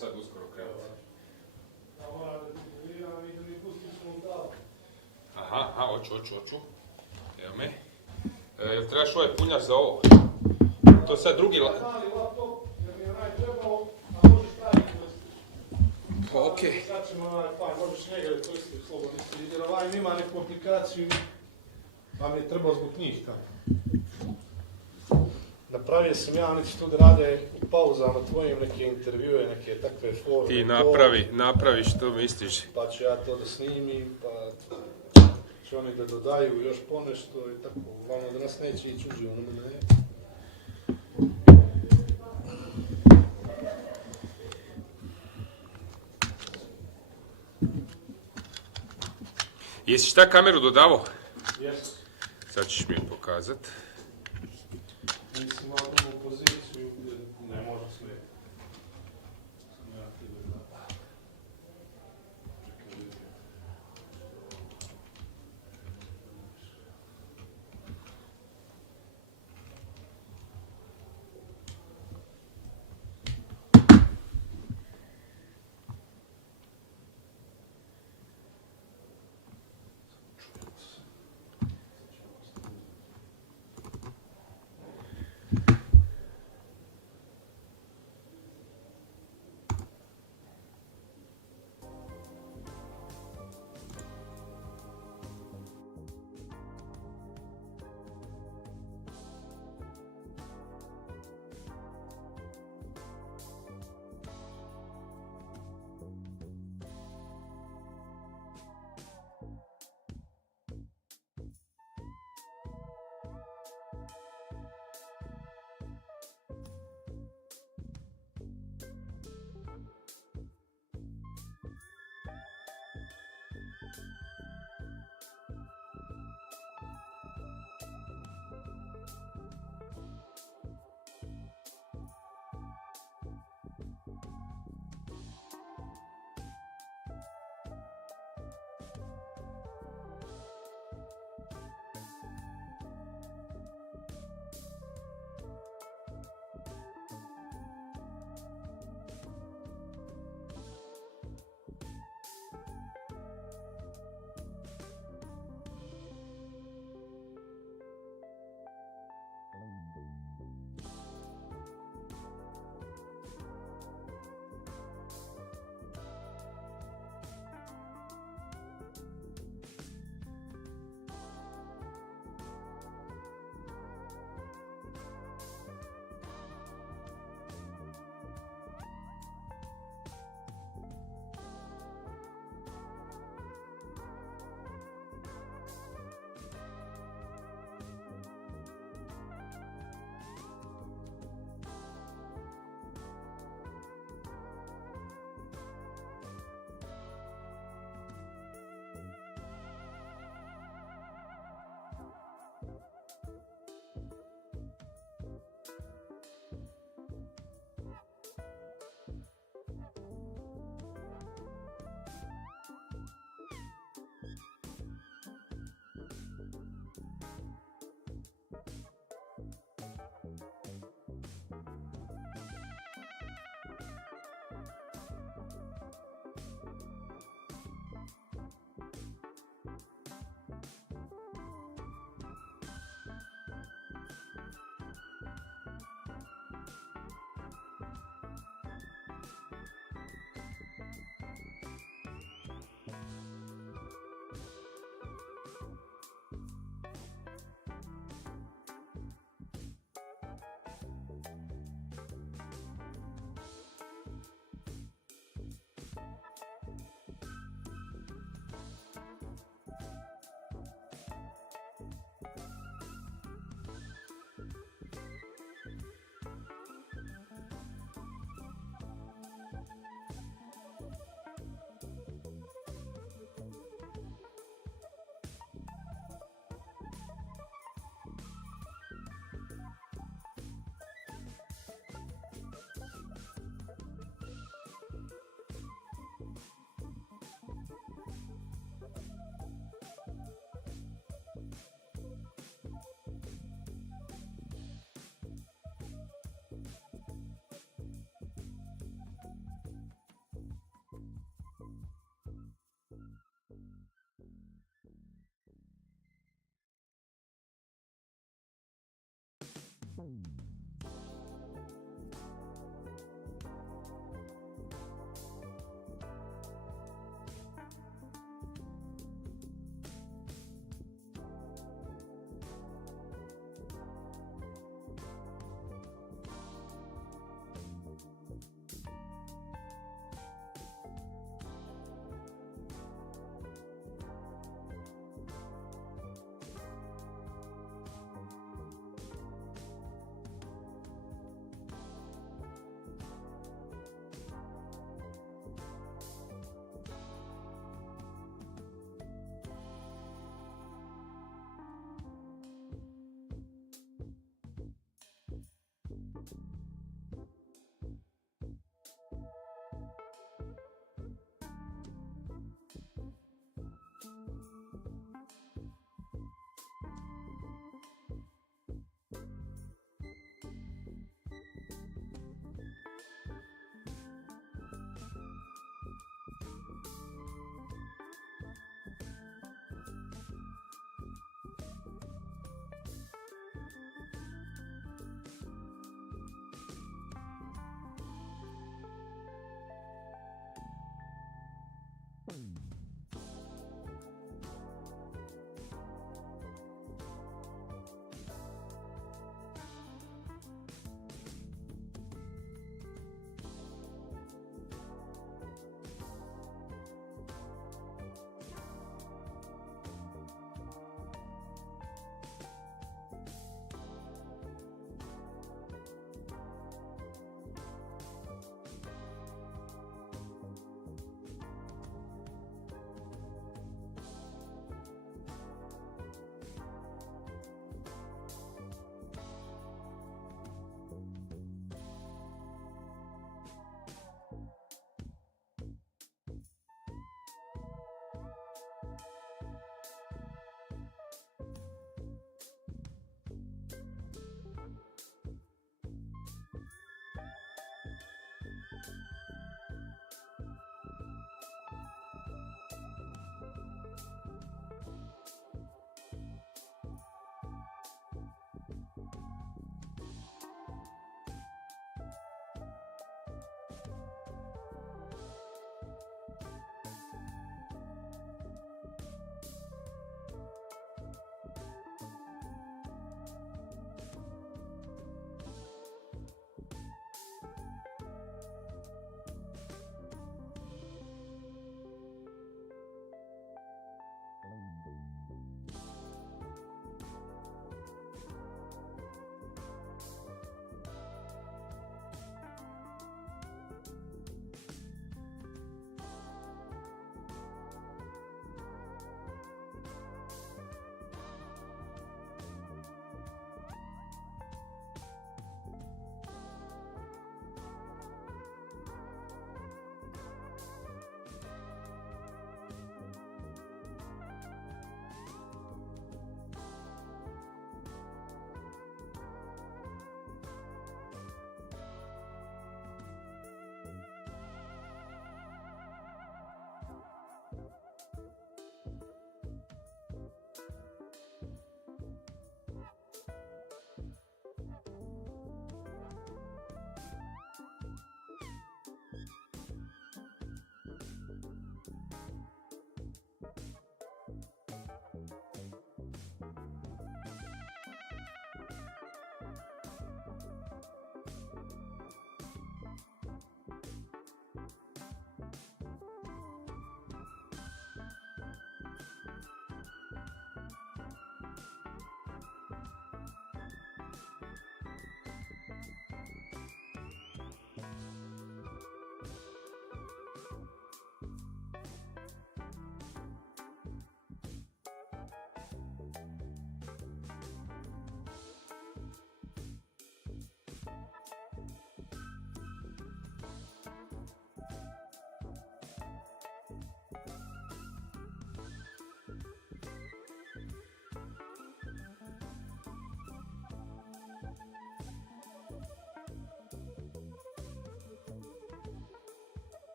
sad uskoro krenuti. Aha, hoću. Evo me. Jel trebaš ovaj punjač za ovo? To sad drugi... Mali laptop, jer mi je onaj trebao, a možeš taj koristiti. Okej. Sad ćemo možeš njega koristiti slobodno, jer ovaj ima neku aplikaciju, pa mi je trebao zbog njih tamo. Napravio sam ja, oni će tu da rade u pauzama tvojim neke intervjue, neke takve forme. Ti napravi što misliš. Pa ću ja to da snimim, pa će oni da dodaju još ponešto i tako. Uglavnom da nas neće ići uživo, ne. Jesi šta kameru dodavao? Jesu. Sad ćeš mi je pokazat. Mislim, malo drugu poziciju, ne može sve. Sam ja tebe da... Čekaj, vidim.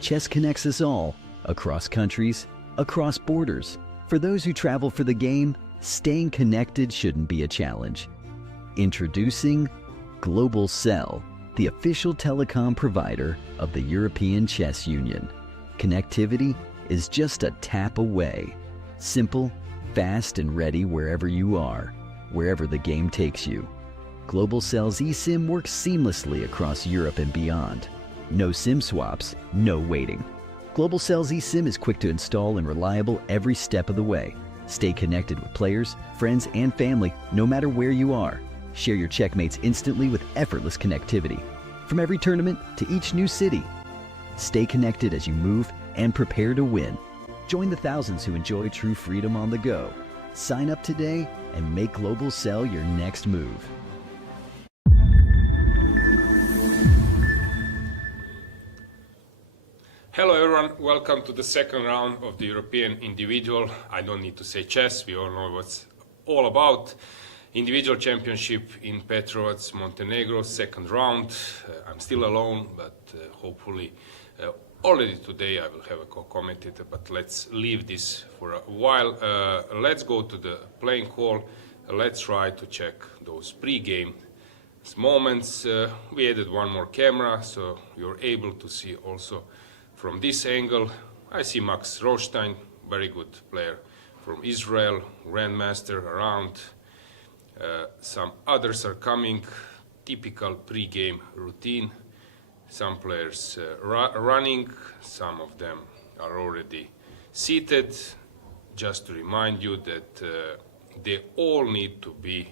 Chess connects us all, across countries, across borders. For those who travel for the game, staying connected shouldn't be a challenge. Introducing Global Cell, the official telecom provider of the European Chess Union. Connectivity is just a tap away. Simple, fast, and ready wherever you are, wherever the game takes you. Global Cell's eSIM works seamlessly across Europe and beyond. No SIM swaps, no waiting. Global Cell's eSIM is quick to install and reliable every step of the way. Stay connected with players, friends, and family no matter where you are. Share your checkmates instantly with effortless connectivity. From every tournament to each new city. Stay connected as you move and prepare to win. Join the thousands who enjoy true freedom on the go. Sign up today and make Global Cell your next move. Hello everyone, welcome to the second round of the European Individual. I don't need to say chess, we all know what's all about. Individual Championship in Petrovac, Montenegro, second round. I'm still alone, but hopefully already today I will have a co-commentator, but let's leave this for a while. Let's go to the playing hall. Let's try to check those pre-game moments. We added one more camera, so you're able to see also from this angle. I see Max Rothstein, very good player from Israel, Grandmaster around. Some others are coming, typical pre-game routine. Some players running, some of them are already seated. Just to remind you that they all need to be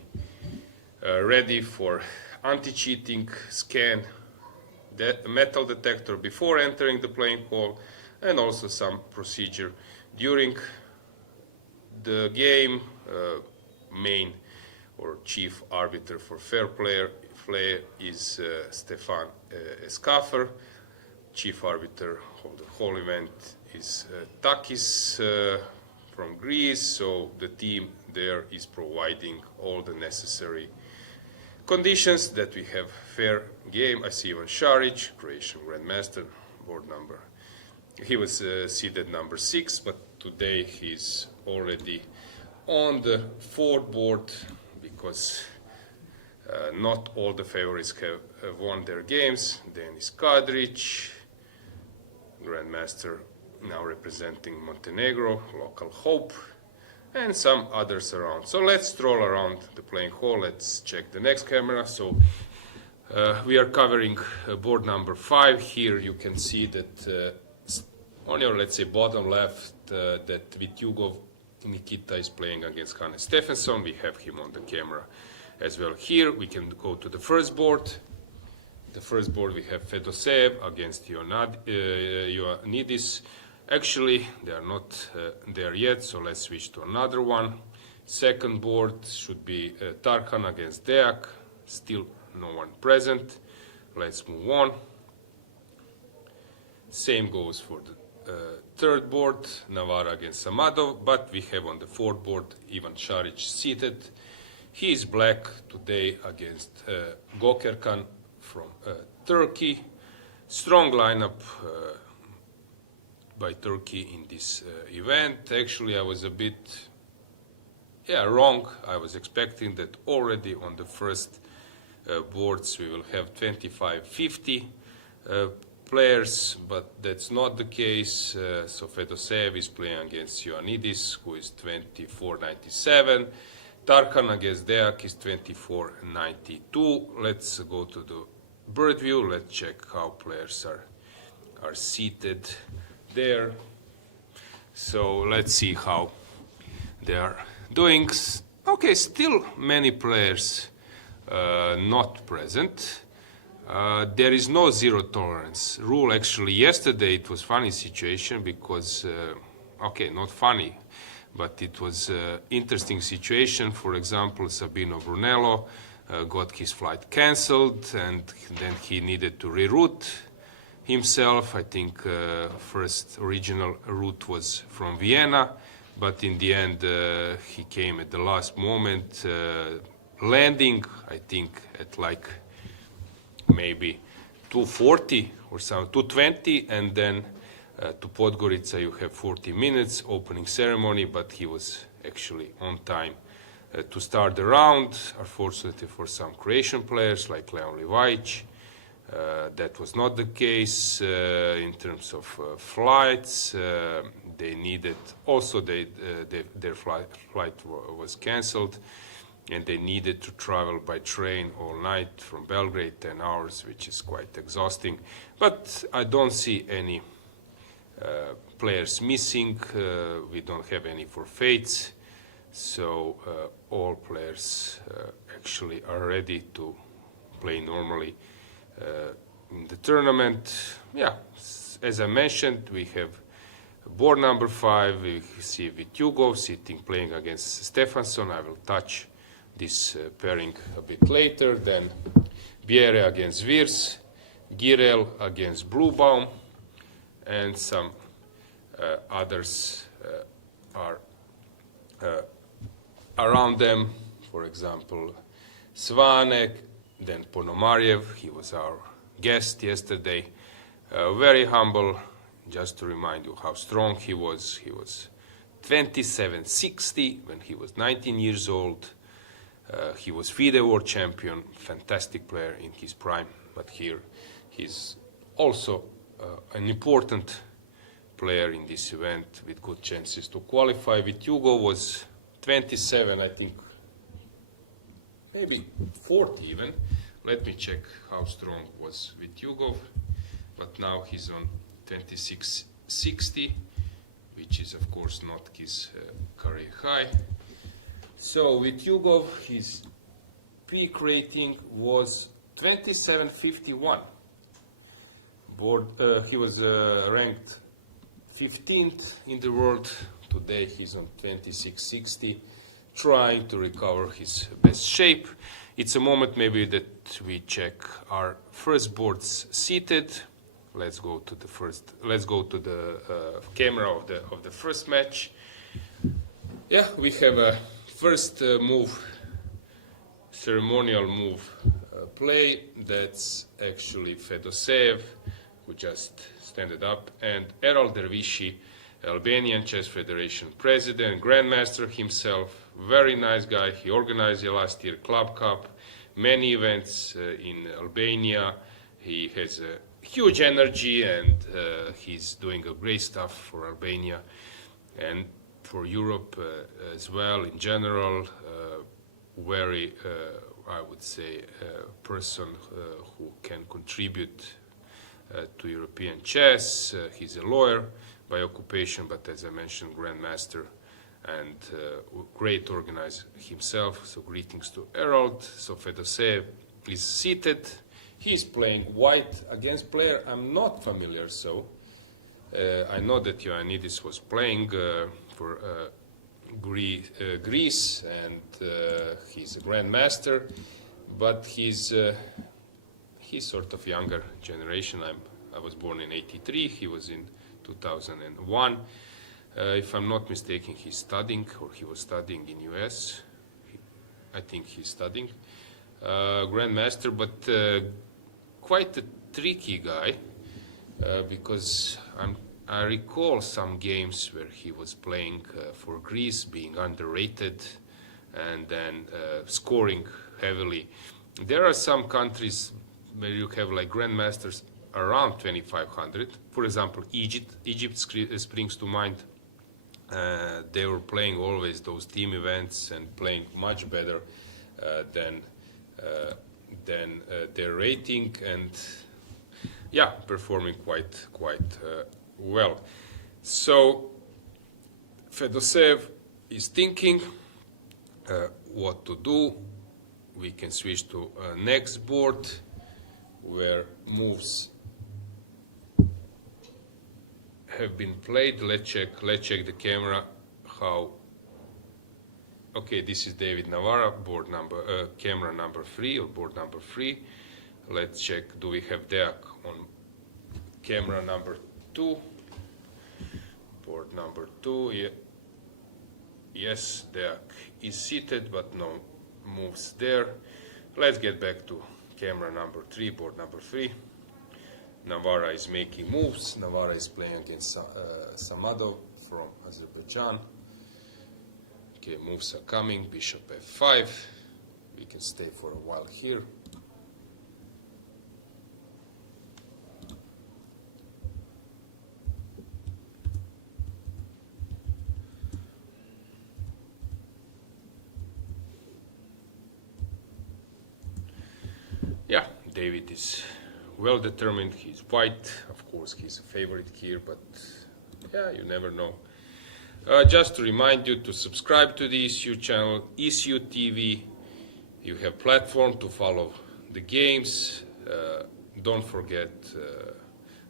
ready for anti-cheating scan, metal detector before entering the playing hall, and also some procedure during the game. Main or chief arbiter for fair play is Stefan Eskaffer. Chief arbiter of the whole event is Takis from Greece, so the team there is providing all the necessary conditions that we have fair game. I see Ivan Šarić, Croatian Grandmaster, board number. He was seeded number 6, but today he's already on the 4th board because not all the favorites have won their games. Denis Kadrić, Grandmaster, now representing Montenegro, local hope, and some others around. So let's stroll around the playing hall. Let's check the next camera. So we are covering board number 5. Here you can see that on your, let's say, bottom left, that Vityugov Nikita is playing against Hannes Stefensson. We have him on the camera as well. Here we can go to the first board. The first board we have Fedoseev against Ioannidis. Actually, they are not there yet, so let's switch to another one. Second board should be Tarkan against Deak. Still no one present. Let's move on. Same goes for the third board, Navarra against Samadov, but we have on the 4th board Ivan Šarić seated. He is black today against Gökerkan from Turkey. Strong lineup by Turkey in this event. Actually, I was a bit wrong. I was expecting that already on the first boards we will have 25-50 players, but that's not the case. So Fedoseev is playing against Ioannidis, who is 24-97. Tarkan against Deak is 24-92. Let's go to the bird view. Let's check how players are seated there. So let's see how they are doing. Okay, still many players not present. There is no zero tolerance rule. Actually, yesterday it was funny situation because, okay, not funny, but it was interesting situation. For example, Sabino Brunello got his flight cancelled, and then he needed to reroute himself. I think first original route was from Vienna, but in the end he came at the last moment, landing I think at like maybe 240 or some 220, and then to Podgorica you have 40 minutes opening ceremony, but he was actually on time to start the round. Unfortunately for some Croatian players like Leon Livajic, that was not the case in terms of flights. They needed also their flight was cancelled, and they needed to travel by train all night from Belgrade, 10 hours, which is quite exhausting. But I don't see any players missing. We don't have any forfeits, so all players actually are ready to play normally in the tournament. Yeah, as I mentioned, we have board number 5. We see Vitugov sitting playing against Stefansson. I will touch this pairing a bit later. Then Bjerre against Virs, Girel against Bluebaum, and some others are around them. For example, Svanek, then Ponomariev. He was our guest yesterday. Very humble. Just to remind you how strong he was. He was 27-60 when he was 19 years old. He was FIDE World Champion, fantastic player in his prime, but here he's also an important player in this event with good chances to qualify. Vitugov was 27, I think, maybe 40 even. Let me check how strong was Vitugov, but now he's on 26-60, which is of course not his career high. So Vitugov, his peak rating was 27.51. He was ranked 15th in the world. Today he's on 26.60, trying to recover his best shape. It's a moment maybe that we check our first boards seated. Let's go to the camera of the first match. Yeah, we have a first ceremonial move play. That's actually Fedoseev, who just standed up, and Errol Dervishi, Albanian Chess Federation president, grandmaster himself, very nice guy. He organized the last year Club Cup, many events in Albania. He has a huge energy, and he's doing a great stuff for Albania and for Europe as well in general. Very, I would say, person who can contribute to European chess. He's a lawyer by occupation, but as I mentioned, grandmaster, and great organizer himself. So greetings to Errol. So Fedoseev is seated. He's playing white against player I'm not familiar, so I know that Ioannidis was playing for Greece, and he's a grandmaster, but he's sort of younger generation. I was born in '83. He was in 2001. If I'm not mistaken, he's studying, or he was studying in US. I think he's studying grandmaster, but quite a tricky guy because I recall some games where he was playing for Greece, being underrated, and then scoring heavily. There are some countries where you have like grandmasters around 2,500. For example, Egypt springs to mind. They were playing always those team events and playing much better than their rating, and yeah, performing quite well. So Fedoseev is thinking what to do. We can switch to next board where moves have been played. Let's check the camera how. Okay, this is David Navarra, camera number 3 or board number 3. Let's check, do we have Deak on camera number 2? Board number 2, yeah. Yes, Deak is seated, but no moves there. Let's get back to camera number 3, board number 3. Navara is making moves. Navara is playing against Samadov from Azerbaijan. Okay, moves are coming. Bishop f5. We can stay for a while here. Yeah, David is well determined. He's white. Of course, he's a favorite here, but yeah, you never know. Just to remind you to subscribe to the ECU channel, ECU TV. You have platform to follow the games. Don't forget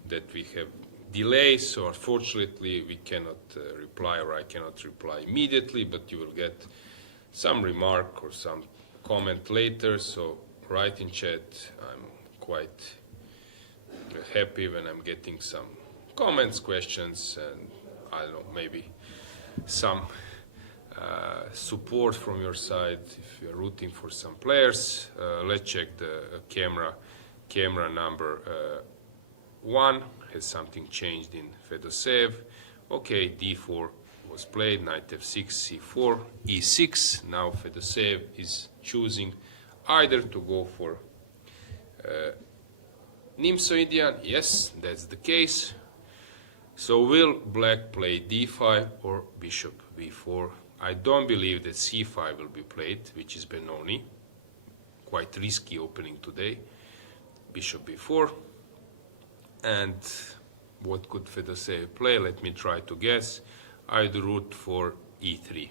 that we have delays, so unfortunately we cannot reply, or I cannot reply immediately, but you will get some remark or some comment later. So write in chat. I'm quite happy when I'm getting some comments, questions, and I don't know, maybe some support from your side if you're rooting for some players. Let's check the camera number 1. Has something changed in Fedoseev? Okay, d4 was played, knight f6, c4, e6. Now Fedoseev is choosing either to go for Nimzo-Indian. Yes, that's the case. So will black play d5 or bishop b4? I don't believe that c5 will be played, which is Benoni. Quite risky opening today. Bishop b4. And what could Fedoseev play? Let me try to guess. I'd root for e3.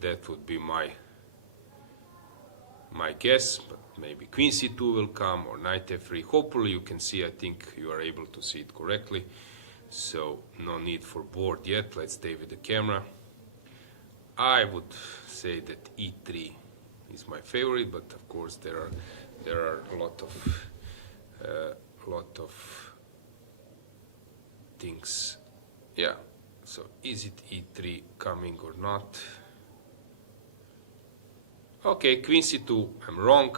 That would be my guess, but maybe queen c2 will come, or knight f3. Hopefully you can see, I think you are able to see it correctly. So no need for board yet. Let's stay with the camera. I would say that e3 is my favorite, but of course there are a lot of things. Yeah. So is it e3 coming or not? Okay, queen c2. I'm wrong.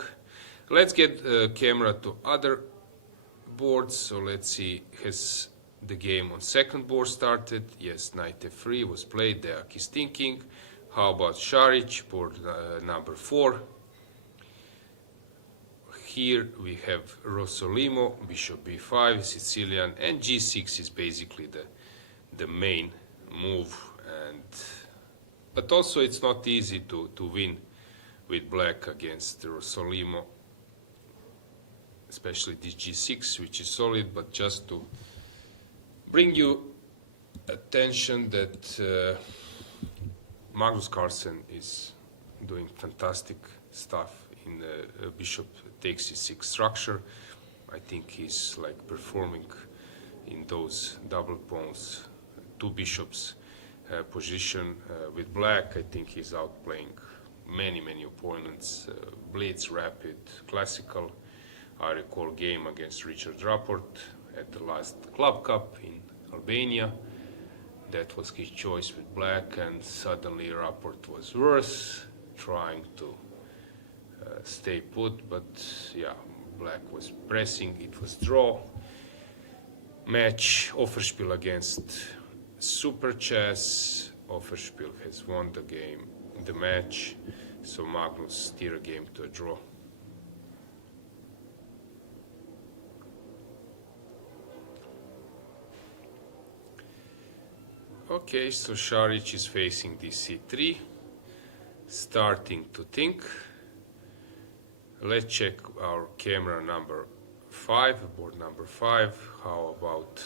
Let's get camera to other boards. So let's see. Has the game on second board started? Yes, knight f3 was played. Deak is thinking. How about Šarić, board number 4? Here we have Rossolimo, bishop b5, Sicilian, and g6 is basically the main move. But also it's not easy to win with black against Rossolimo, especially this g6, which is solid. But just to bring you attention that Magnus Carlsen is doing fantastic stuff in the bishop takes e6 structure. I think he's like performing in those double pawns, 2 bishops position with black. I think he's outplaying many opponents. Blitz, rapid, classical. I recall game against Richard Rapport at the last Club Cup in Albania. That was his choice with black, and suddenly Rapport was worse, trying to stay put, but yeah, black was pressing. It was draw. Match Offerspiel against Super Chess. Offerspiel has won the match, so Magnus steer a game to a draw. Okay, so Šarić is facing dc3, starting to think. Let's check our camera number 5, board number 5. How about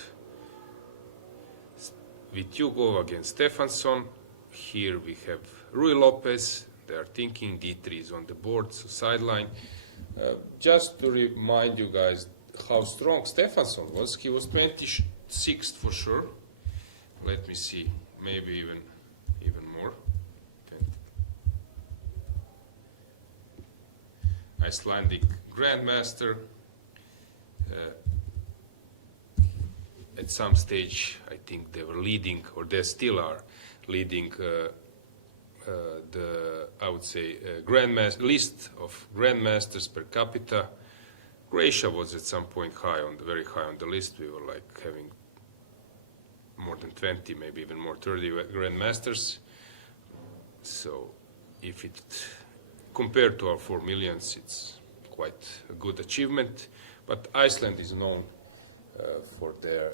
Vityugov against Stefansson? Here we have Rui Lopez. They are thinking. d3 is on the board, so sideline. Just to remind you guys how strong Stefansson was. He was 26th for sure. Let me see, maybe even more. Icelandic Grandmaster. At some stage, I think they were leading, or they still are, leading the, I would say, list of grandmasters per capita. Croatia was at some point very high on the list. We were like having more than 20, maybe even more 30 grandmasters. So if it compared to our 4 millions, it's quite a good achievement. But Iceland is known for their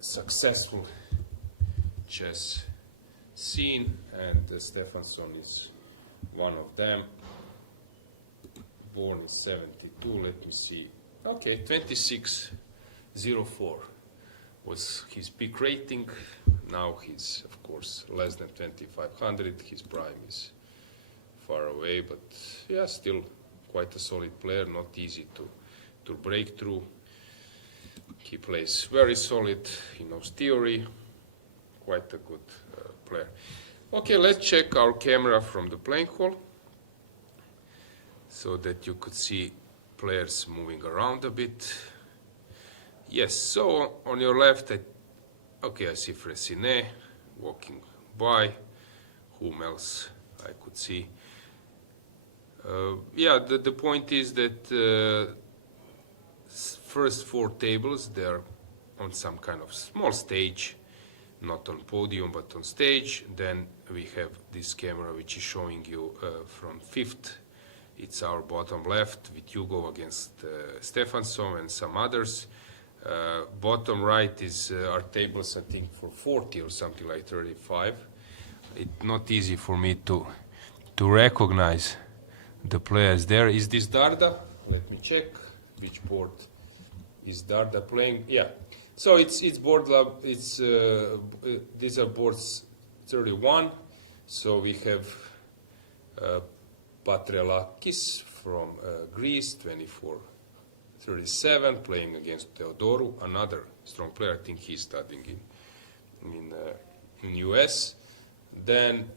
successful chess scene, and Stefansson is one of them. Born in 72, let me see. Okay, 26.04 was his peak rating. Now he's, of course, less than 2500. His prime is far away, but yeah, still quite a solid player, not easy to break through. He plays very solid, he knows theory, quite a good player. Okay, let's check our camera from the playing hall so that you could see players moving around a bit. Yes, so on your left, I see Fressinet walking by. Whom else I could see? Yeah, the point is that first 4 tables, they are on some kind of small stage, not on podium, but on stage. Then we have this camera which is showing you from 5th. It's our bottom left with Hugo against Stefansson and some others. Bottom right is our tables, I think, for 40 or something like 35. It's not easy for me to recognize the players there. Is this Darda? Let me check which board is Darda playing. Yeah, so it's board lab. It's these are boards 31. So we have Patrelakis from Greece, 24-37, playing against Teodoru, another strong player. I think he's studying in US. Then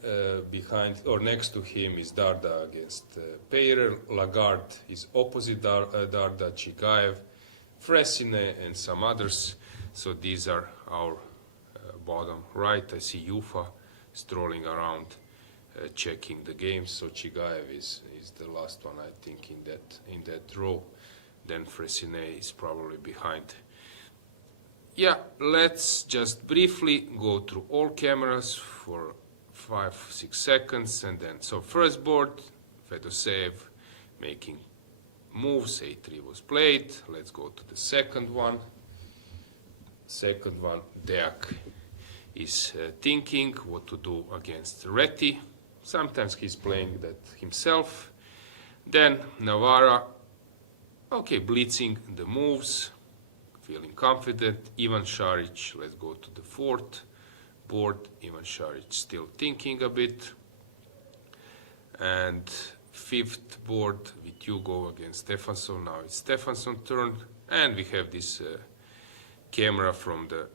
behind or next to him is Darda against Peyrer. Lagarde is opposite Darda, Chigaev, Fressinet, and some others. So these are our bottom right. I see Yufa strolling around, checking the games. So Chigaev is the last one, I think, in that row. Then Fressinet is probably behind. Yeah, let's just briefly go through all cameras for 5-6 seconds, and then so first board, Fedoseev making moves. A3 was played. Let's go to the second one. Second one, Deak is thinking what to do against Reti. Sometimes he's playing that himself. Then Navara, okay, blitzing the moves, feeling confident. Ivan Šarić, let's go to the fourth board. Ivan Šarić still thinking a bit. And fifth board with Hugo against Stefansson. Now it's Stefansson's turn. And we have this camera from the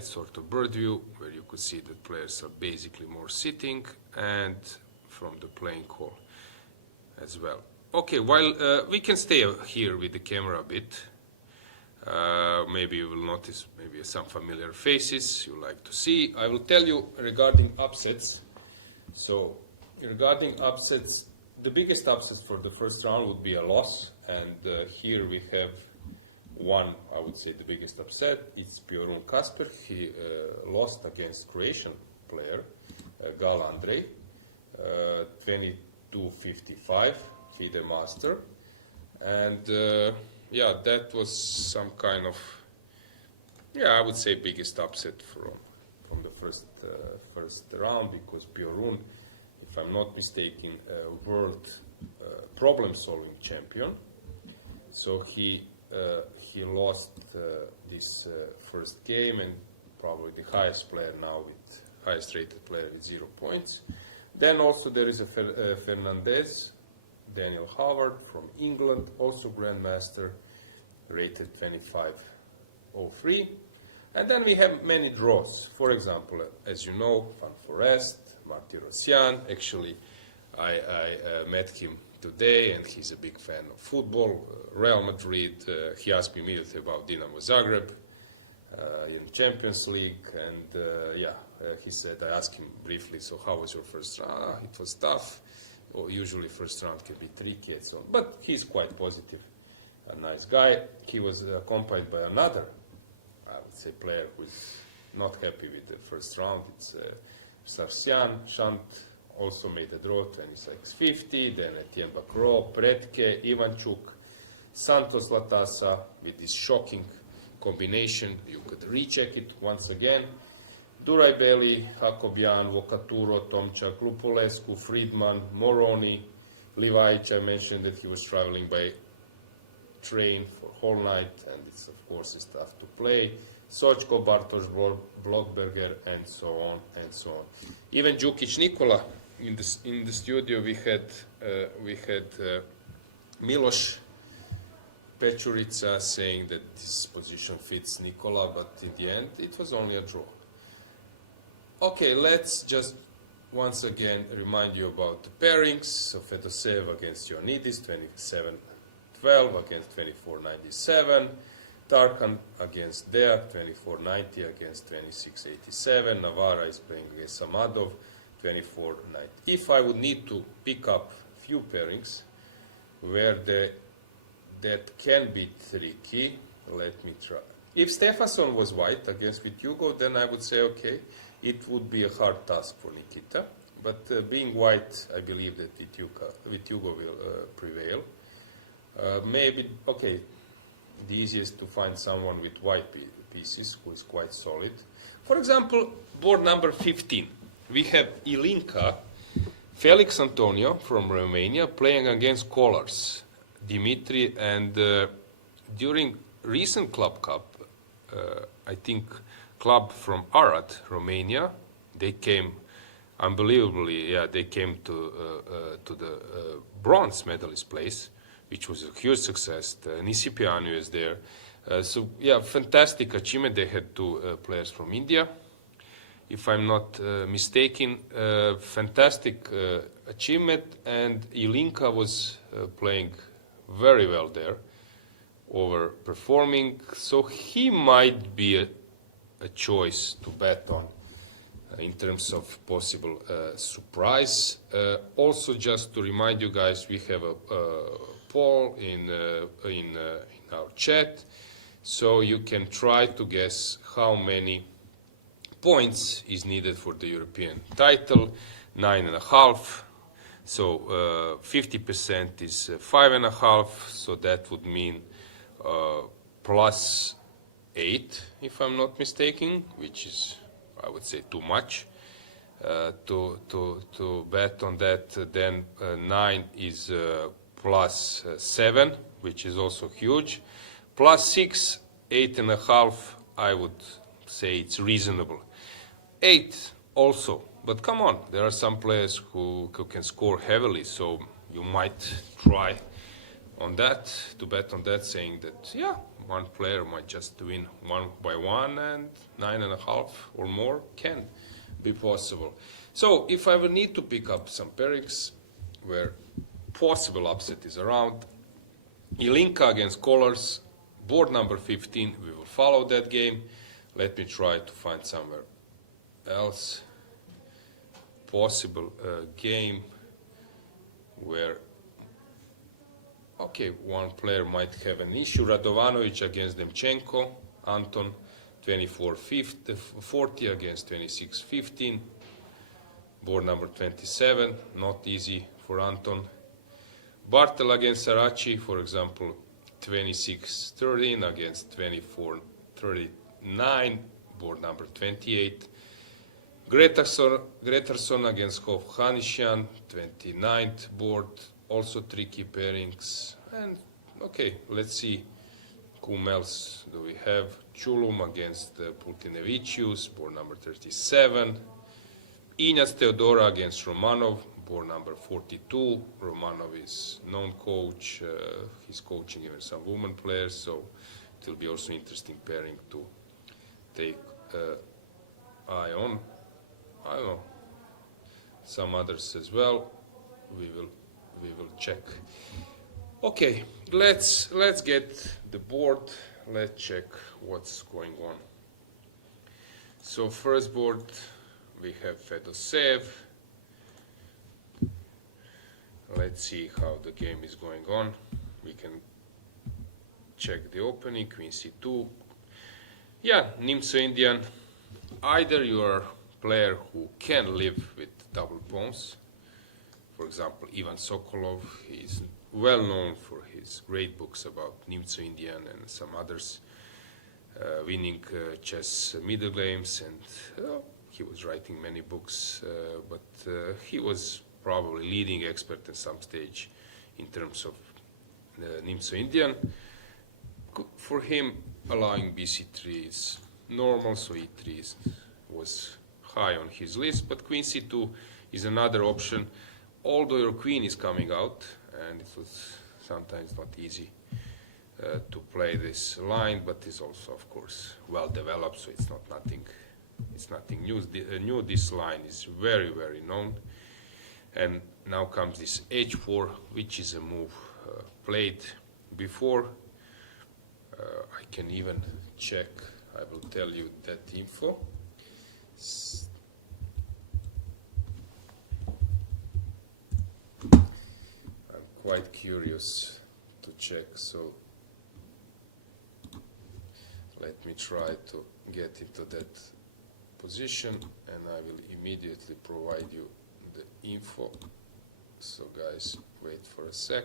sort of bird view, where you could see that players are basically more sitting, and from the playing hall as well. Okay, while we can stay here with the camera a bit. Maybe you will notice maybe some familiar faces you like to see. I will tell you regarding upsets. So regarding upsets, the biggest upsets for the first round would be a loss, and here we have one, I would say, the biggest upset. It's Piorun Kasper. He lost against Croatian player Gal Andrej, 22-55, FIDE Master, and yeah, that was some kind of, yeah, I would say biggest upset from the first round, because Piorun, if I'm not mistaken, world problem-solving champion. So he lost this first game, and probably the highest player now, with highest rated player with 0 points. Then also there is a Fernandez, Daniel Howard from England, also Grandmaster, rated 25.03. And then we have many draws. For example, as you know, Van Forest, Martirosyan. Actually, I met him today, and he's a big fan of football, Real Madrid. He asked me immediately about Dinamo Zagreb. in Champions League, and he said, I asked him briefly, so how was your first round? It was tough. Usually first round can be tricky and so on, but he's quite positive, a nice guy. He was accompanied by another, I would say, player who's not happy with the first round. It's Sarsian. Shant also made a draw, 26-50, then Etienne Bacro, Pretke, Ivanchuk, Santos Latasa with this shocking combination. You could recheck it once again. Duraibeli, Hakobian, Vocaturo, Tomchak, Lupulescu, Friedman, Moroni, Livaic. I mentioned that he was traveling by train for whole night, and it's of course it's tough to play. Sochko, Bartosz, Blockberger, and so on and so on. Even Djukic Nikola in the studio we had Miloš Pečurica saying that this position fits Nikola, but in the end it was only a draw. Okay, let's just once again remind you about the pairings. So Fedoseev against Ioannidis, 27-12 against 24-97. Tarkan against Deak, 24-90 against 26-87. Navarra is playing against Samadov, 24-90. If I would need to pick up few pairings where that can be tricky, let me try. If Stefansson was white against Vitugo, then I would say, okay, it would be a hard task for Nikita. But being white, I believe that Vitugo will prevail. Maybe, okay, the easiest to find someone with white pieces who is quite solid. For example, board number 15. We have Ilinka, Felix Antonio from Romania playing against Kollars, Dimitri, and during recent Club Cup, I think club from Arad, Romania, they came unbelievably, they came to the bronze medalist place, which was a huge success. Nisipianu is there. Fantastic achievement. They had two players from India, if I'm not mistaken. Fantastic achievement, and Ilinka was playing very well there, overperforming, so he might be a choice to bet on in terms of possible surprise. Also, just to remind you guys, we have a poll in our chat, so you can try to guess how many points is needed for the European title. 9.5. So 50% is 5.5. So that would mean plus 8, if I'm not mistaken, which is, I would say, too much to bet on that. Then 9 is plus 7, which is also huge. Plus 6, 8.5, I would say it's reasonable. 8 also, but come on, there are some players who can score heavily, so you might try on that, to bet on that, saying that, yeah, one player might just win 1 by 1, and 9.5 or more can be possible. So if I will need to pick up some pairings where possible upset is around, Ilinka against Kollars, board number 15, we will follow that game. Let me try to find somewhere else possible game where, okay, one player might have an issue. Radovanovic against Demchenko, Anton 24-40 against 26-15. Board number 27, not easy for Anton. Bartel against Sarachi, for example, 26-13 against 24-39, board number 28. Gretarson against Hovhannisyan, 29th board, also tricky pairings. And okay, let's see whom else do we have. Chulum against Pultinevicius, board number 37. Ignaz Teodora against Romanov, board number 42. Romanov is known coach. He's coaching even some women players, so it will be also interesting pairing to take eye on. I don't know, some others as well. We will check. Okay, let's get the board. Let's check what's going on. So first board we have Fedoseev. Let's see how the game is going on. We can check the opening, Queen C2. Yeah, Nimzo-Indian. Either you are a player who can live with double pawns. For example, Ivan Sokolov, he's well known for his great books about Nimzo-Indian and some others, winning chess middle games, and he was writing many books, but he was probably leading expert at some stage in terms of Nimzo-Indian. For him, allowing BC3 is normal, so E3 was high on his list, but Queen C2 is another option, although your queen is coming out, and it was sometimes not easy to play this line, but it's also, of course, well developed, so it's nothing new. This line is very, very known. And now comes this H4, which is a move played before. I can even check, I will tell you that info. I'm quite curious to check, so let me try to get into that position, and I will immediately provide you the info. So guys, wait for a sec.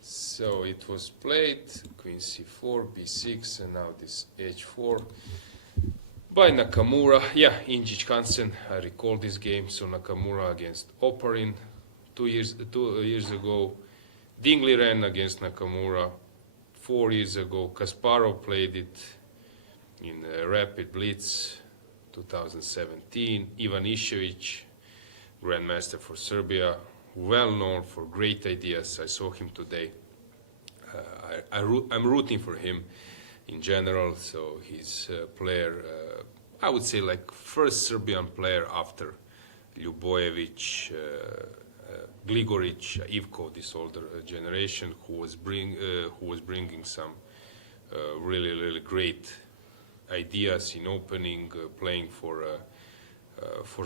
So it was played Queen C4, B6, and now this H4 by Nakamura. Yeah, Injic Hansen, I recall this game. So Nakamura against Oparin 2 years ago. Dingley ran against Nakamura 4 years ago. Kasparov played it in Rapid Blitz 2017. Ivan Ishevich, Grandmaster for Serbia, well known for great ideas. I saw him today. I'm rooting for him in general. So he's a player, I would say, like first Serbian player after Ljubojevic, Gligoric, Ivko, this older generation, who was bringing some really great ideas in opening, playing for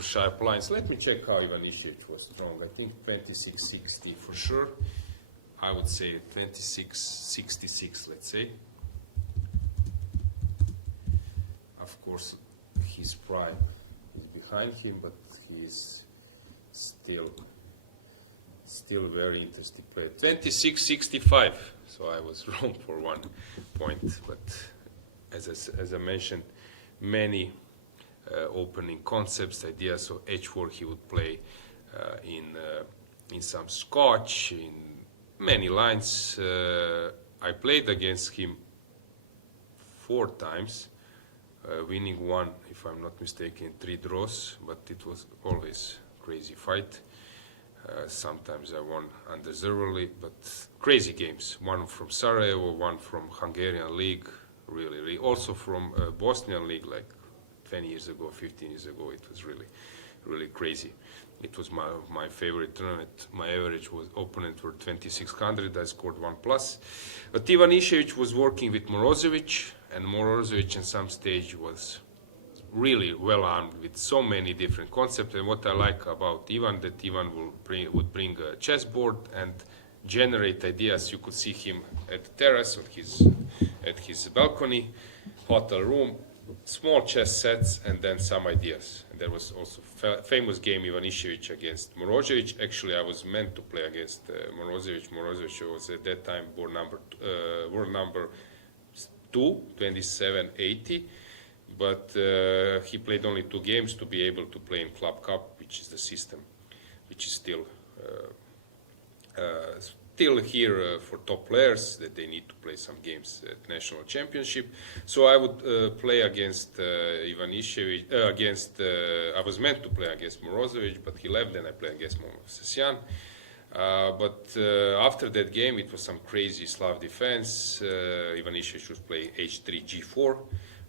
sharp lines. Let me check how Ivan Ishevich was strong. I think 2660 for sure. I would say 2666, let's say. Of course, his prime is behind him, but he is still very interesting player. 2665. So I was wrong for 1 point, but as I mentioned, many opening concepts, ideas. So H4 he would play in some Scotch, in many lines. I played against him 4 times, winning 1, if I'm not mistaken, 3 draws, but it was always crazy fight. Sometimes I won undeservedly, but crazy games. 1 from Sarajevo, 1 from Hungarian League, really. Also from Bosnian League, like 20 years ago, 15 years ago. It was really crazy. It was my favorite tournament. My average opponent were 2600. I scored 1+. But Ivan Ishevich was working with Morozevich, and Morozevich at some stage was really well armed with so many different concepts. And what I like about Ivan, that Ivan would bring a chessboard and generate ideas. You could see him at the terrace at his balcony, hotel room, small chess sets, and then some ideas. And there was also famous game Ivan Ishevich against Morozevich. Actually, I was meant to play against Morozevich. Morozevich was at that time world number 2, 2780. But he played only 2 games to be able to play in Club Cup, which is the system, which is still here for top players, that they need to play some games at national championship. So I would play against Ivan Ishevich. I was meant to play against Morozevich, but he left. Then I played against Movsesian. But after that game, it was some crazy Slav defense. Ivan Ishevich was playing H3, G4.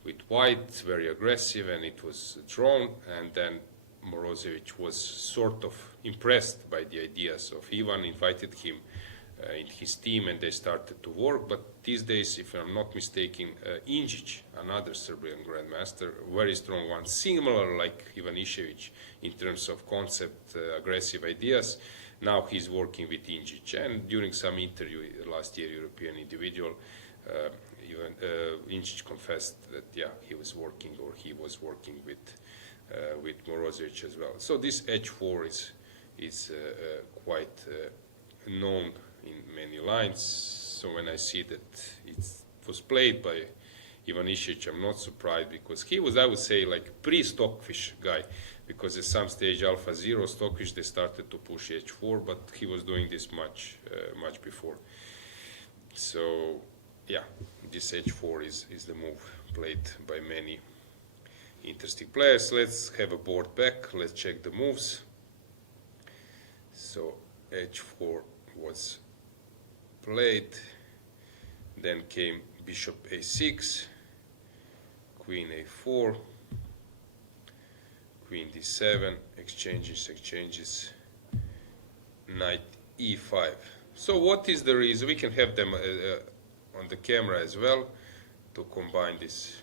With white, very aggressive, and it was drawn. And then Morozevich was sort of impressed by the ideas of Ivan, invited him in his team, and they started to work. But these days, if I'm not mistaken, Injic, another Serbian grandmaster, very strong one, similar like Ivan Išević in terms of concept, aggressive ideas. Now he's working with Injic, and during some interview last year, European individual, even Injic confessed that he was working with Morozevich as well. So this h4 is quite known in many lines. So when I see that it was played by Ivan Išević, I'm not surprised, because he was, I would say, like pre-Stockfish guy, because at some stage Alpha Zero, Stockfish, they started to push h4, but he was doing this much before. So yeah, this h4 is the move played by many interesting players. Let's have a board back. Let's check the moves. So h4 was played. Then came bishop a6, queen a4, queen d7, exchanges, knight e5. So what is the reason? We can have them on the camera as well to combine this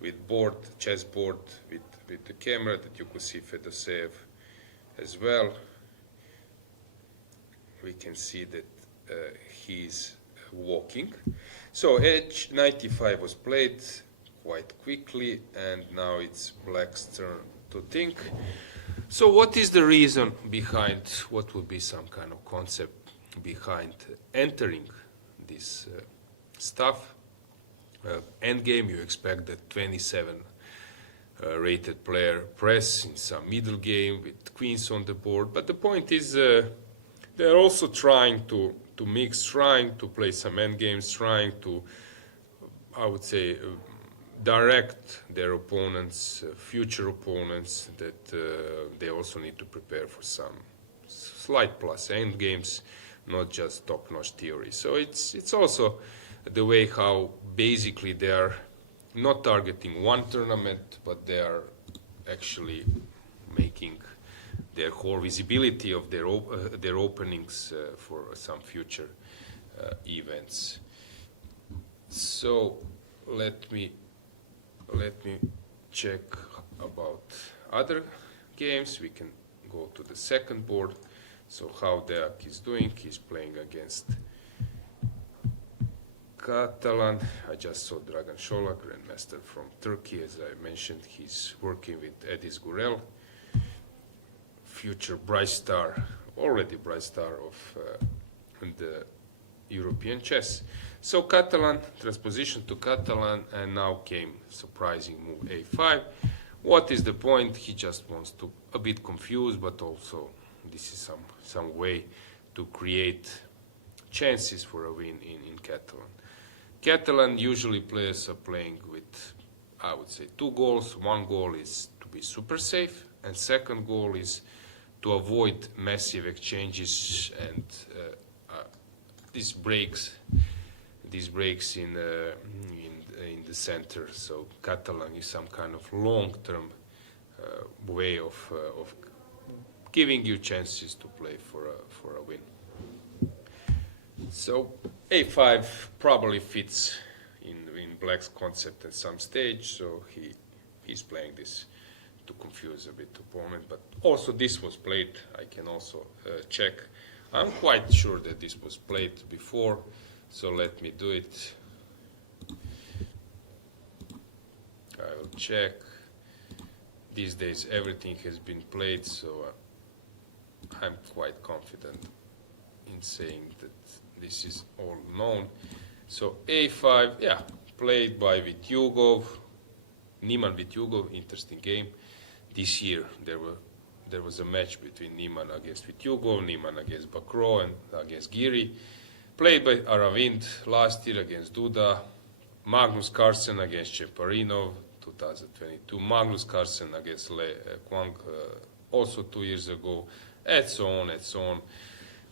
with chessboard with the camera, that you could see Fedoseev as well. We can see that he's walking. So knight e5 was played quite quickly, and now it's black's turn to think. So what is the reason behind, what would be some kind of concept behind entering this stuff? Endgame, you expect that 27 rated player press in some middle game with queens on the board, but the point is they're also trying to mix, trying to play some endgames, trying to, I would say, direct their opponents, future opponents, that they also need to prepare for some slight plus endgames, not just top-notch theory. So it's also the way how basically they are not targeting one tournament, but they are actually making their whole visibility of their openings for some future events. So let me check about other games. We can go to the second board. So how Deak is doing? He's playing against Catalan. I just saw Dragan Šolak, grandmaster from Turkey. As I mentioned, he's working with Edis Gurel, future bright star, already bright star of the European chess. So Catalan, transposition to Catalan, and now came surprising move a5. What is the point? He just wants to, a bit confused, but also this is some way to create chances for a win in Catalan. Catalan usually players are playing with, I would say, two goals. One goal is to be super safe, and second goal is to avoid massive exchanges and these breaks in the center. So Catalan is some kind of long-term way of giving you chances to play for a win. So a5 probably fits in Black's concept at some stage. So he's playing this to confuse a bit the opponent. But also this was played. I can also check. I'm quite sure that this was played before. So let me do it. I will check. These days everything has been played, so I'm quite confident in saying that this is all known. So a5, yeah, played by Vityugov, Niemann Vityugov, interesting game. This year there was a match between Niemann against Vityugov, Niemann against Bakro, and against Giri. Played by Aravind last year against Duda, Magnus Carlsen against Cheparinov, 2022, Magnus Carlsen against Le Kwang, also 2 years ago, and so on and so on.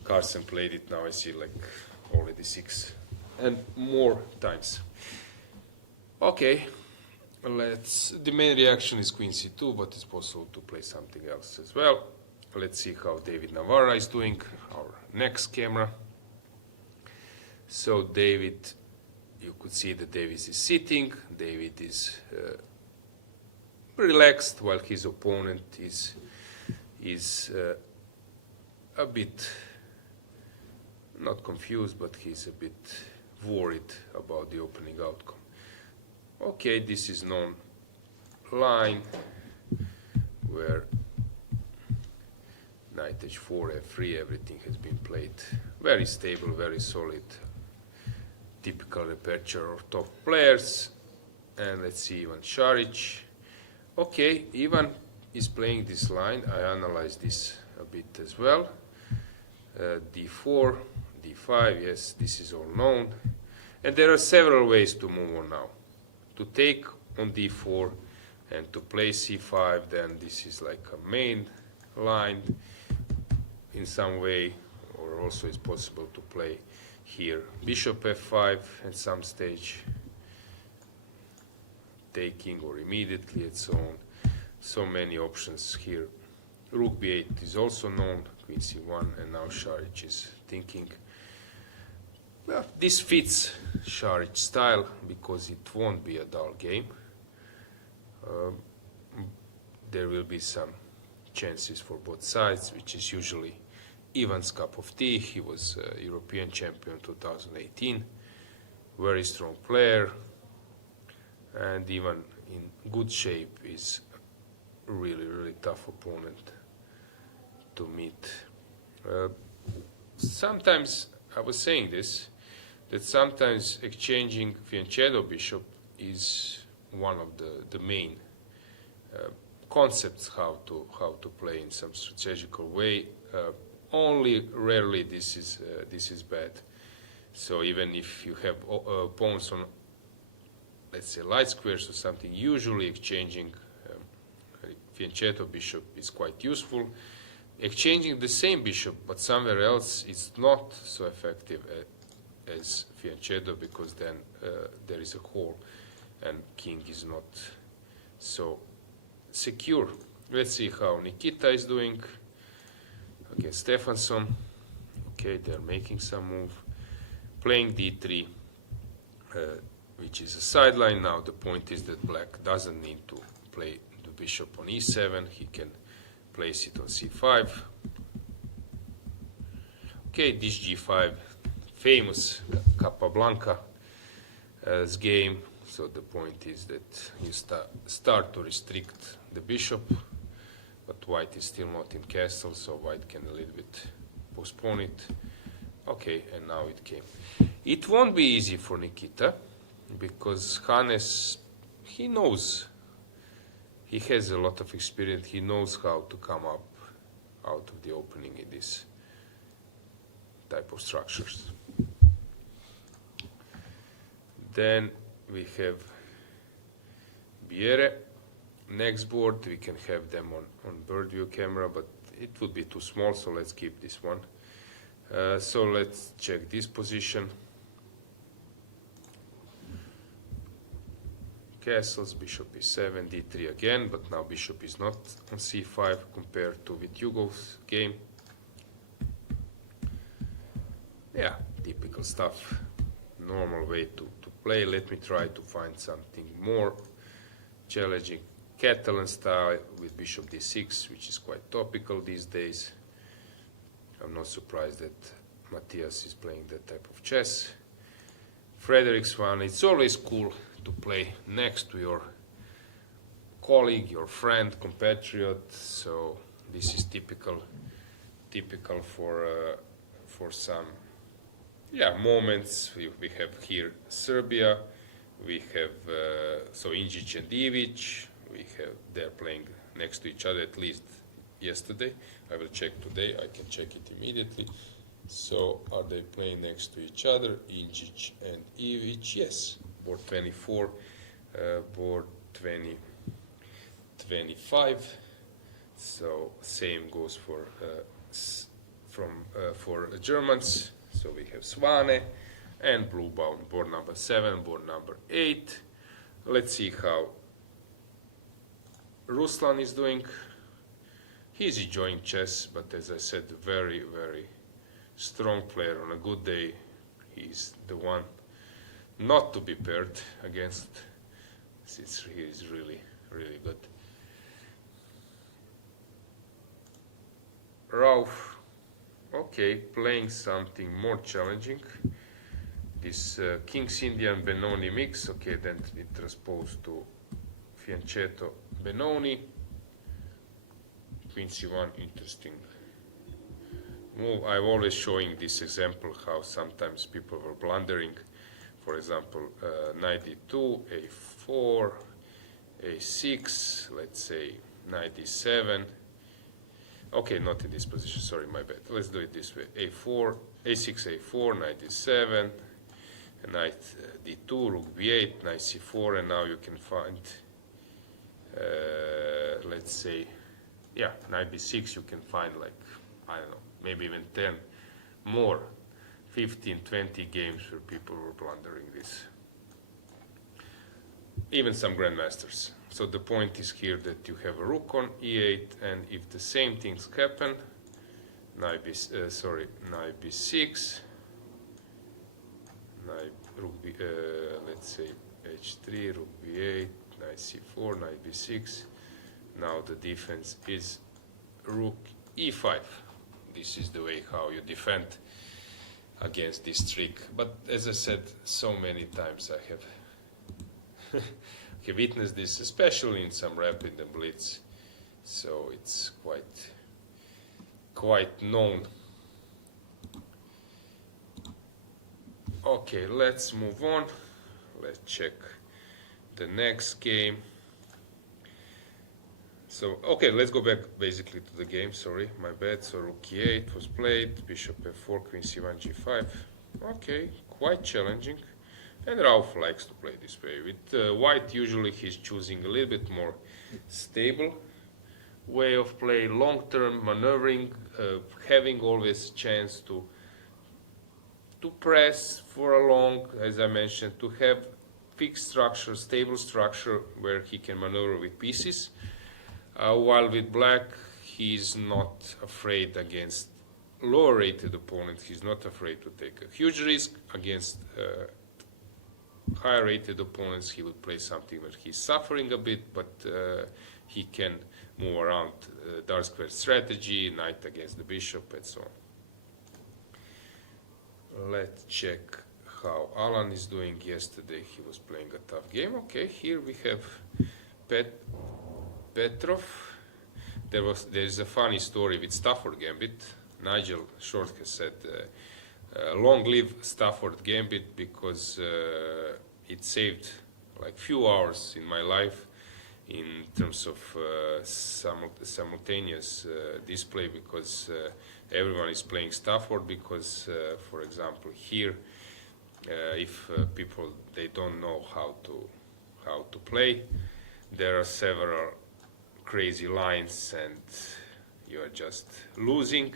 Carlsen played it now, I see, like already 6 and more times. Okay, the main reaction is Queen C2, but it's possible to play something else as well. Let's see how David Navarra is doing, our next camera. So David, you could see that David is sitting. David is relaxed, while his opponent is a bit not confused, but he's a bit worried about the opening outcome. Okay, this is known line where knight h4, f3, everything has been played very stable, very solid, typical repertoire of top players. And let's see Ivan Šarić. Okay, Ivan is playing this line. I analyzed this a bit as well. d4, d5, yes, this is all known. And there are several ways to move on now. To take on d4 and to play c5, then this is like a main line in some way, or also it's possible to play here bishop f5 at some stage, taking or immediately and so on. So many options here. Rook b8 is also known, queen c1, and now Šarić is thinking. Well, this fits Šarić style because it won't be a dull game. There will be some chances for both sides, which is usually Ivan's cup of tea. He was European champion 2018, very strong player, and even in good shape is a really tough opponent to meet. Sometimes, I was saying this, that sometimes exchanging fianchetto bishop is one of the main concepts how to play in some strategical way. Only rarely this is bad. So even if you have pawns on, let's say, light squares or something, usually exchanging fianchetto bishop is quite useful. Exchanging the same bishop but somewhere else is not so effective as fianchetto, because then there is a hole and king is not so secure. Let's see how Nikita is doing against Stefansson. Okay, they're making some move, playing d3, which is a sideline. Now the point is that black doesn't need to play the bishop on e7. He can place it on c5. Okay, this g5, famous Capablanca's game. So the point is that you start to restrict the bishop, but white is still not in castle, so white can a little bit postpone it. Okay, and now it came. It won't be easy for Nikita, because Hannes, he knows, he has a lot of experience, he knows how to come up out of the opening in this type of structures. Then we have Biere. Next board we can have them on bird view camera, but it would be too small, so let's keep this one. So let's check this position. Castles, bishop e7, d3 again, but now bishop is not on c5 compared to Vitjugov's game. Yeah, typical stuff, normal way to play. Let me try to find something more challenging. Catalan style with bishop d6, which is quite topical these days. I'm not surprised that Matthias is playing that type of chess. Frederick's one, it's always cool to play next to your colleague, your friend, compatriot. So this is typical for some moments. We have here Serbia. We have so Injic and Ivic. They're playing next to each other, at least yesterday. I will check today. I can check it immediately. So are they playing next to each other, Injic and Ivic? Yes. Board 24, board 25. So same goes for Germans. So we have Svane and blue bound, board number 7, board number 8. Let's see how Ruslan is doing. He's enjoying chess, but as I said, very strong player. On a good day He's the one not to be paired against. C3 is really, really good. Rauf, okay, playing something more challenging. This King's Indian Benoni mix, okay, then it transposed to Fianchetto Benoni. Queen C1, interesting move. I'm always showing this example how sometimes people were blundering. For example, knight d2, a4, a6, let's say knight d7. Okay, not in this position, sorry, my bad. Let's do it this way. a4, a6, a4, knight d7, knight d2, rook b8, knight c4, and now you can find, let's say, yeah, knight b6, you can find like, I don't know, maybe even 10 more, 15, 20 games where people were blundering this. Even some grandmasters. So the point is here that you have a rook on e8, and if the same things happen, knight b6, rook b, let's say h3, rook b8, knight c4, knight b6. Now the defense is rook e5. This is the way how you defend against this trick. But as I said so many times, I have witnessed this, especially in some rapid and blitz. So it's quite known. Okay, let's move on. Let's check the next game. So, okay, let's go back basically to the game, sorry, my bad. So rook e8 was played, bishop f4, queen c1, g5. Okay, quite challenging. And Rauf likes to play this way. With white, usually he's choosing a little bit more stable way of play, long-term maneuvering, having always chance to press for a long, as I mentioned, to have fixed structure, stable structure where he can maneuver with pieces. While with black, he's not afraid against lower rated opponents. He's not afraid to take a huge risk against higher rated opponents. He would play something where he's suffering a bit, but he can move around dark square strategy, knight against the bishop, and so on. Let's check how Alan is doing. Yesterday he was playing a tough game. Okay, here we have Petrov. There is a funny story with Stafford Gambit. Nigel Short has said, long live Stafford Gambit, because it saved like few hours in my life in terms of simultaneous display, because everyone is playing Stafford, because for example here if people they don't know how to play, there are several crazy lines and you are just losing,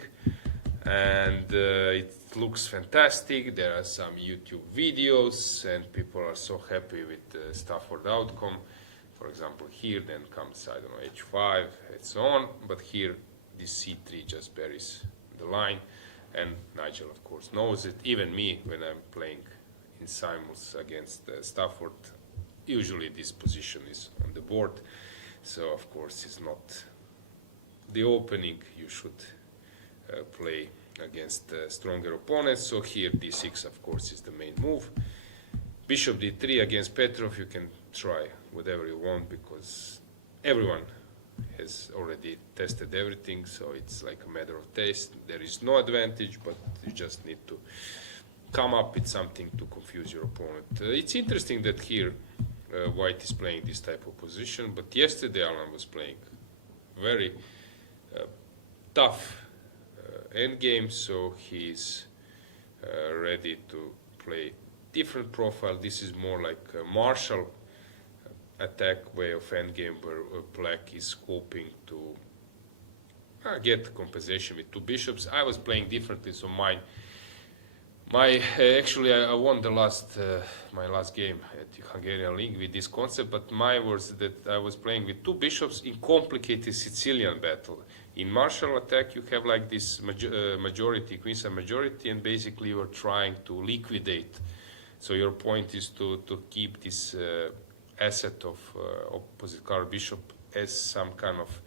and it looks fantastic. There are some YouTube videos and people are so happy with the Stafford outcome. For example, here then comes, I don't know, h5 and so on, but here this c3 just buries the line, and Nigel of course knows it. Even me, when I'm playing in simuls against Stafford, usually this position is on the board, so of course it's not the opening you should play against stronger opponents. So here d6 of course is the main move. Bishop d3 against Petrov, you can try whatever you want because everyone has already tested everything, so it's like a matter of taste. There is no advantage, but you just need to come up with something to confuse your opponent. It's interesting that here white is playing this type of position, but yesterday Alan was playing very tough endgame, so he's ready to play different profile. This is more like a martial attack way of endgame, where black is hoping to get compensation with two bishops. I was playing differently, so actually I won the my last game at the Hungarian League with this concept, but mine was that I was playing with two bishops in complicated Sicilian battle. In martial attack, you have like this majority, queenside majority, and basically you are trying to liquidate. So your point is to keep this asset of opposite card bishop as some kind of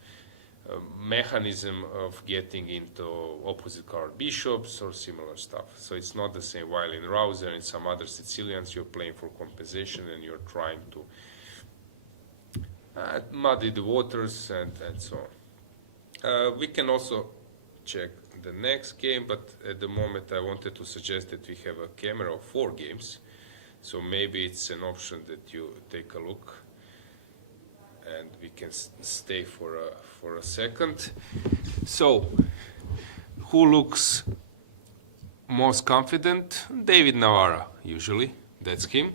mechanism of getting into opposite card bishops or similar stuff. So it's not the same. While in Rouser and some other Sicilians, you're playing for compensation and you're trying to muddy the waters and so on. We can also check the next game, but at the moment I wanted to suggest that we have a camera of 4 games. So maybe it's an option that you take a look and we can stay for a second. So, who looks most confident? David Navarra, usually. That's him.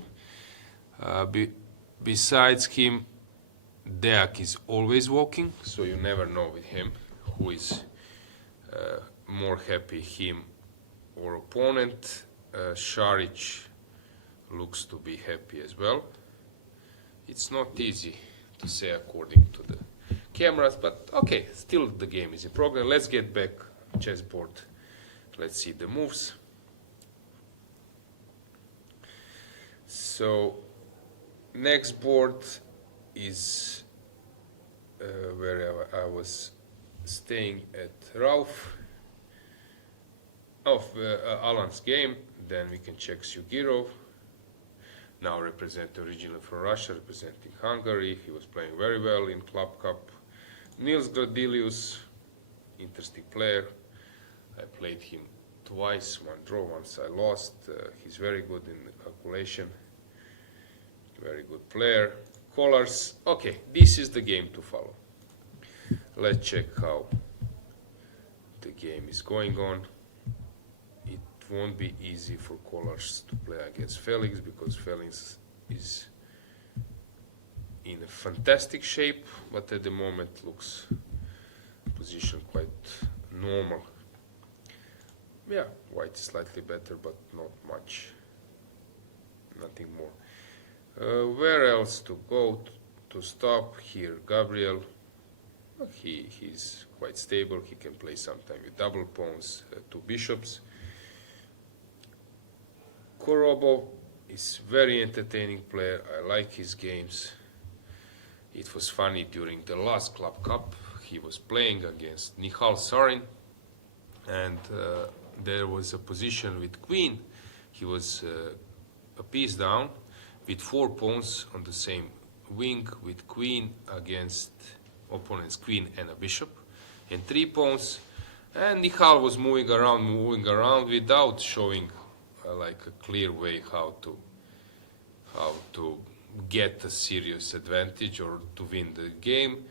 Besides him, Deak is always walking, so you never know with him who is more happy, him or opponent. Šarić looks to be happy as well. It's not easy to say according to the cameras, but okay, still the game is in progress. Let's get back chessboard. Let's see the moves. So next board is where I was staying at Alan's game. Then we can check Sugirov, now originally from Russia, representing Hungary. He was playing very well in Club Cup. Nils Gradilius, interesting player. I played him twice, one draw, once I lost. He's very good in calculation. Very good player. Kollars. Okay, this is the game to follow. Let's check how the game is going on. It won't be easy for Kollars to play against Felix because Felix is in a fantastic shape, but at the moment looks position quite normal. Yeah, white is slightly better, but not much. Nothing more. Where else to go to stop? Here, Gabriel. He's quite stable. He can play sometime with double pawns, 2 bishops. Korobov is very entertaining player. I like his games. It was funny during the last Club Cup. He was playing against Nihal Sarin, and there was a position with queen. He was a piece down with 4 pawns on the same wing with queen against opponent's queen and a bishop, and 3 pawns, and Nihal was moving around without showing like a clear way how to get a serious advantage or to win the game.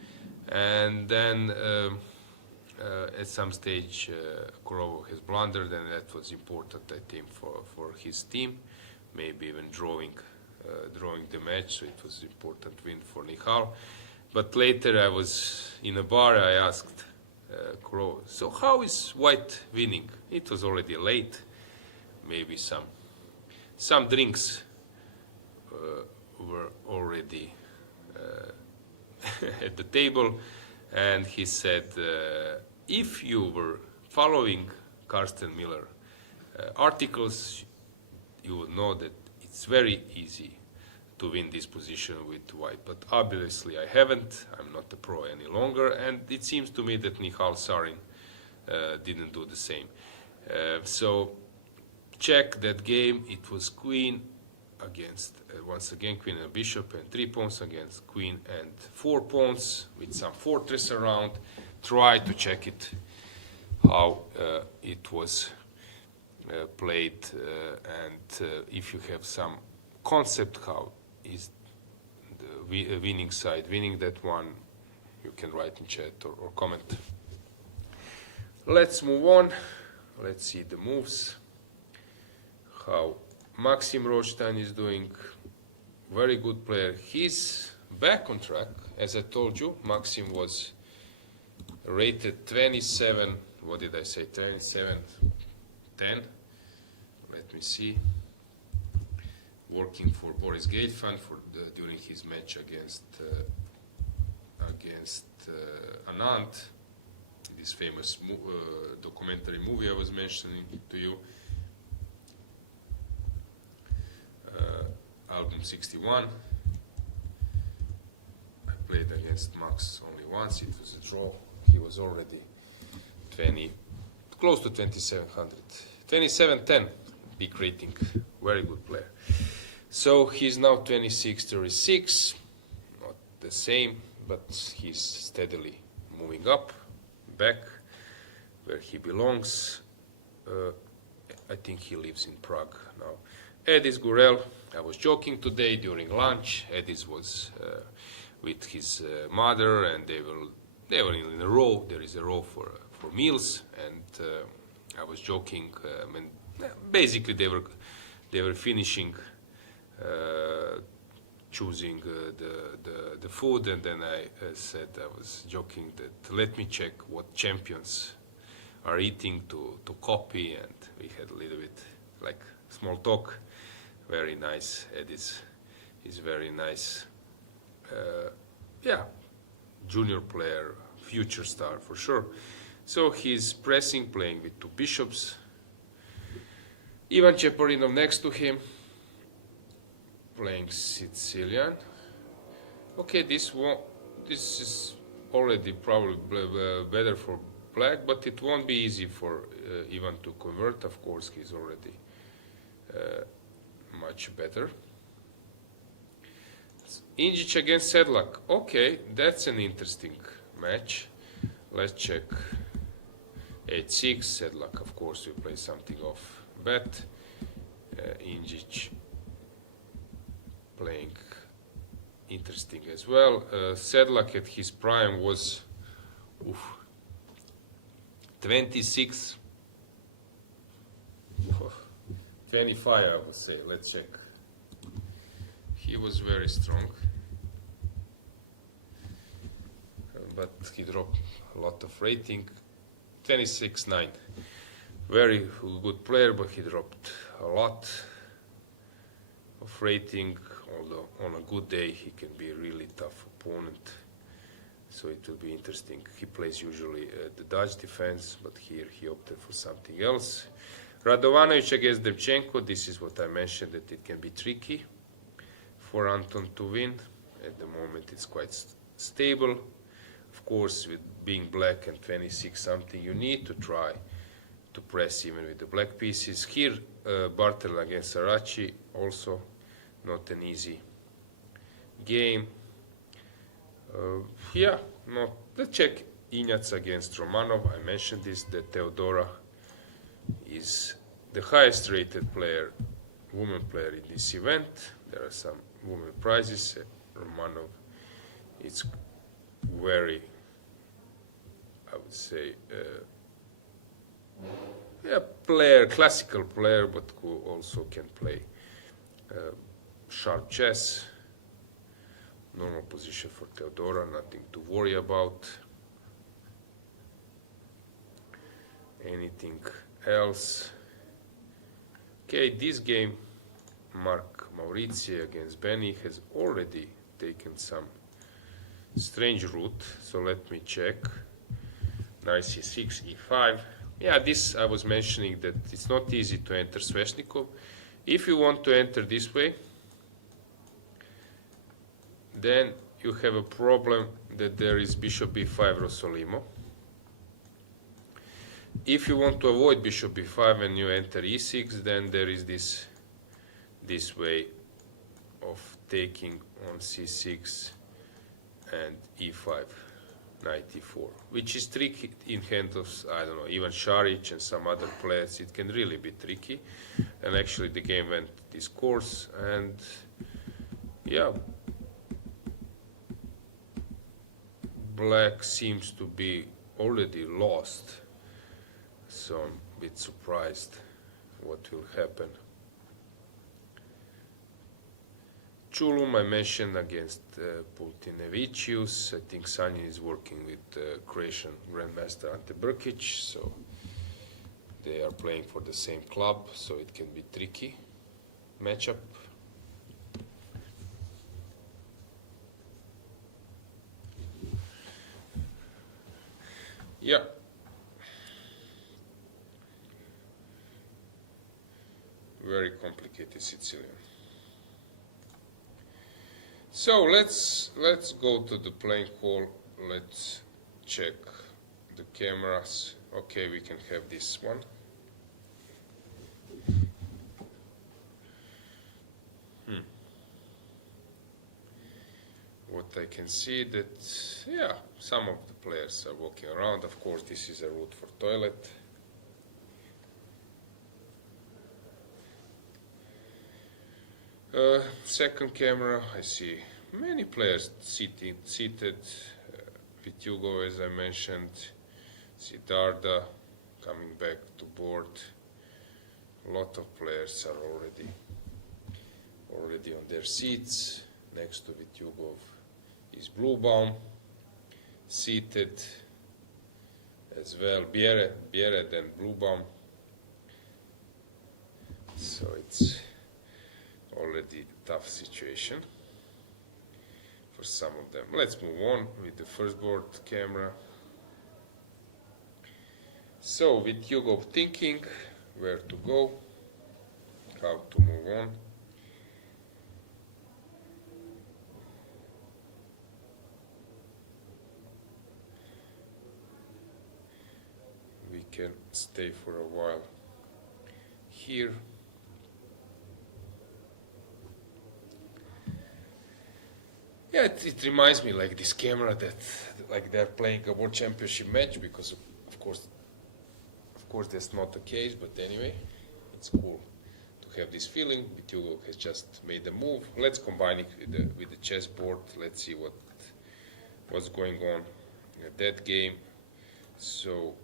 And then at some stage Korobov has blundered, and that was important, I think, for his team, maybe even drawing the match, so it was an important win for Nihal. But later I was in a bar, I asked Korobov, so how is white winning? It was already late, maybe some drinks were already at the table, and he said, if you were following Carsten Miller articles, you would know that it's very easy to win this position with white, but obviously I haven't. I'm not a pro any longer, and it seems to me that Nihal Sarin didn't do the same. So check that game. It was queen against once again queen and bishop, and 3 pawns against queen and 4 pawns with some fortress around. Try to check it how it was played, and if you have some concept how is the winning side winning that one, you can write in chat or comment. Let's move on. Let's see the moves. How Maxim Rothstein is doing. Very good player. He's back on track. As I told you, Maxim was rated 27. What did I say? 27, 10. Let me see. Working for Boris Gelfand during his match against Anand. this famous documentary movie I was mentioning to you. Album 61. I played against Max only once. It was a draw. He was already close to 2700. 2710, big rating. Very good player. So he's now 2636. Not the same, but he's steadily moving up, back where he belongs. I think he lives in Prague now. Edis Gurel, I was joking today during lunch. Edis was with his mother, and they were in a row. There is a row for meals, and I was joking. And basically, they were finishing choosing the food, and then I said, I was joking that let me check what champions are eating to copy, and we had a little bit like small talk. Very nice. Edis is very nice. Yeah, junior player, future star for sure. So he's pressing, playing with two bishops. Ivan Cheparinov next to him, playing Sicilian. Okay, this is already probably better for black, but it won't be easy for Ivan to convert. Of course, he's already much better. Injic against Sedlak. Okay, that's an interesting match. Let's check. 8-6. Sedlak, of course, will play something off bet. Injic playing interesting as well. Sedlak at his prime was 26. 25, I would say. Let's check. He was very strong, but he dropped a lot of rating. 26-9. Very good player, but he dropped a lot of rating. Although on a good day he can be a really tough opponent. So it will be interesting. He plays usually the Dutch defense, but here he opted for something else. Radovanovic against Demchenko. This is what I mentioned, that it can be tricky for Anton to win. At the moment it's quite stable. Of course, with being black and 26 something, you need to try to press even with the black pieces. Here Bartel against Arachi, also not an easy game. Yeah, no. Let's check Ignac against Romanov. I mentioned this, that Teodora is the highest rated player, woman player in this event. There are some women prizes. Romanov is very, I would say, player, classical player, but who also can play sharp chess. Normal position for Teodora, nothing to worry about. Anything else? Okay, this game, Mark Maurizio against Benny, has already taken some strange route, so let me check. Knight c6, e5. Yeah, this I was mentioning, that it's not easy to enter Sveshnikov. If you want to enter this way, then you have a problem that there is bishop b5 Rossolimo. If you want to avoid bishop b5 and you enter e6, then there is this way of taking on c6 and e5, knight e4, which is tricky in hand of, I don't know, Ivan Šarić and some other players. It can really be tricky, and actually the game went this course, and yeah, black seems to be already lost, so I'm a bit surprised what will happen. Chulum I mentioned against Pultinevicius. I think Sanyin is working with Croatian Grandmaster Ante Brkic, so they are playing for the same club, so it can be tricky matchup. Yeah, Very complicated Sicilian. So let's go to the playing hall. Let's check the cameras. Okay, we can have this one. What I can see that, yeah, some of the players are walking around. Of course, this is a route for toilet. Second camera, I see many players seated. With Hugo, as I mentioned. See Darda coming back to board. A lot of players are already on their seats. Next to Vityugov is Bluebaum, seated as well. Biered and Bluebaum. So it's already a tough situation for some of them. Let's move on with the first board camera. So with Hugo thinking where to go, how to move on. We can stay for a while here. Yeah, it reminds me like this camera that like they're playing a world championship match, because of course that's not the case, but anyway, it's cool to have this feeling. Vityugov has just made a move. Let's combine it with the chessboard. Let's see what's going on in that game. So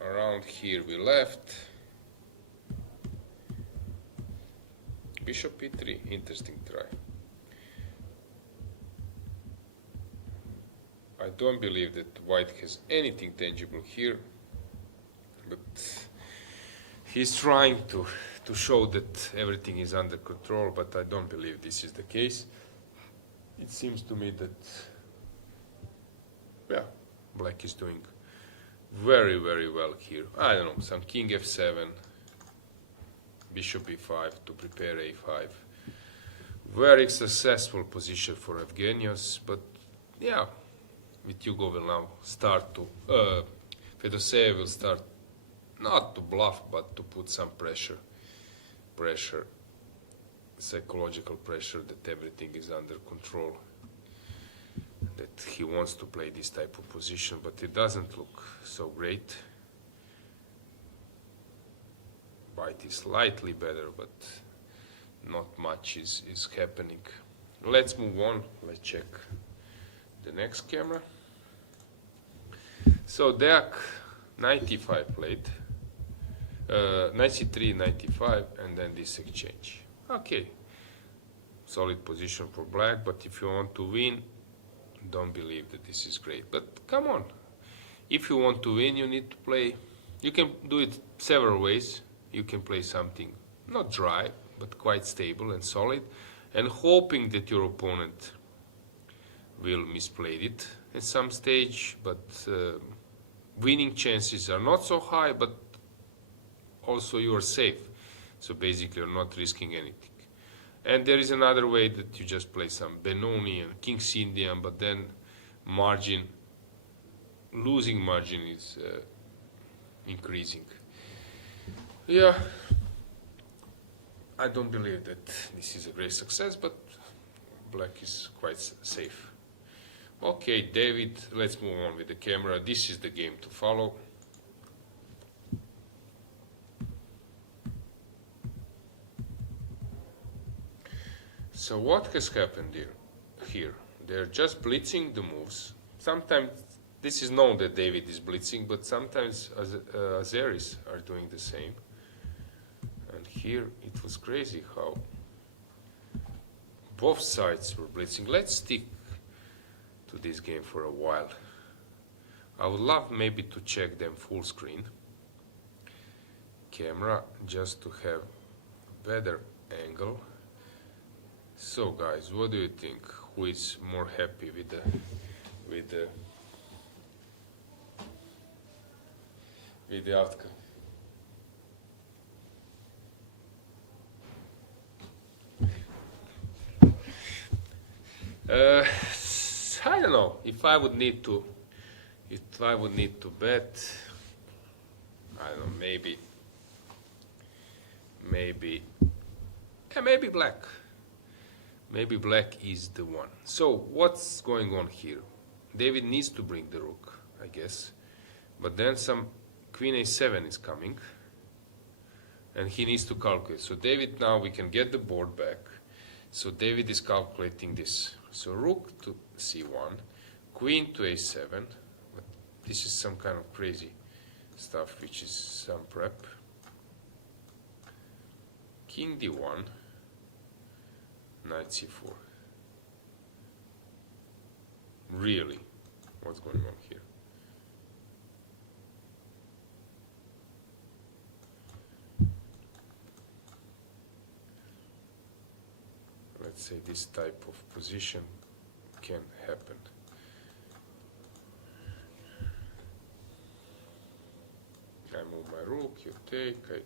around here we left. Bishop e3, interesting try. I don't believe that White has anything tangible here, but he's trying to show that everything is under control, but I don't believe this is the case. It seems to me that, yeah, Black is doing very, very well here. I don't know, some King f7, Bishop e5 to prepare a5. Very successful position for Evgenios, but yeah, Vityugov will now start to, Fedoseev will start not to bluff, but to put some pressure, psychological pressure that everything is under control, that he wants to play this type of position, but it doesn't look so great. White is slightly better, but not much is happening. Let's move on, let's check the next camera. So Deak 95 played, knight c3, 95, and then this exchange. Okay, solid position for Black, but if you want to win, don't believe that this is great. But come on, if you want to win, you need to play. You can do it several ways. You can play something not dry, but quite stable and solid, and hoping that your opponent will misplay it at some stage, but winning chances are not so high, but also you are safe. So basically you're not risking anything. And there is another way that you just play some Benoni and King's Indian, but then losing margin is increasing. Yeah, I don't believe that this is a great success, but Black is quite safe. Okay, David, let's move on with the camera. This is the game to follow. So what has happened here? They're just blitzing the moves. Sometimes this is known that David is blitzing, but sometimes Azeris are doing the same. And here it was crazy how both sides were blitzing. Let's stick to this game for a while. I would love maybe to check them full screen camera just to have a better angle. So guys, what do you think? Who is more happy with the outcome? I don't know if I would need to. If I would need to bet, I don't know. Maybe black. Maybe black is the one. So what's going on here? David needs to bring the rook, I guess. But then some queen a7 is coming. And he needs to calculate. So David, now we can get the board back. So David is calculating this. So rook to c1, queen to a7. But this is some kind of crazy stuff, which is some prep. King d1, knight c4. Really? What's going on here? Let's say this type of position can happen. I move my rook, you take, I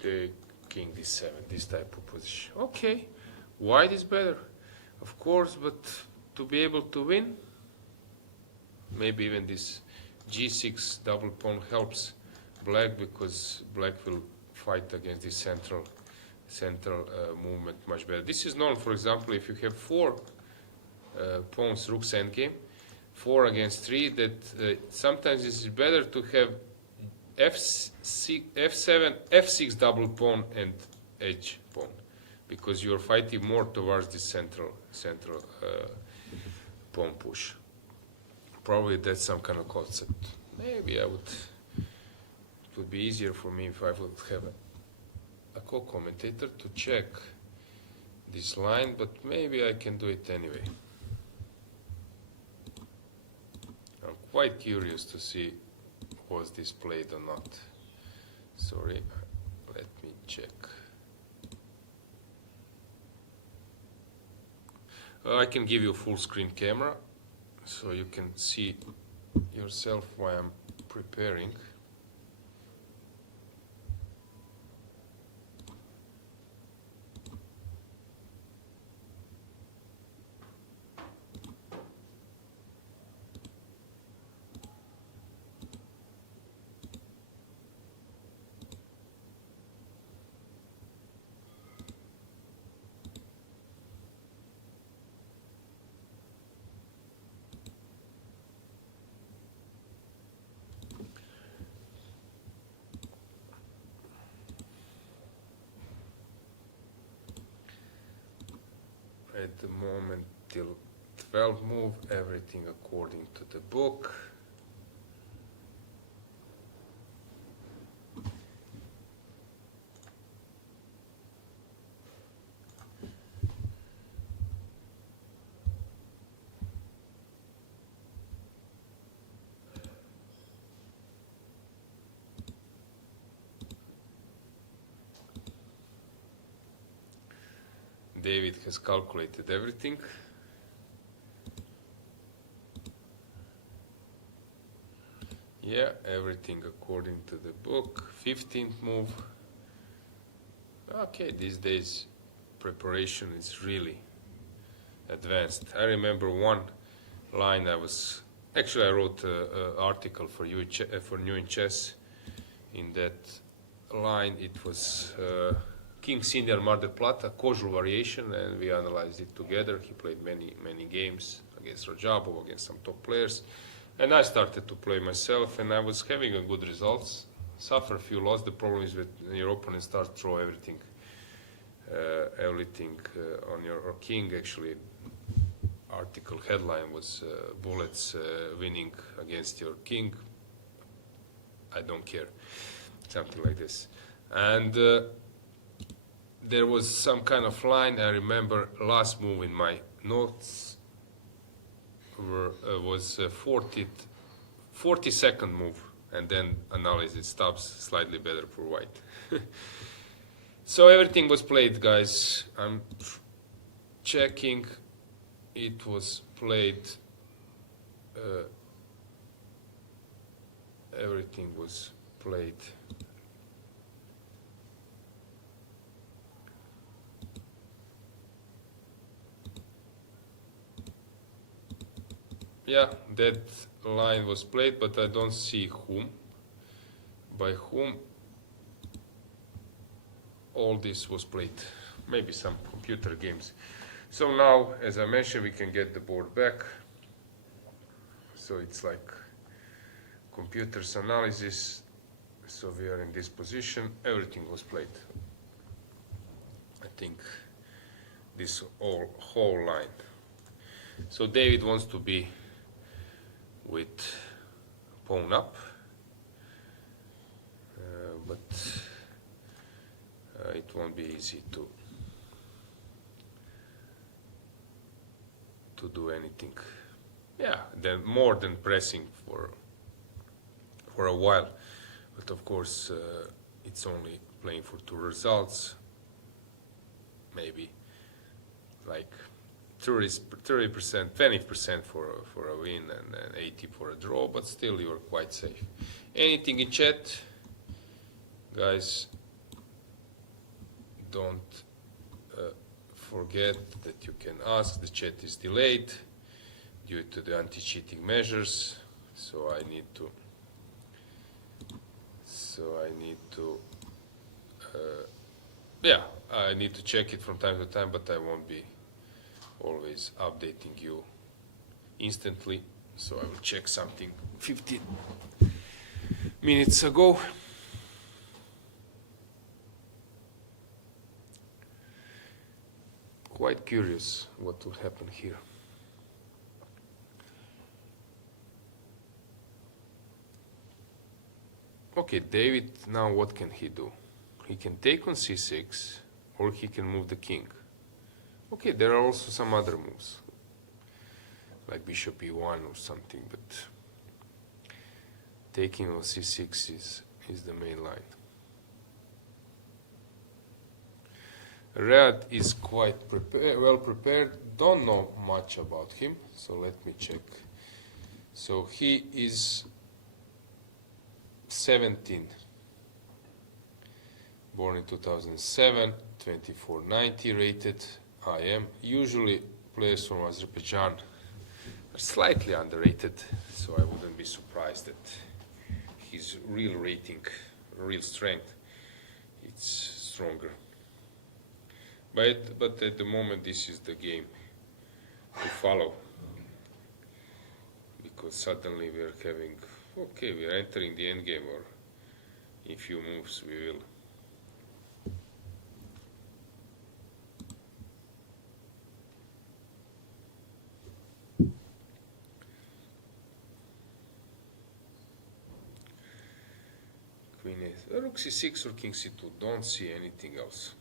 take, king d7, this type of position. Okay, white is better, of course, but to be able to win, maybe even this g6 double pawn helps black, because black will fight against this central movement much better. This is known, for example, if you have 4 pawns, rook's endgame, 4 against 3, that sometimes it is better to have f7, f6 double pawn and edge pawn, because you are fighting more towards this central pawn push. Probably that's some kind of concept. Maybe it would be easier for me if I would have a co-commentator to check this line, but maybe I can do it anyway. I'm quite curious to see was this played or not. Sorry, let me check. I can give you a full screen camera so you can see yourself while I'm preparing. At the moment till 12 move, everything according to the book. David has calculated everything. Yeah, everything according to the book. 15th move. Okay, these days preparation is really advanced. I remember one line I wrote an article for New in Chess. In that line it was King Senior Mar del Plata, casual variation, and we analyzed it together. He played many games against Rajabov, against some top players, and I started to play myself, and I was having a good results. Suffer a few losses. The problem is when your opponent starts to throw everything on your king. Actually, article headline was bullets winning against your king. I don't care, something like this, and. There was some kind of line. I remember last move in my notes was 40-second move, and then analysis stops slightly better for white. So everything was played, guys. I'm checking. It was played. Everything was played. yeah, that line was played, but I don't see whom. By whom all this was played. Maybe some computer games. So now, as I mentioned, we can get the board back. So it's like computers analysis. So we are in this position. Everything was played. I think this whole line. So David wants to be with pawn up, but it won't be easy to do anything. Yeah, then more than pressing for a while, but of course it's only playing for 2 results. Maybe like 30%, 20% for a win and 80 for a draw, but still you are quite safe. Anything in chat, guys? Don't forget that you can ask. The chat is delayed due to the anti-cheating measures, so I need to yeah, I need to check it from time to time, but I won't be always updating you instantly, so I will check something 15 minutes ago. Quite curious what will happen here. Okay, David, now what can he do? He can take on c6, or he can move the king. Okay, there are also some other moves, like bishop e1 or something, but taking on c6 is the main line. Red is quite well prepared. Don't know much about him, so let me check. So he is 17, born in 2007, 2490 rated. I am. Usually players from Azerbaijan are slightly underrated, so I wouldn't be surprised that his real rating, real strength, it's stronger. But at the moment this is the game to follow, because suddenly we are having, okay, we are entering the end game, or in few moves we will. Queen a, rook c6 or king c2, don't see anything else.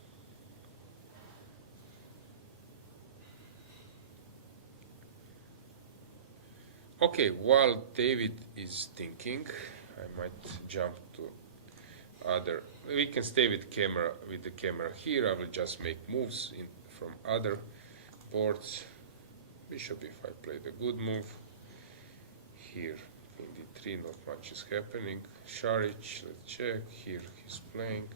Okay, while David is thinking, I might jump to other. We can stay with the camera here. I will just make moves from other boards. Bishop if I play the good move. Here, queen d3, not much is happening. Šarić, let's check. Here he's playing.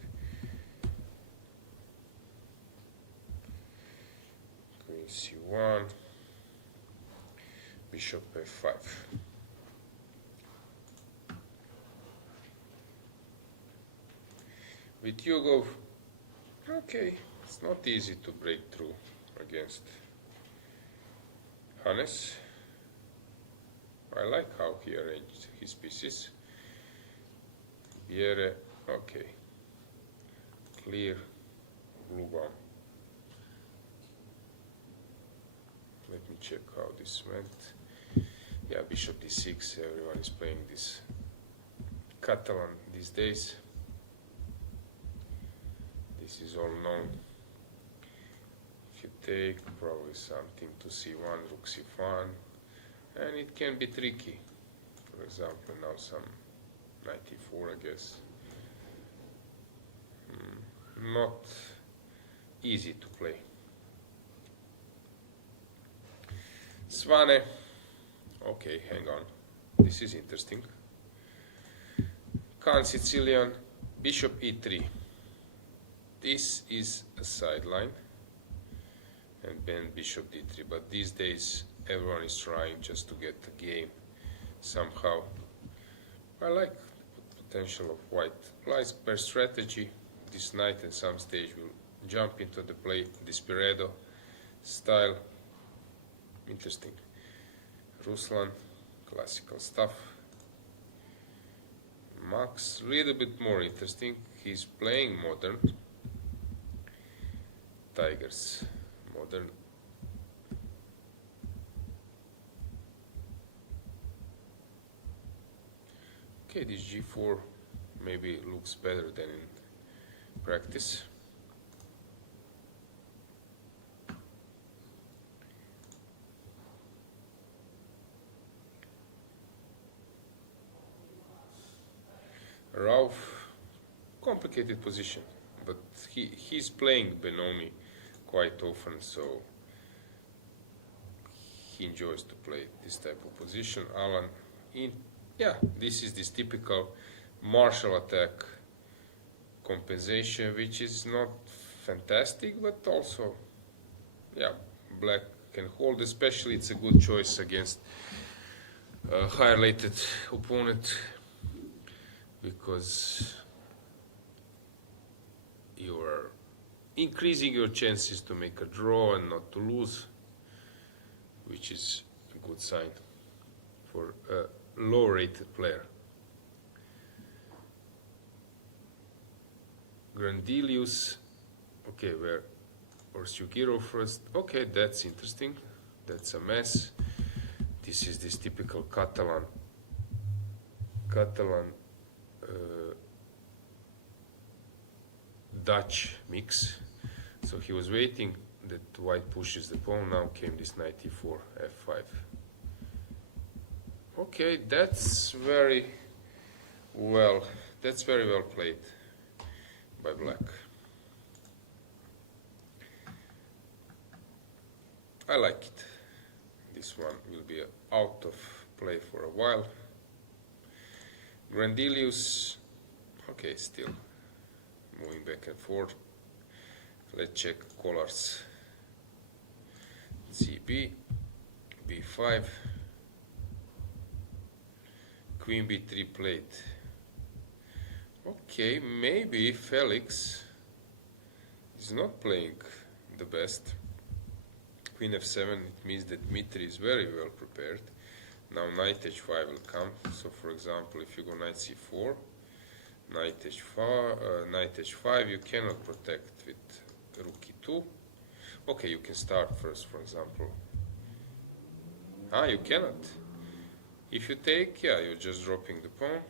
Queen c1. Bishop f5. With Yugov, okay, it's not easy to break through against Hannes. I like how he arranged his pieces. Biere, okay, clear, blue bomb. Let me check how this went. Yeah, bishop d6, everyone is playing this Catalan these days. This is all known. If you take, probably something to c1, rook c1, and it can be tricky. For example, now some 94, I guess. Not easy to play. Svane, okay, hang on, this is interesting. Khan Sicilian, bishop e3. This is a sideline, and then bishop d3, but these days everyone is trying just to get the game somehow. I like the potential of white. Like per strategy, this knight at some stage will jump into the play Desperado style. Interesting. Ruslan, classical stuff. Max, a little bit more interesting. He's playing modern. Tigers, modern. Okay, this g4 maybe looks better than in practice. Rauf, complicated position, but he's playing Benomi quite often, so he enjoys to play this type of position. Alan, yeah, this is this typical martial attack compensation, which is not fantastic, but also, yeah, black can hold. Especially, it's a good choice against a higher-rated opponent, because you are increasing your chances to make a draw and not to lose, which is a good sign for a low-rated player. Grandelius, okay, where Orsugiro first. Okay, that's interesting. That's a mess. This is this typical Catalan Dutch mix. So he was waiting that white pushes the pawn. Now came this knight e4, f5. Okay, that's very well played by black. I like it. This one will be out of play for a while. Grandelius, okay, still moving back and forth. Let's check colors. CB, B5, Queen B3 played. Okay, maybe Felix is not playing the best. Queen F7, it means that Dmitry is very well prepared. Now knight H5 will come. So for example, if you go knight C4, knight H5, you cannot protect with rook E2. Okay, you can start first, for example. You cannot. If you take, yeah, you're just dropping the pawn.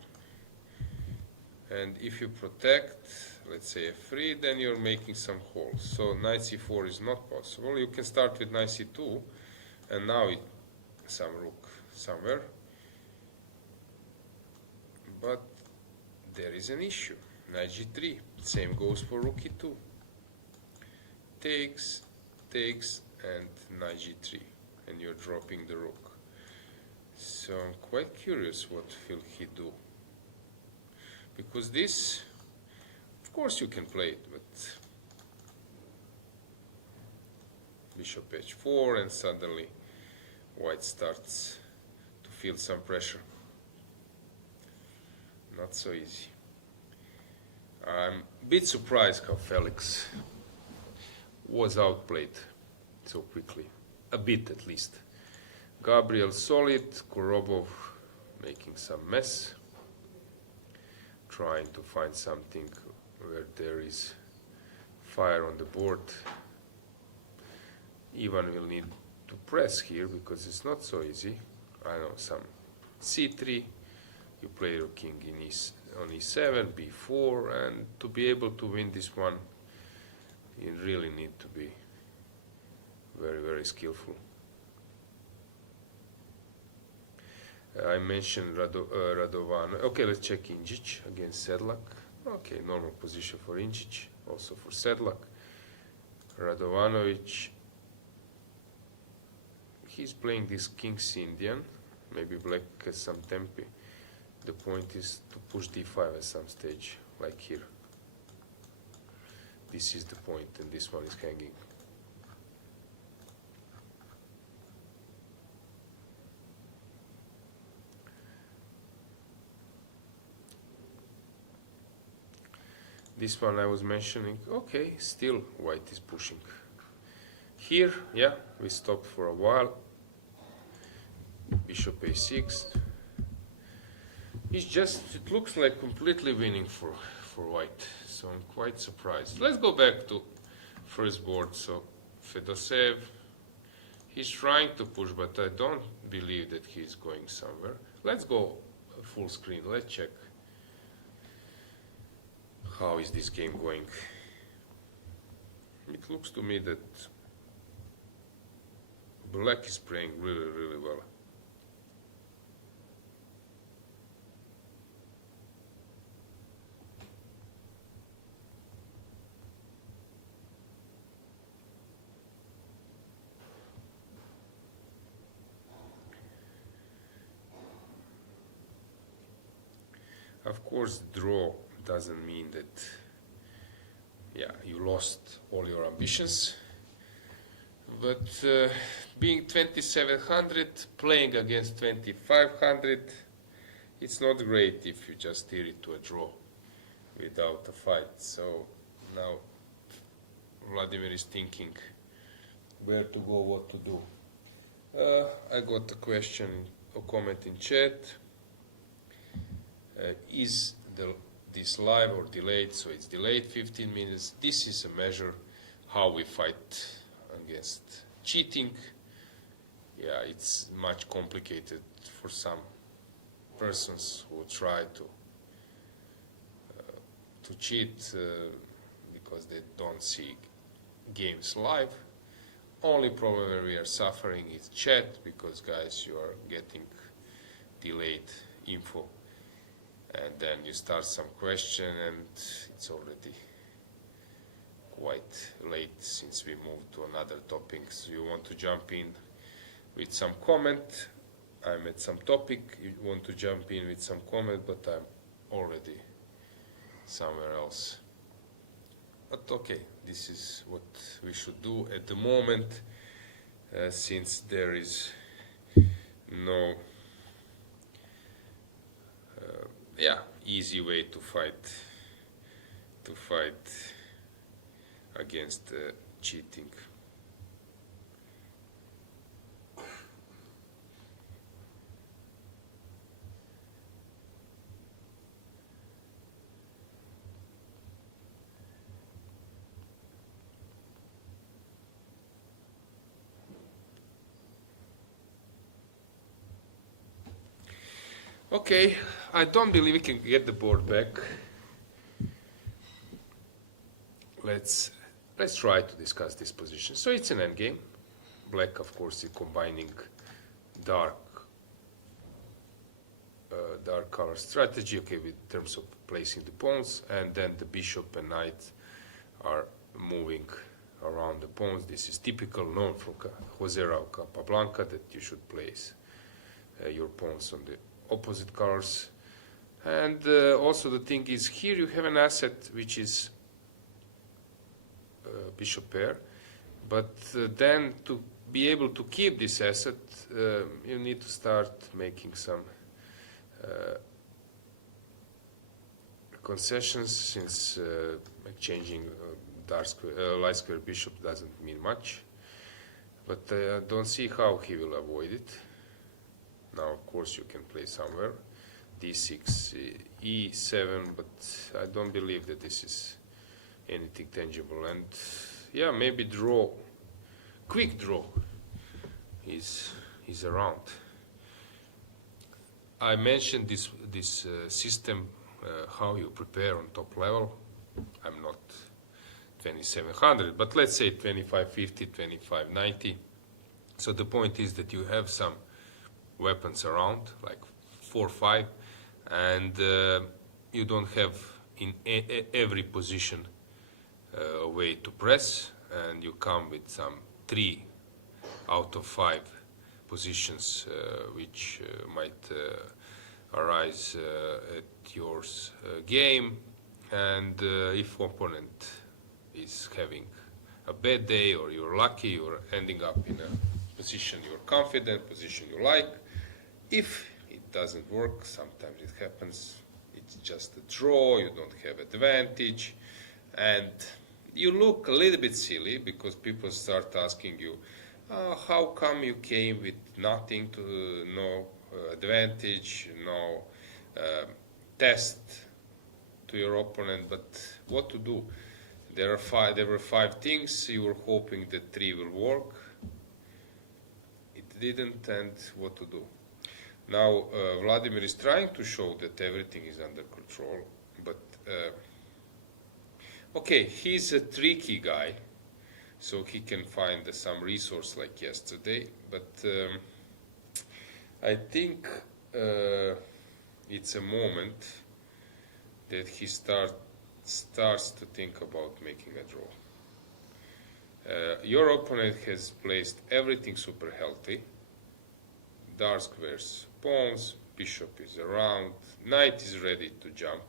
And if you protect, let's say F3, then you're making some holes. So knight C4 is not possible. You can start with knight C2, and now some rook somewhere. But there is an issue. Knight G3, same goes for rook E2. Takes, and knight G3, and you're dropping the rook. So I'm quite curious what will he do. Because this, of course you can play it, but bishop H4, and suddenly white starts to feel some pressure. Not so easy. I'm a bit surprised how Felix was outplayed so quickly. A bit at least. Gabriel solid, Korobov making some mess. Trying to find something where there is fire on the board. Ivan will need to press here because it's not so easy. I know, some C3, you play your king in on E7, B4, and to be able to win this one, you really need to be very, very skillful. I mentioned Radovan. Okay, let's check Injic against Sedlak. Okay, normal position for Injic, also for Sedlak. Radovanovic, he's playing this King's Indian. Maybe black has some tempi. The point is to push D5 at some stage, like here. This is the point, and this one is hanging. This one I was mentioning. Okay, still white is pushing. Here, yeah, we stopped for a while. Bishop a6. It looks like completely winning for white. So I'm quite surprised. Let's go back to first board. So Fedoseev, he's trying to push, but I don't believe that he's going somewhere. Let's go full screen. Let's check. How is this game going? It looks to me that black is playing really, really well. Of course, draw doesn't mean that, yeah, you lost all your ambitions. But being 2700, playing against 2500, it's not great if you just steer it to a draw without a fight. So now Vladimir is thinking where to go, what to do. I got a question, a comment in chat. Is this live or delayed? So it's delayed 15 minutes. This is a measure how we fight against cheating. Yeah, it's much complicated for some persons who try to cheat because they don't see games live. Only problem where we are suffering is chat, because guys, you are getting delayed info, and then you start some question and it's already quite late since we moved to another topic. So you want to jump in with some comment. I'm at some topic, you want to jump in with some comment, but I'm already somewhere else. But okay, this is what we should do at the moment, since there is no easy way to fight against cheating. Okay, I don't believe we can get the board back. Let's try to discuss this position. So it's an endgame. Black, of course, is combining dark color strategy, okay, with terms of placing the pawns, and then the bishop and knight are moving around the pawns. This is typical, known from Jose Raul Capablanca, that you should place your pawns on the opposite colors. And also the thing is, here you have an asset which is bishop pair, but then to be able to keep this asset, you need to start making some concessions, since exchanging light square bishop doesn't mean much. But I don't see how he will avoid it. Now, of course, you can play somewhere d6, e7, but I don't believe that this is anything tangible. And yeah, maybe draw, quick draw is around. I mentioned this system, how you prepare on top level. I'm not 2700, but let's say 2550, 2590. So the point is that you have some weapons around, like 4 or 5, and you don't have in every position a way to press, and you come with some 3 out of 5 positions which might arise at your game. And if opponent is having a bad day, or you're lucky, you're ending up in a position you're confident, position you like. If it doesn't work, sometimes it happens, it's just a draw, you don't have advantage, And you look a little bit silly because people start asking you, how come you came with nothing, to no advantage, no test to your opponent, but what to do? There were five things. You were hoping that 3 will work. It didn't, and what to do? Now, Vladimir is trying to show that everything is under control, but okay, he's a tricky guy, so he can find some resource like yesterday, but I think it's a moment that he starts to think about making a draw. Your opponent has placed everything super healthy. Dark squares, pawns, bishop is around, knight is ready to jump.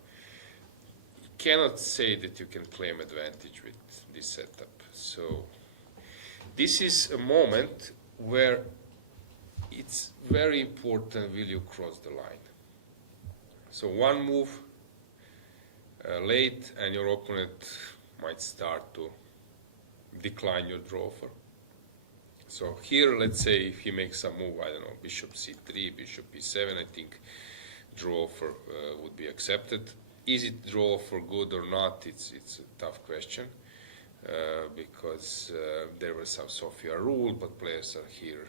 You cannot say that you can claim advantage with this setup. So this is a moment where it's very important, will you cross the line? So one move late and your opponent might start to decline your draw offer. So here, let's say if he makes a move, I don't know, bishop c3, bishop e7, I think draw offer would be accepted. Is it draw offer good or not? It's a tough question because there was some Sofia rule, but players are here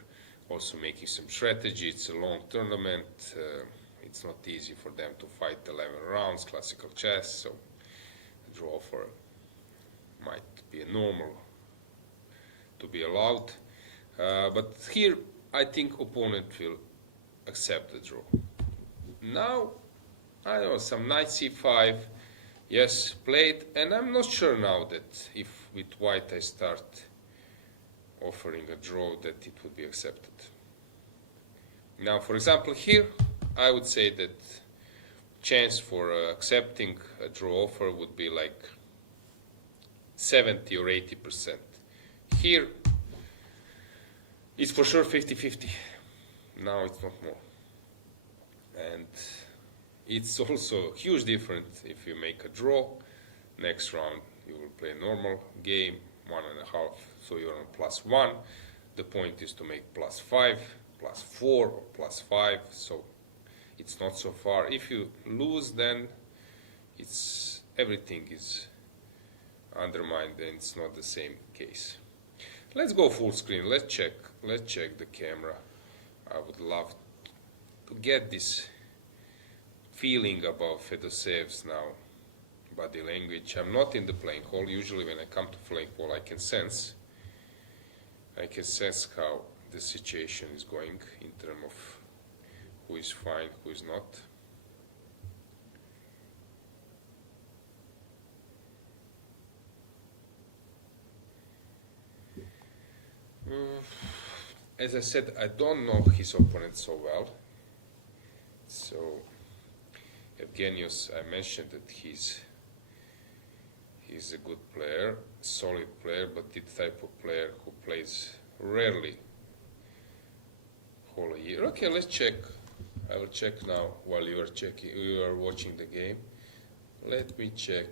also making some strategy. It's a long tournament. It's not easy for them to fight 11 rounds, classical chess, so draw offer might be a normal to be allowed. But here, I think opponent will accept the draw. Now, I don't know, some knight c5, yes, played, and I'm not sure now that if with white I start offering a draw that it would be accepted. Now, for example, here, I would say that chance for accepting a draw offer would be like 70 or 80%. Here, it's for sure 50-50. Now it's not more. And it's also a huge difference if you make a draw. Next round you will play normal game, 1.5, so you're on +1. The point is to make +5, +4, or +5, so it's not so far. If you lose, then everything is undermined and it's not the same case. Let's go full screen. Let's check the camera. I would love to get this feeling about Fedosev's now body language. I'm not in the playing hall. Usually when I come to playing hall I can sense how the situation is going in terms of who is fine, who is not. As I said, I don't know his opponent so well. So, Evgenius, I mentioned that he's a good player, solid player, but the type of player who plays rarely whole year. Okay, let's check. I will check now while you are watching the game. Let me check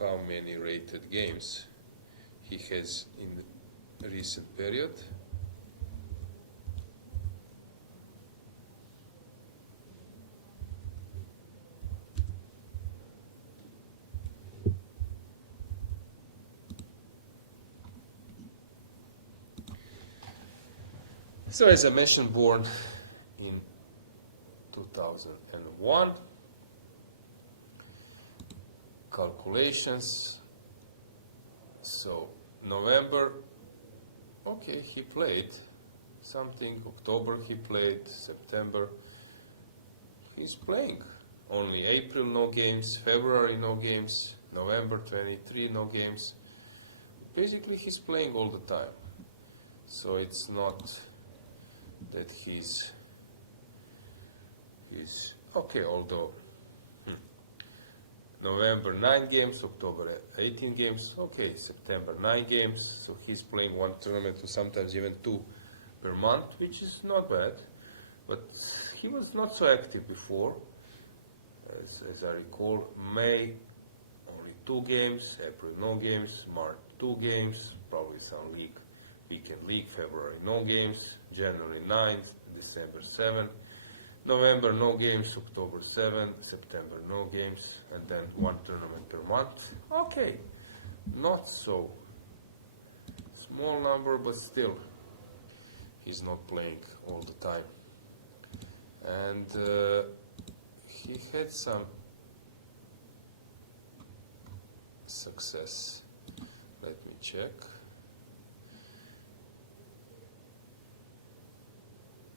how many rated games he has in the recent period. So as I mentioned, born in 2001. Calculations. So November, okay, he played something. October he played. September he's playing. Only April no games. February no games. November 23 no games. Basically he's playing all the time. So it's not that he's okay, although November 9 games, October 18 games, okay, September 9 games, so he's playing one tournament or sometimes even 2 per month, which is not bad, but he was not so active before. As I recall, May only 2 games, April no games, March 2 games, probably some weekend league, February no games, January 9th, December 7th, November no games, October 7th, September no games, and then 1 tournament per month. Okay, not so small number, but still, he's not playing all the time. And he had some success. Let me check.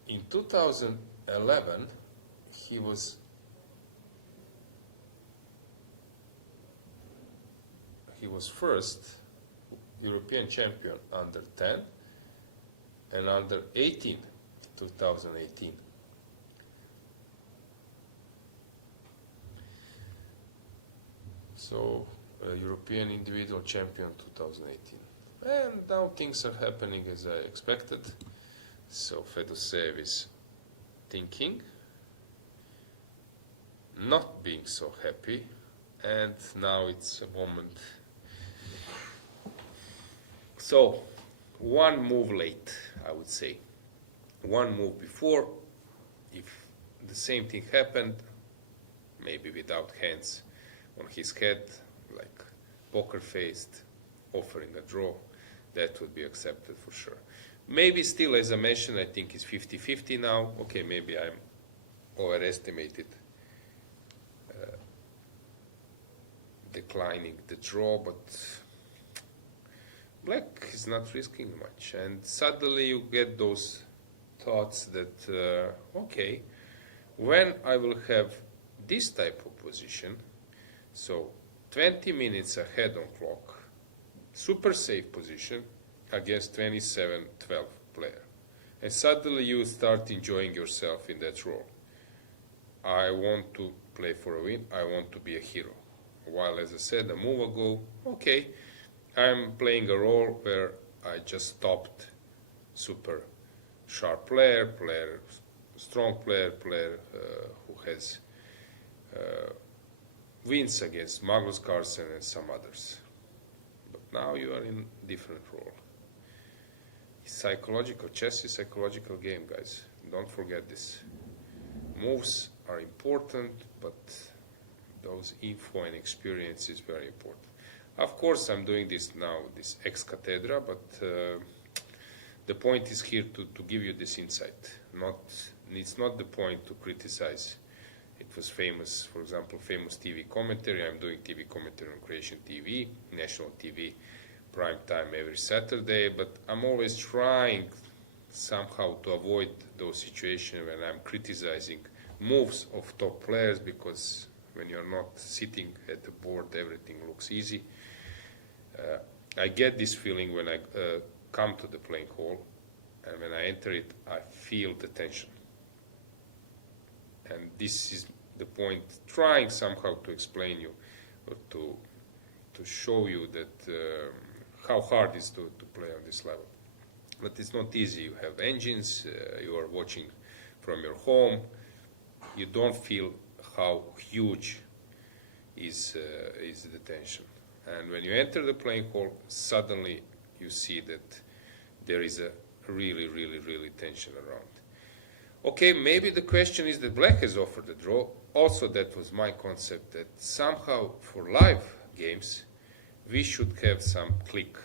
In 2011, he was first European champion under 10 and under 18, 2018. So, European individual champion 2018. And now things are happening as I expected. So Fedoseev is thinking, not being so happy, and now it's a moment. So, one move late, I would say. One move before, if the same thing happened, maybe without hands on his head, like poker-faced, offering a draw, that would be accepted for sure. Maybe still, as I mentioned, I think it's 50-50 now. Okay, maybe I'm overestimated declining the draw, but black is not risking much. And suddenly you get those thoughts that, okay, when I will have this type of position, so 20 minutes ahead on clock, super safe position against 27-12 player. And suddenly you start enjoying yourself in that role. I want to play for a win, I want to be a hero. While, as I said a move ago, okay, I'm playing a role where I just stopped super sharp player, strong player who has wins against Magnus Carlsen and some others. But now you are in different role. Psychological chess is psychological game, guys. Don't forget this. Moves are important, but those info and experience is very important. Of course, I'm doing this now, this ex cathedra, but the point is here to give you this insight. It's not the point to criticize. It was famous, for example, famous TV commentary. I'm doing TV commentary on Croatian TV, national TV, prime time every Saturday, but I'm always trying somehow to avoid those situations when I'm criticizing moves of top players, because when you're not sitting at the board, everything looks easy. I get this feeling when I come to the playing hall, and when I enter it, I feel the tension. And this is the point, trying somehow to explain you, or to show you that how hard it is to play on this level. But it's not easy. You have engines, you are watching from your home, you don't feel how huge is the tension. And when you enter the playing hall, suddenly you see that there is a really tension around. Okay, maybe the question is that black has offered a draw. Also, that was my concept, that somehow for live games, we should have some click.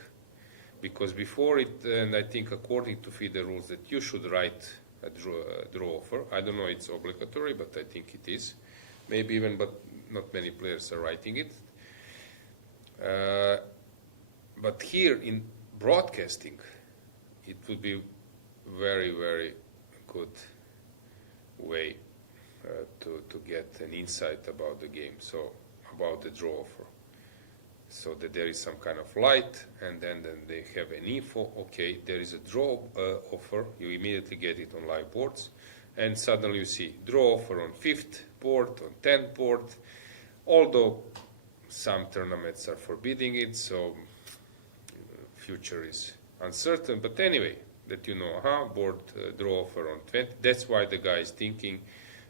Because before it, and I think according to FIDE rules, that you should write a draw offer. I don't know it's obligatory, but I think it is. Maybe even, but not many players are writing it. But here in broadcasting, it would be very good way to get an insight about the game, so about the draw offer. So that there is some kind of light, and then they have an info, okay, there is a draw offer, you immediately get it on live boards, and suddenly you see draw offer on 5th port, on 10th port, although some tournaments are forbidding it, so future is uncertain, but anyway, that you know, board draw offer on 20, that's why the guy is thinking,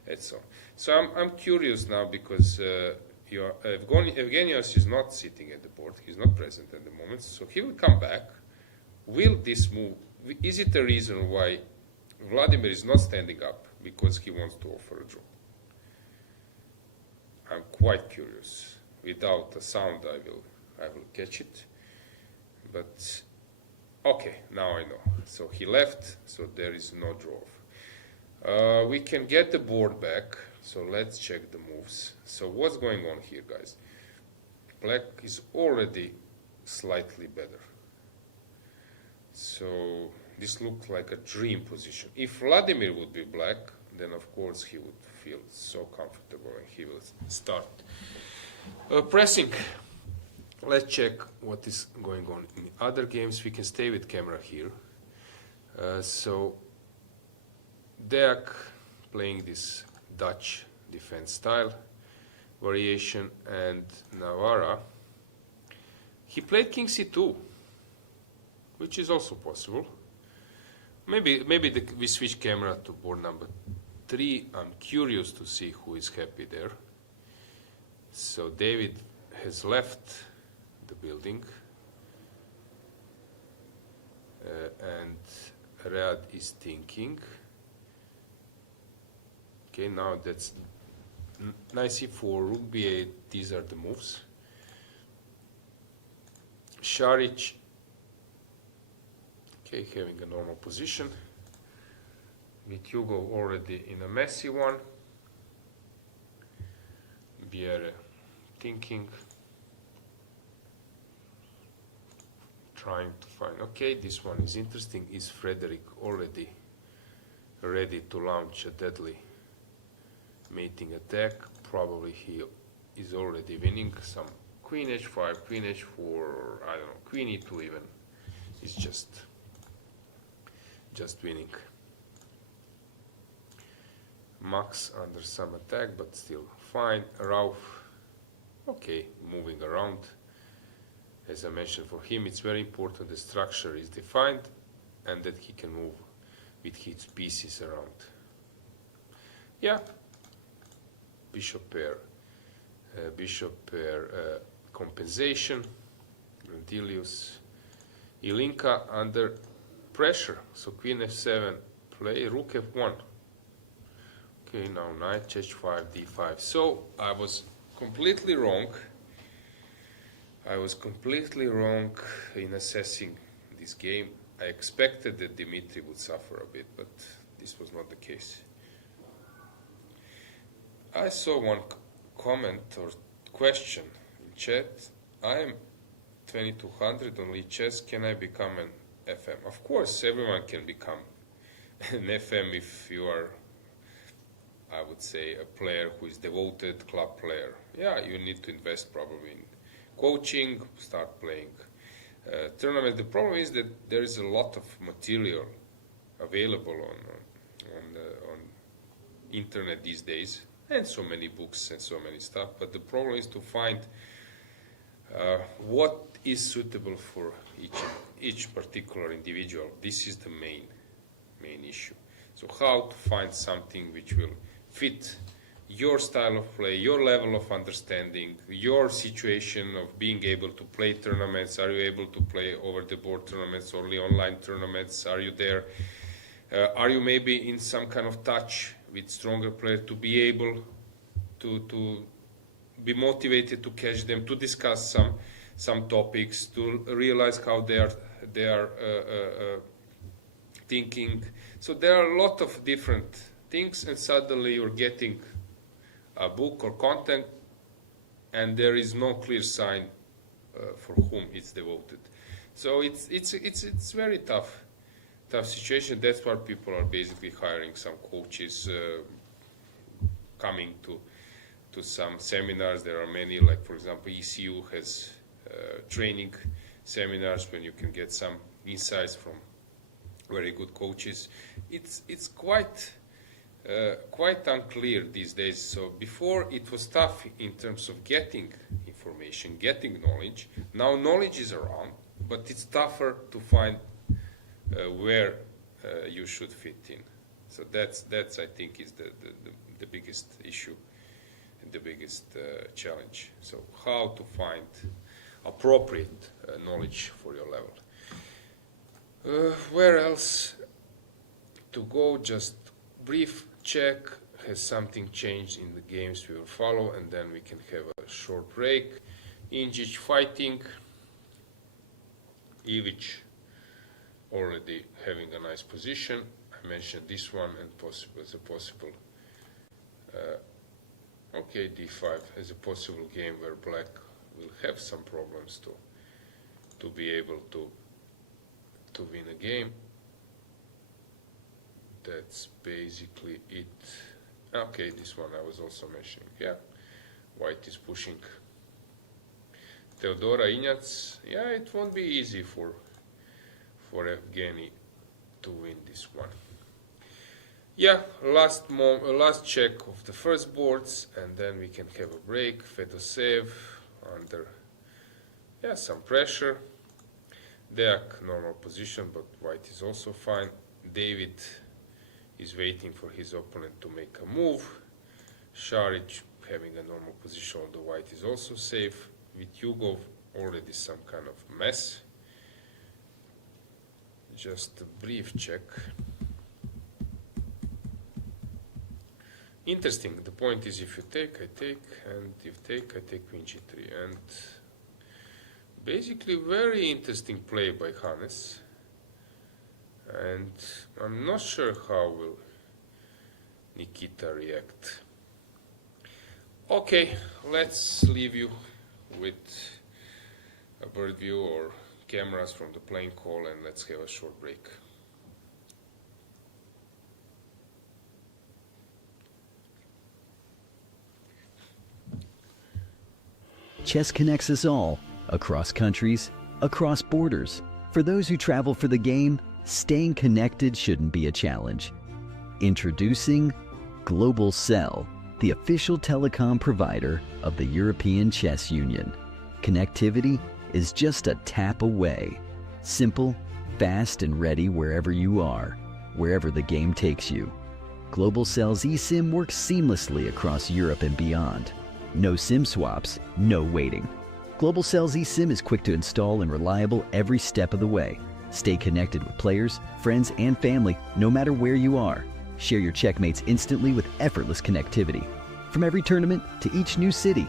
and so on. So I'm curious now, because Evgenios is not sitting at the board. He's not present at the moment. So he will come back. Will this move, is it the reason why Vladimir is not standing up? Because he wants to offer a draw. I'm quite curious. Without a sound, I will catch it. But okay, now I know. So he left, so there is no draw. We can get the board back, so let's check the moves. So what's going on here, guys? Black is already slightly better. So this looks like a dream position. If Vladimir would be black, then of course he would feel so comfortable and he will start pressing. Let's check what is going on in other games. We can stay with camera here. So Deak playing this Dutch defense style variation, and Navarra, he played King C2, which is also possible. Maybe we switch camera to board number 3. I'm curious to see who is happy there. So David has left the building, and Rad is thinking. Okay, now that's nice e4, rook b8, these are the moves. Šarić, okay, having a normal position. With Hugo already in a messy one. Bjerre thinking. Trying to find, okay, this one is interesting. Is Frederick already ready to launch a deadly mating attack? Probably he is already winning. Some queen h5, queen h4, or I don't know, queen e2 even. It's just winning. Max under some attack, but still fine. Rauf, okay, moving around. As I mentioned, for him it's very important the structure is defined and that he can move with his pieces around. Yeah, bishop pair compensation. Grandelius, Ilinka under pressure. So queen f7, play rook f1. Okay, now knight h5, d5. So I was completely wrong. I was completely wrong in assessing this game. I expected that Dimitri would suffer a bit, but this was not the case. I saw one comment or question in chat. I am 2200 on Lead Chess. Can I become an FM? Of course, everyone can become an FM if you are, I would say, a player who is devoted club player. Yeah, you need to invest probably in coaching, start playing tournament. The problem is that there is a lot of material available on internet these days, and so many books and so many stuff. But the problem is to find what is suitable for each particular individual. This is the main issue. So how to find something which will fit your style of play, your level of understanding, your situation of being able to play tournaments. Are you able to play over the board tournaments, only online tournaments? Are you there? Are you maybe in some kind of touch with stronger players to be able to be motivated to catch them, to discuss some topics, to realize how they are thinking. So there are a lot of different things, and suddenly you're getting a book or content, and there is no clear sign for whom it's devoted. So it's very tough situation. That's why people are basically hiring some coaches, coming to some seminars. There are many, like for example, ECU has training seminars when you can get some insights from very good coaches. It's quite unclear these days. So before it was tough in terms of getting information, getting knowledge. Now knowledge is around, but it's tougher to find where you should fit in. So that's I think is the biggest issue the biggest challenge. So how to find appropriate knowledge for your level. Where else to go? Just brief check. Has something changed in the games we will follow, and then we can have a short break. Injic fighting. Ivic already having a nice position. I mentioned this one and as a possible. Okay, d5 as a possible game where black will have some problems to be able to win a game. That's basically it. Okay, this one I was also mentioning. Yeah, white is pushing. Teodora Ignac. Yeah, it won't be easy for Evgeny to win this one. Yeah, last check of the first boards, and then we can have a break. Fedoseev under some pressure. Deak normal position, but white is also fine. David is waiting for his opponent to make a move. Šarić having a normal position, although white is also safe. With Yugov already some kind of mess. Just a brief check. Interesting. The point is, if you take, I take, and if take, I take queen g3. And basically very interesting play by Hannes. And I'm not sure how will Nikita react. Okay, let's leave you with a bird view or cameras from the playing call, and let's have a short break. Chess connects us all, across countries, across borders. For those who travel for the game, staying connected shouldn't be a challenge. Introducing Global Cell, the official telecom provider of the European Chess Union. Connectivity is just a tap away. Simple, fast, and ready wherever you are, wherever the game takes you. Global Cell's eSIM works seamlessly across Europe and beyond. No SIM swaps, no waiting. Global Cell's eSIM is quick to install and reliable every step of the way. Stay connected with players, friends, and family no matter where you are. Share your checkmates instantly with effortless connectivity. From every tournament to each new city.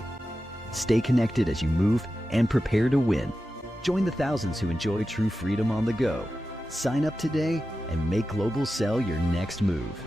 Stay connected as you move and prepare to win. Join the thousands who enjoy true freedom on the go. Sign up today and make Global Cell your next move.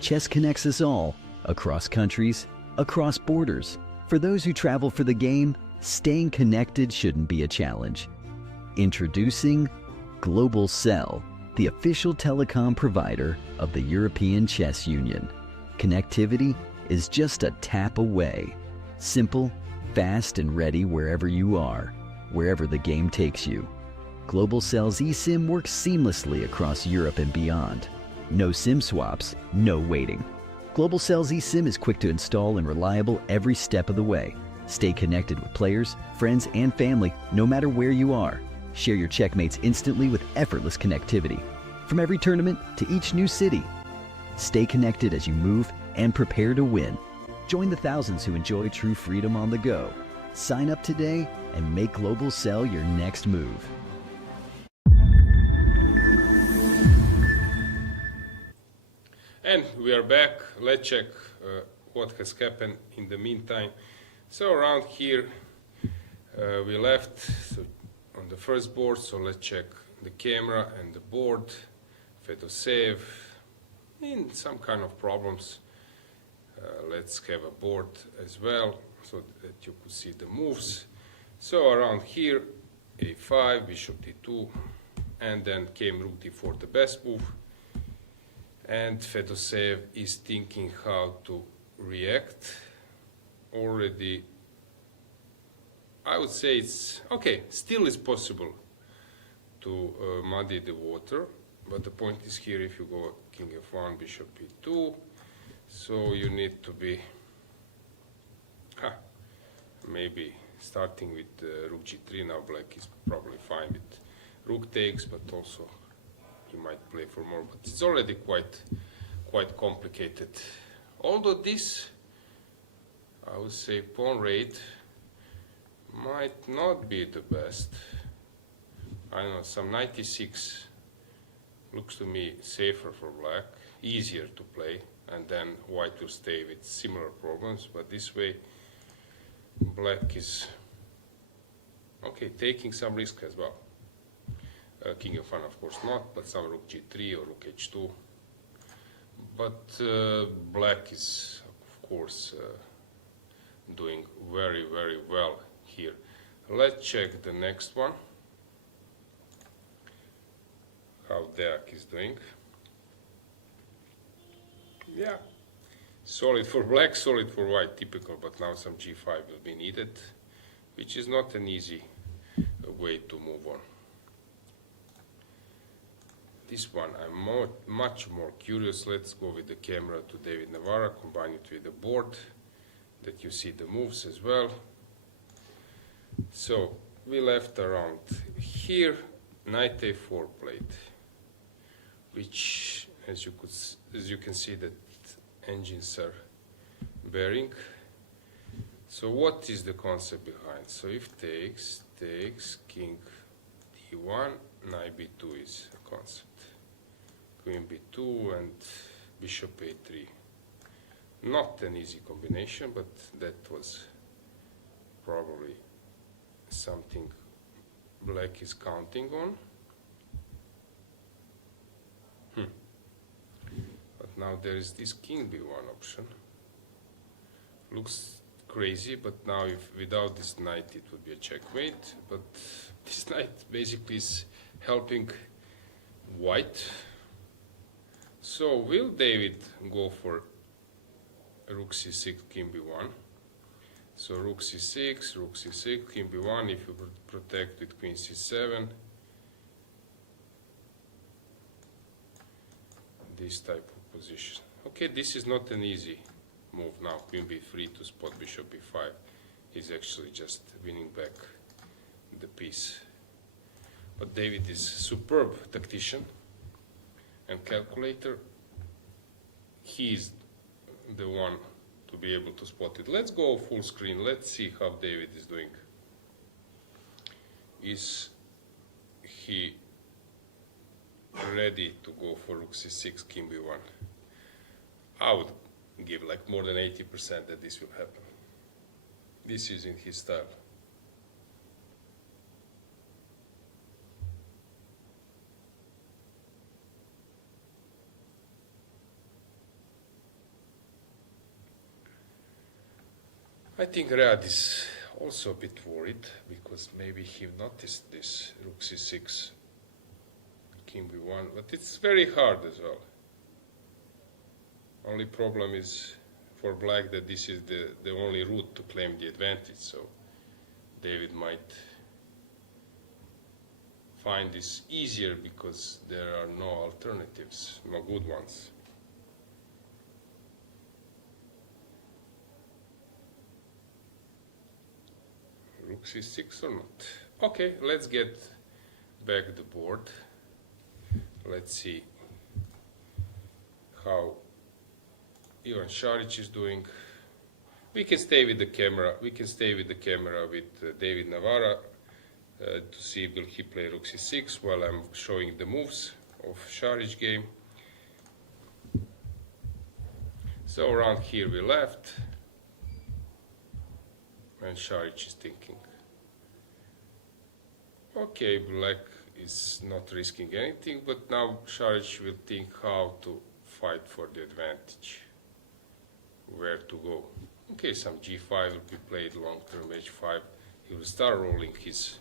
Chess connects us all, across countries, across borders. For those who travel for the game, staying connected shouldn't be a challenge. Introducing Global Cell, the official telecom provider of the European Chess Union. Connectivity is just a tap away. Simple, fast, and ready wherever you are, wherever the game takes you. Global Cell's eSIM works seamlessly across Europe and beyond. No SIM swaps, no waiting. Global Cell's eSIM is quick to install and reliable every step of the way. Stay connected with players, friends, and family no matter where you are. Share your checkmates instantly with effortless connectivity. From every tournament to each new city. Stay connected as you move and prepare to win. Join the thousands who enjoy true freedom on the go. Sign up today and make Global Cell your next move. And we are back. Let's check what has happened in the meantime. So around here we left on the first board, so let's check the camera and the board. Fedoseev in some kind of problems. Let's have a board as well so that you could see the moves. So around here, a5, bishop d2, and then came rook d4, the best move. And Fedoseev is thinking how to react. Already, I would say it's okay, still is possible to muddy the water, but the point is here if you go king f1, bishop e2, so you need to be maybe starting with rook g3. Now black is probably fine with rook takes, but also he might play for more, but it's already quite complicated. Although this, I would say, pawn raid might not be the best. I don't know, some 96 looks to me safer for black, easier to play, and then white will stay with similar problems, but this way black is okay, taking some risk as well. King f1 of course not, but some rook g3 or rook h2. But black is of course doing very well here. Let's check the next one, how Deak is doing. Yeah, solid for black, solid for white, typical, but now some g5 will be needed, which is not an easy way to move on. This one I'm much more curious. Let's go with the camera to David Navarra, combine it with the board, that you see the moves as well. So we left around here, knight a4 played, which as you can see that engines are bearing. So what is the concept behind? So if takes, king d1, knight b2 is a concept. Queen b2 and bishop a3. Not an easy combination, but that was probably something black is counting on. But now there is this king b1 option. Looks crazy, but now if without this knight it would be a checkmate. But this knight basically is helping white. So will David go for rook c6, king b1? So rook c6, king b1, if you protect with queen c7. This type of position. Okay, this is not an easy move now. Queen b3 to spot bishop b5 is actually just winning back the piece. But David is a superb tactician and calculator. He is the one to be able to spot it. Let's go full screen. Let's see how David is doing. Is he ready to go for rook c6, king b1? I would give like more than 80% that this will happen. This is in his style. I think Riyad is also a bit worried because maybe he noticed this rook c6, king b1, but it's very hard as well. Only problem is for black that this is the only route to claim the advantage, so David might find this easier because there are no alternatives, no good ones. Rook c6 or not? Okay, let's get back the board. Let's see how Ivan Šarić is doing. We can stay with the camera. We can stay with the camera with David Navara to see will he play rook c6 while I'm showing the moves of Šarić game. So around here we left, and Šarić is thinking, okay, black is not risking anything, but now Šarić will think how to fight for the advantage, where to go. Okay, some g5 will be played, long term h5. He will start rolling his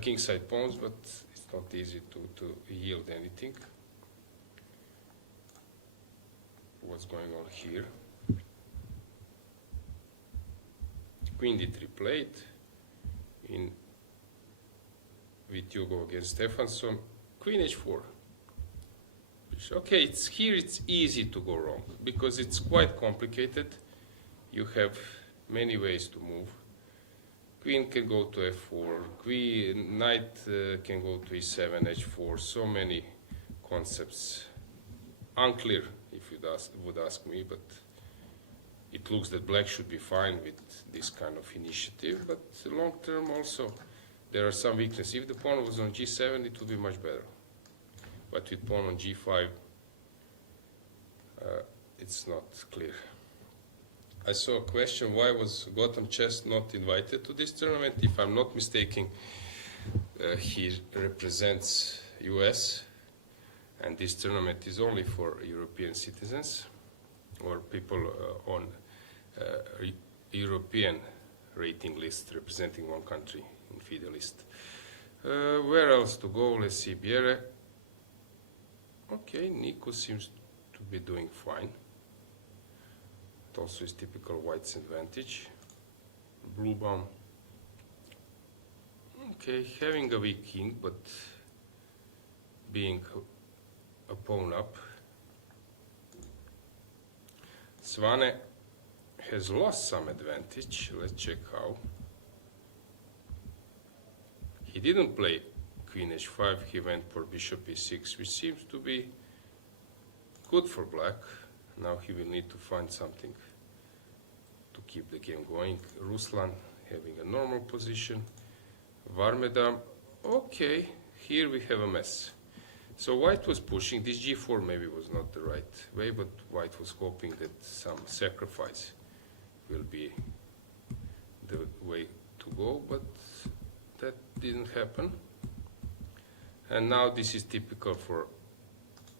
kingside pawns, but it's not easy to yield anything. What's going on here? Queen d3 played in with Hugo against Stefansson. Queen h4. Okay, it's easy to go wrong because it's quite complicated. You have many ways to move. Queen can go to f4, knight can go to e7, h4, so many concepts. Unclear, if you would ask me, but it looks that black should be fine with this kind of initiative, but long term also there are some weaknesses. If the pawn was on g7, it would be much better. But with pawn on g5, it's not clear. I saw a question, why was Gotham Chess not invited to this tournament? If I'm not mistaken, he represents US, and this tournament is only for European citizens or people on European rating list representing one country in FIDE list. Where else to go? Let's see, Biere. Okay, Nico seems to be doing fine. It also is typical white's advantage. Bluebaum. Okay, having a weak king, but being a pawn up. Svane has lost some advantage. Let's check how. He didn't play queen h5, he went for bishop e6, which seems to be good for black. Now he will need to find something to keep the game going. Ruslan having a normal position. Varmedam, okay, here we have a mess. So white was pushing, this g4 maybe was not the right way, but white was hoping that some sacrifice will be the way to go, but that didn't happen. And now this is typical for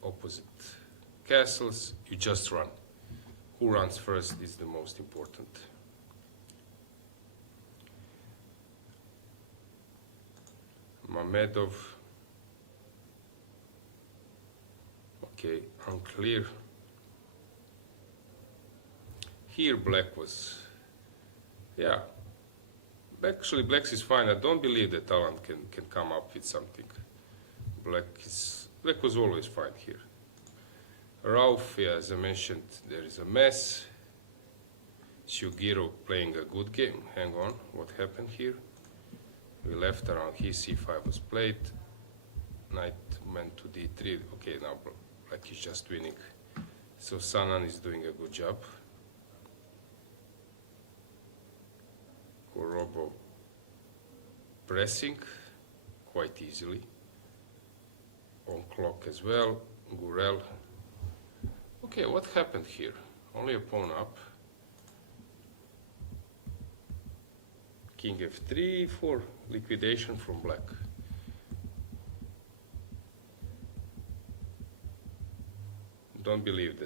opposite castles, you just run. Who runs first is the most important. Mamedov, okay, unclear. Here black was, yeah, actually black is fine. I don't believe that Alan can come up with something. Black was always fine here. Rauf, yeah, as I mentioned, there is a mess. Sugiro playing a good game. Hang on, what happened here? We left around here, c5 was played. Knight went to d3. Okay, now black is just winning. So Sanan is doing a good job. Gorobo pressing quite easily. On clock as well. Gurel. Okay, what happened here? Only a pawn up. King f3 for liquidation from black. Don't believe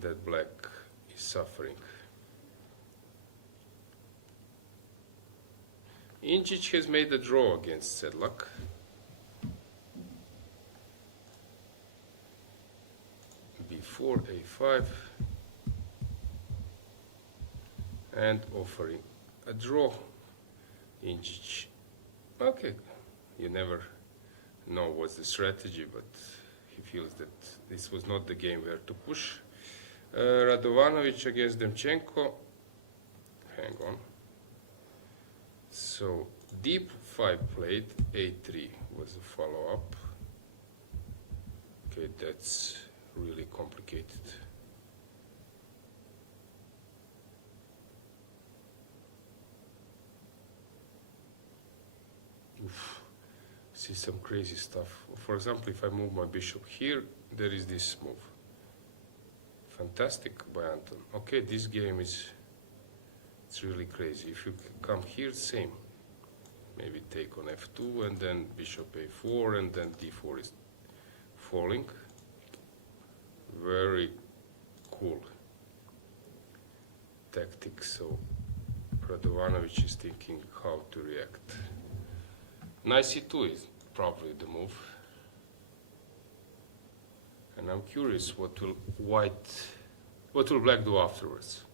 that black is suffering. Injic has made a draw against Sedlak. B4, A5, and offering a draw. Injic. Okay, you never know what's the strategy, but he feels that this was not the game where to push. Radovanovic against Demchenko. Hang on. So deep 5 played, A3 was a follow-up. Okay, that's really complicated. Oof. See some crazy stuff. For example, if I move my bishop here, there is this move. Fantastic by Anton. Okay, this game is, it's really crazy. If you come here, same. Maybe take on F2 and then bishop A4 and then D4 is falling. Very cool tactics. So Radovanovic is thinking how to react. Knight C2 is probably the move. And I'm curious what will black do afterwards.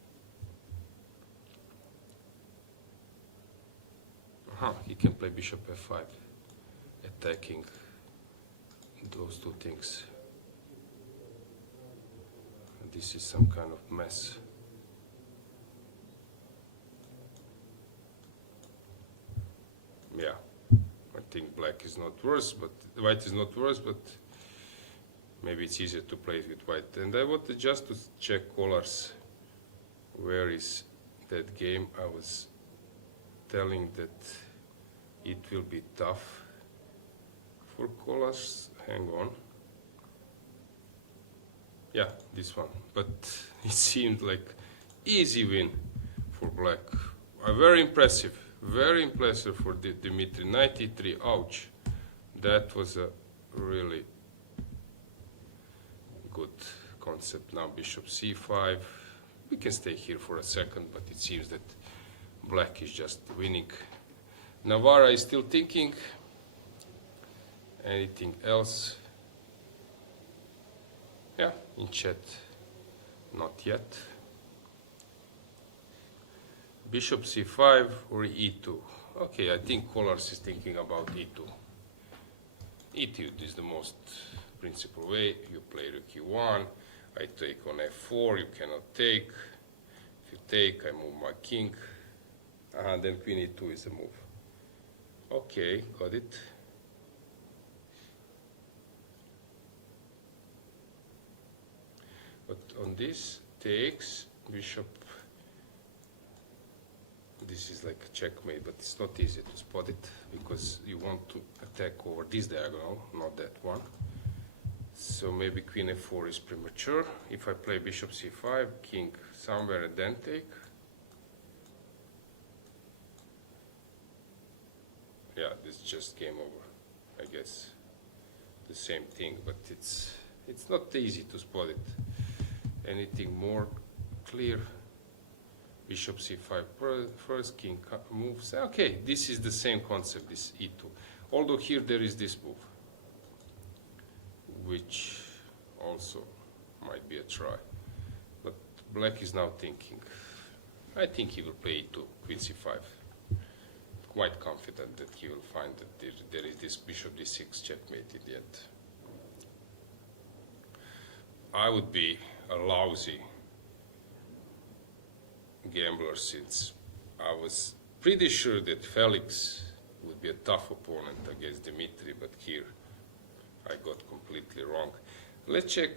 He can play bishop F5, attacking those two things. This is some kind of mess. Yeah, I think black is not worse, but white is not worse, but maybe it's easier to play it with white. And I wanted just to check Kolar's. Where is that game? I was telling that it will be tough for Kolar's. Hang on. Yeah, this one. But it seemed like easy win for black. Very impressive for Dmitry. 93. Ouch. That was a really good concept. Now bishop c5. We can stay here for a second, but it seems that black is just winning. Navarra is still thinking. Anything else? Yeah, in chat, not yet. Bishop c5 or e2. Okay, I think Kolar's is thinking about e2. E2 is the most principal way. You play rook e1. I take on f4. You cannot take. If you take, I move my king. Then queen e2 is the move. Okay, got it. But on this takes bishop. This is like a checkmate, but it's not easy to spot it because you want to attack over this diagonal, not that one. So maybe queen f4 is premature. If I play bishop c5, king somewhere and then take. Yeah, this is just game over, I guess. The same thing, but it's not easy to spot it. Anything more clear? Bishop c5 first, king moves. Okay, this is the same concept, this e2. Although here there is this move, which also might be a try. But black is now thinking. I think he will play e2, queen c5. Quite confident that he will find that there is this bishop d6 checkmate in the end. I would be a lousy gambler since I was pretty sure that Felix would be a tough opponent against Dmitry, but here I got completely wrong. Let's check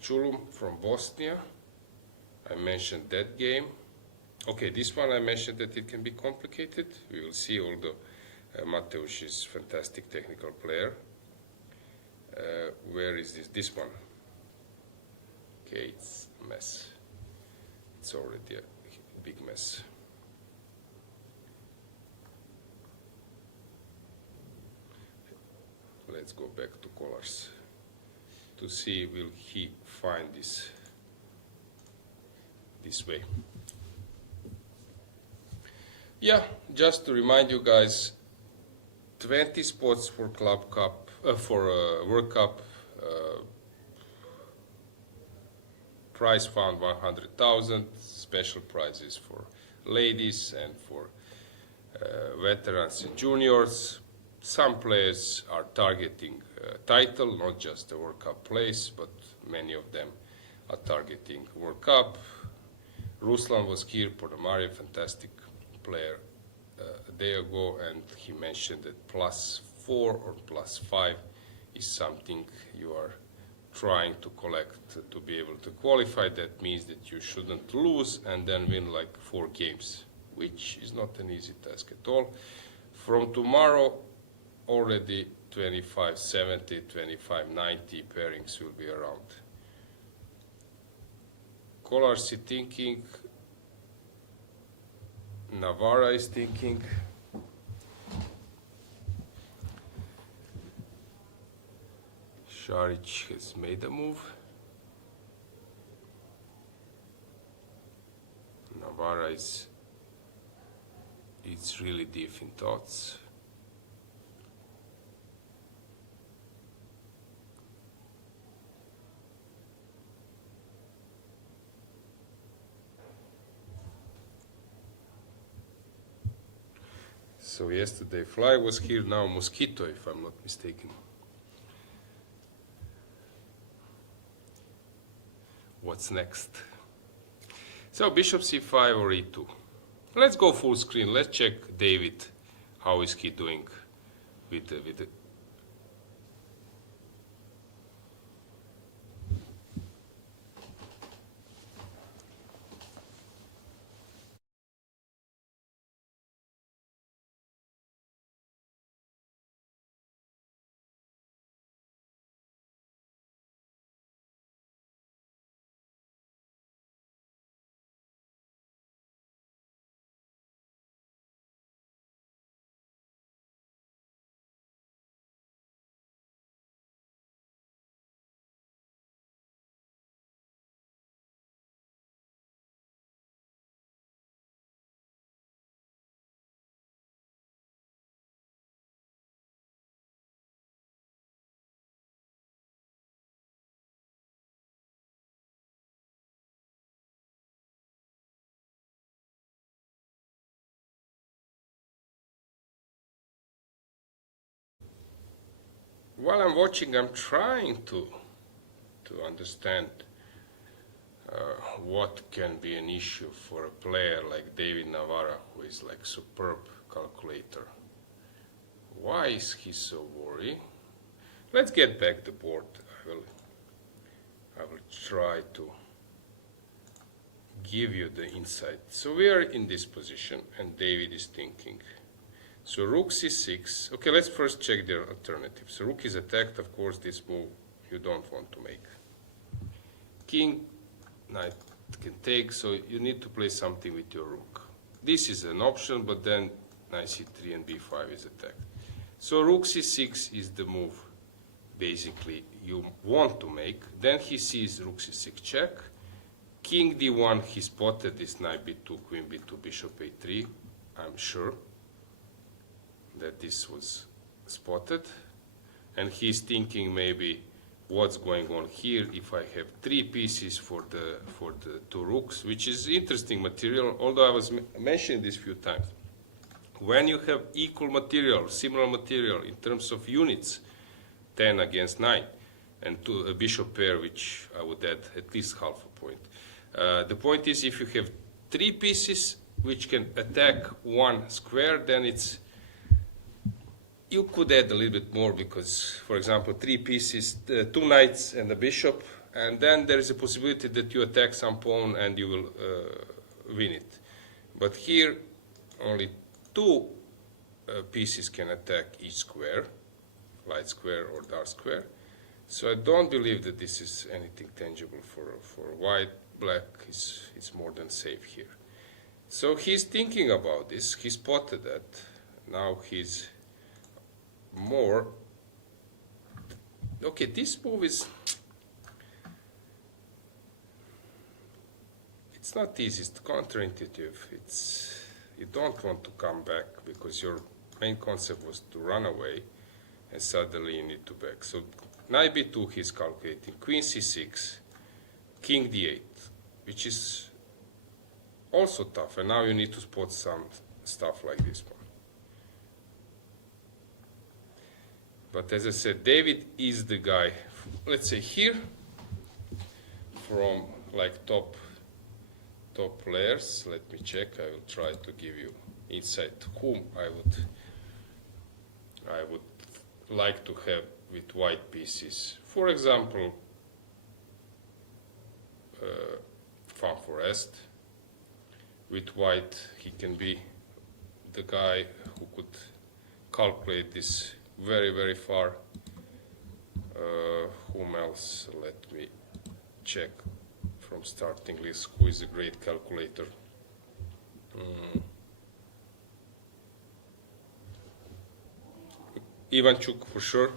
Chulum from Bosnia. I mentioned that game. Okay, this one I mentioned that it can be complicated. We will see, although Mateusz is a fantastic technical player. Where is this? This one. Okay, it's a mess. It's already a big mess. Let's go back to Kolar's to see will he find this way. Yeah, just to remind you guys, 20 spots for Club Cup, World Cup. Prize fund 100,000. Special prizes for ladies and for veterans and juniors. Some players are targeting title, not just the World Cup place, but many of them are targeting World Cup. Ruslan was here, Ponomarian, fantastic player a day ago, and he mentioned that +4 or +5 is something you are trying to collect to be able to qualify. That means that you shouldn't lose and then win like 4 games, which is not an easy task at all. From tomorrow, already 2570, 2590 pairings will be around. Kolarsi thinking, Navarra is thinking. Šarić has made a move. Navarra is really deep in thoughts. So yesterday Fly was here, now Mosquito, if I'm not mistaken. What's next? So bishop c5 or e2. Let's go full screen. Let's check David. How is he doing with the while I'm watching, I'm trying to understand what can be an issue for a player like David Navarra, who is like superb calculator. Why is he so worried? Let's get back the board. I will try to give you the insight. So we are in this position, and David is thinking. So rook c6. Okay, let's first check the alternatives. So rook is attacked. Of course, this move you don't want to make. King, knight can take, so you need to play something with your rook. This is an option, but then knight c3 and b5 is attacked. So rook c6 is the move basically you want to make. Then he sees rook c6 check. King d1, he spotted this knight b2, queen b2, bishop a3. I'm sure that this was spotted, and he's thinking maybe what's going on here if I have 3 pieces for the 2 rooks, which is interesting material, although I was mentioning this few times. When you have equal material, similar material in terms of units, 10 against 9, and to a bishop pair, which I would add at least half a point. The point is, if you have 3 pieces which can attack 1 square, then you could add a little bit more, because, for example, 3 pieces, 2 knights and a bishop, and then there is a possibility that you attack some pawn and you will win it. But here, only 2 pieces can attack each square, light square or dark square. So I don't believe that this is anything tangible for white. Black is more than safe here. So he's thinking about this. He spotted that. Now he's more. Okay, this move is. It's not easy. It's counterintuitive. You don't want to come back because your main concept was to run away, and suddenly you need to back. So knight b2 he's calculating, queen c6, king d8, which is also tough, and now you need to spot some stuff like this one. But as I said, David is the guy, let's say here, from like top players. Let me check. I will try to give you insight whom I would like to have with white pieces. For example, Van Forest. With white, he can be the guy who could calculate this very, very far. Whom else? Let me check from starting list who is a great calculator. Ivanchuk for sure.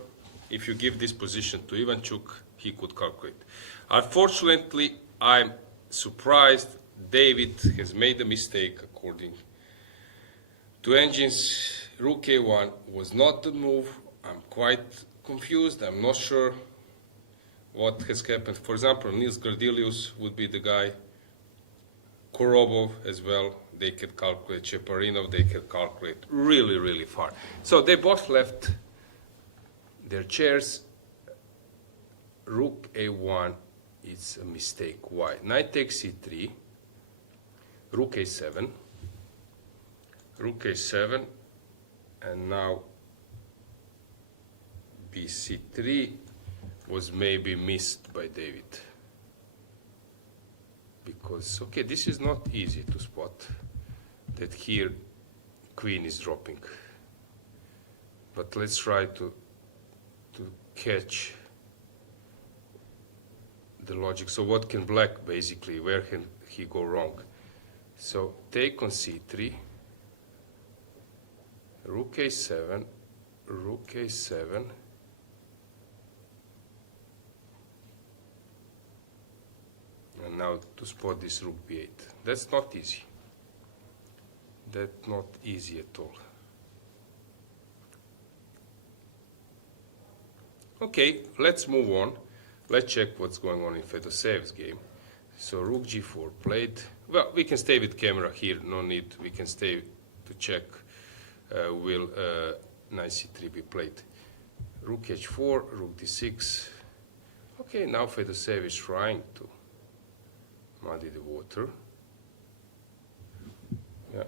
If you give this position to Ivanchuk, he could calculate. Unfortunately, I'm surprised David has made a mistake according to engines. Rook a1 was not the move. I'm quite confused. I'm not sure what has happened. For example, Nils Gardelius would be the guy. Korobov as well. They could calculate. Cheparinov, they could calculate really, really far. So they both left their chairs. Rook a1 is a mistake. Why? Knight takes c3. Rook a7. Rook a7. And now bc3 was maybe missed by David. Because, okay, this is not easy to spot that here queen is dropping. But let's try to catch the logic. So what can black basically, where can he go wrong? So take on c3, rook a7, rook a7, and now to spot this rook b8. That's not easy. That's not easy at all. Okay, let's move on. Let's check what's going on in Fedosev's game. So rook g4 played. Well, we can stay with camera here, no need. We can stay to check will knight c3 be played. Rook h4, rook d6. Okay, now Fedosev is trying to muddy the water. Yeah.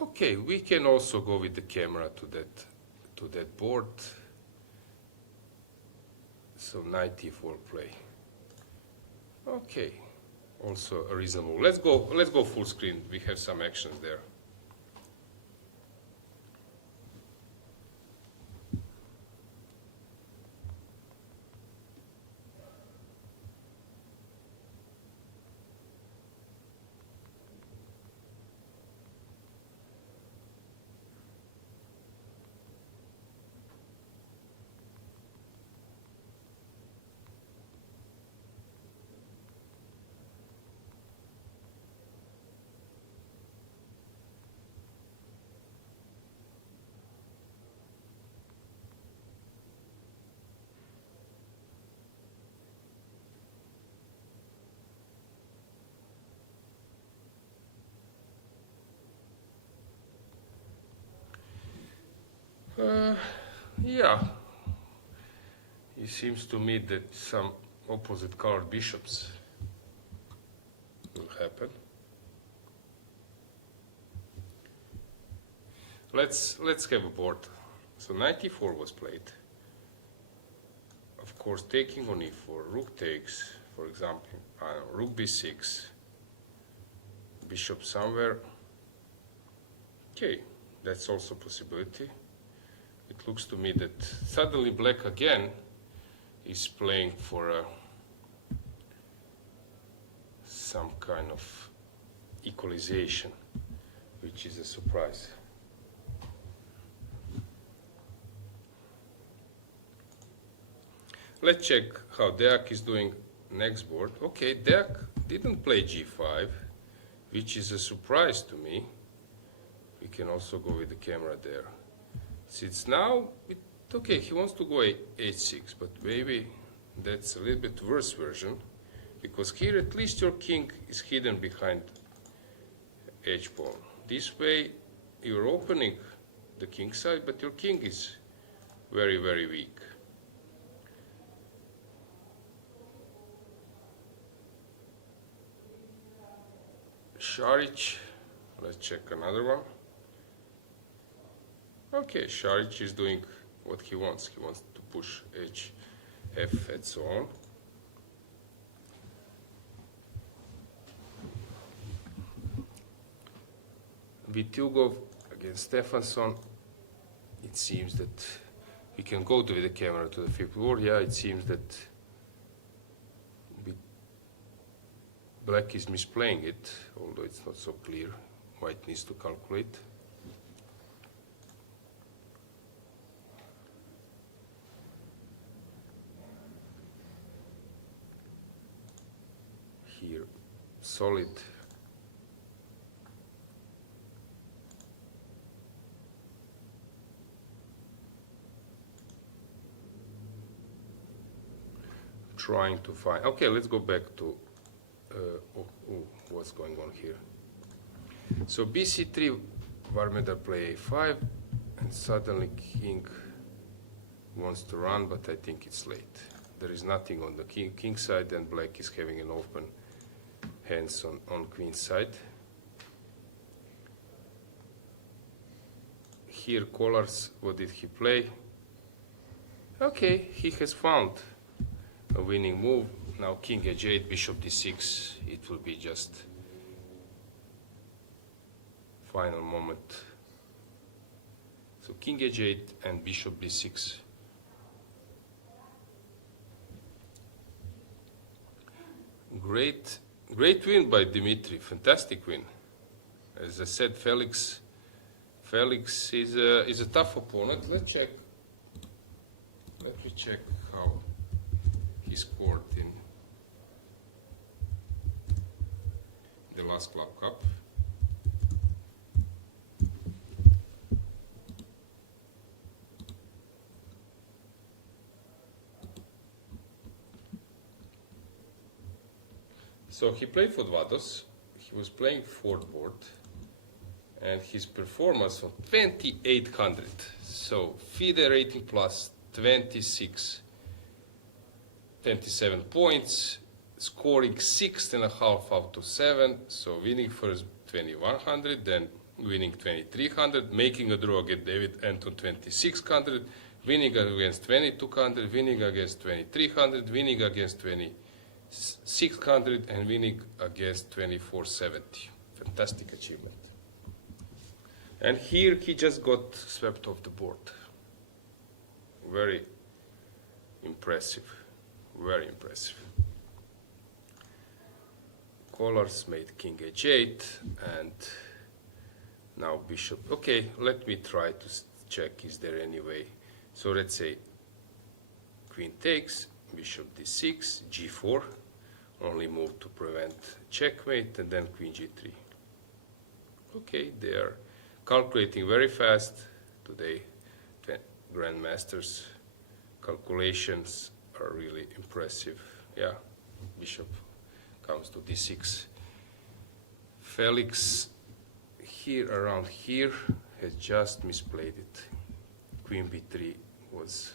Okay, we can also go with the camera to that board. So knight e4 play. Okay, also a reasonable. Let's go full screen. We have some actions there. Yeah, it seems to me that some opposite colored bishops will happen. Let's have a board. So knight e4 was played. Of course, taking on e4, rook takes, for example, rook b6, bishop somewhere. Okay, that's also a possibility. It looks to me that suddenly black again is playing for some kind of equalization, which is a surprise. Let's check how Deak is doing next board. Okay, Deak didn't play g5, which is a surprise to me. We can also go with the camera there. Since now, okay, he wants to go h6, but maybe that's a little bit worse version, because here at least your king is hidden behind h-pawn. This way you're opening the king side, but your king is very, very weak. Šarić, let's check another one. Okay, Šarić is doing what he wants. He wants to push h, f, and so on. Vitugov against Stefansson. It seems that we can go with the camera to the fifth board. Yeah, it seems that Black is misplaying it, although it's not so clear. White needs to calculate. Here, solid. Trying to find. Okay, let's go back to what's going on here. So bc3, Varmedar play a5, and suddenly king wants to run, but I think it's late. There is nothing on the king side, and Black is having an open hands on queen side. Here Kolarz, what did he play? Okay, he has found a winning move. Now king h8, bishop d6, it will be just final moment. So king h8 and bishop d6. Great win by Dmitry, fantastic win. As I said, Felix is a tough opponent. Let me check how he scored in the last Club Cup. So he played for Dvados. He was playing fourth board, and his performance was 2800. So FIDE rating plus 27 points, scoring 6.5 out of 7. So winning first 2100, then winning 2300, making a draw against David Anton 2600, winning against 2200, winning against 2300, winning against 2600, and winning against 2470. Fantastic achievement. And here he just got swept off the board. Very impressive. Very impressive. Kolarz made king h8, and now bishop. Okay, let me try to check, is there any way. So let's say queen takes, bishop d6, g4, only move to prevent checkmate, and then queen g3. Okay, they are calculating very fast today. Grandmasters calculations are really impressive. Yeah, bishop comes to d6. Felix here, around here, has just misplayed it. Queen b3 was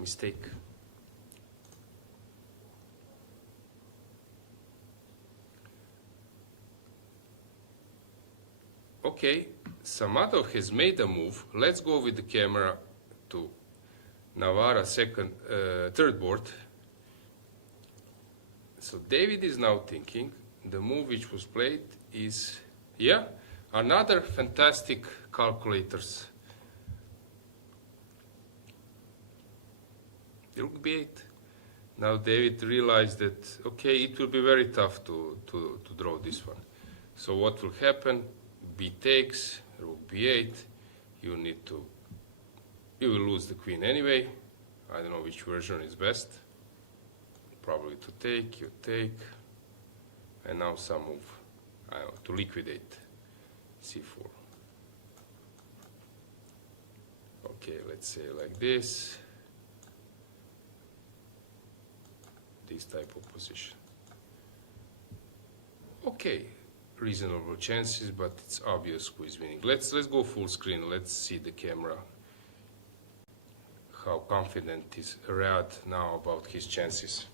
mistake. Okay, Samadov has made a move. Let's go with the camera to Navara third board. So David is now thinking the move which was played is, yeah, another fantastic calculators. Rook b8. Now David realized that, okay, it will be very tough to draw this one. So what will happen? B takes, rook b8, you will lose the queen anyway. I don't know which version is best. Probably to take, you take, and now some move, I don't know, to liquidate c4. Okay, let's say like this type of position. Okay, reasonable chances, but it's obvious who is winning. Let's go full screen. Let's see the camera. How confident is Riyad now about his chances?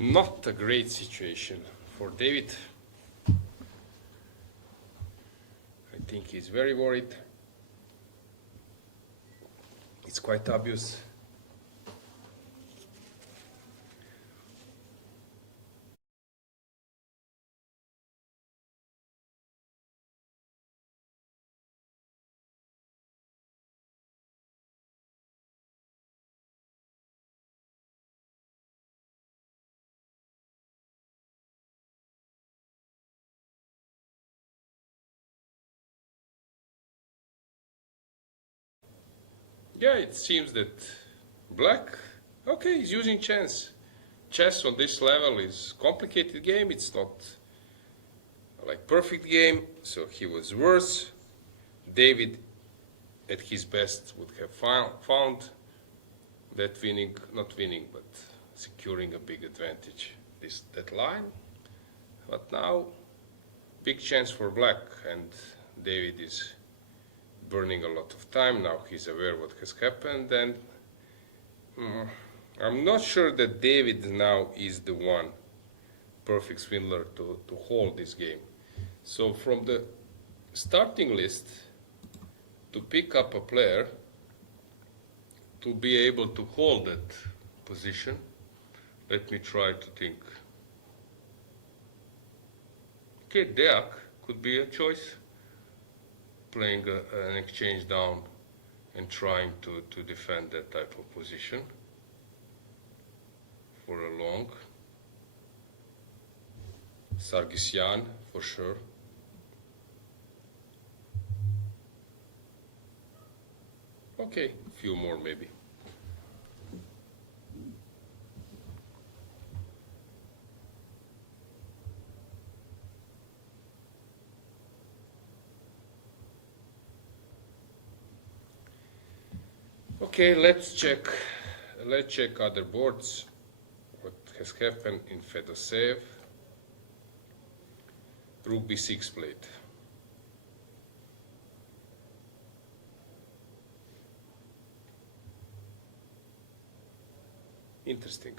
Not a great situation for David. I think he's very worried. It's quite obvious. Yeah, it seems that black, okay, he's using chance. Chess on this level is complicated game. It's not like perfect game, so he was worse. David, at his best, would have found that winning, not winning, but securing a big advantage, that line. But now, big chance for black, and David is burning a lot of time now. He's aware what has happened, and I'm not sure that David now is the one perfect swindler to hold this game. So from the starting list, to pick up a player to be able to hold that position, let me try to think. Okay, Deak could be a choice, playing an exchange down and trying to defend that type of position for a long. Sargsyan, for sure. Okay, a few more maybe. Okay, let's check other boards. What has happened in FIDE? Rook b6 played. Interesting.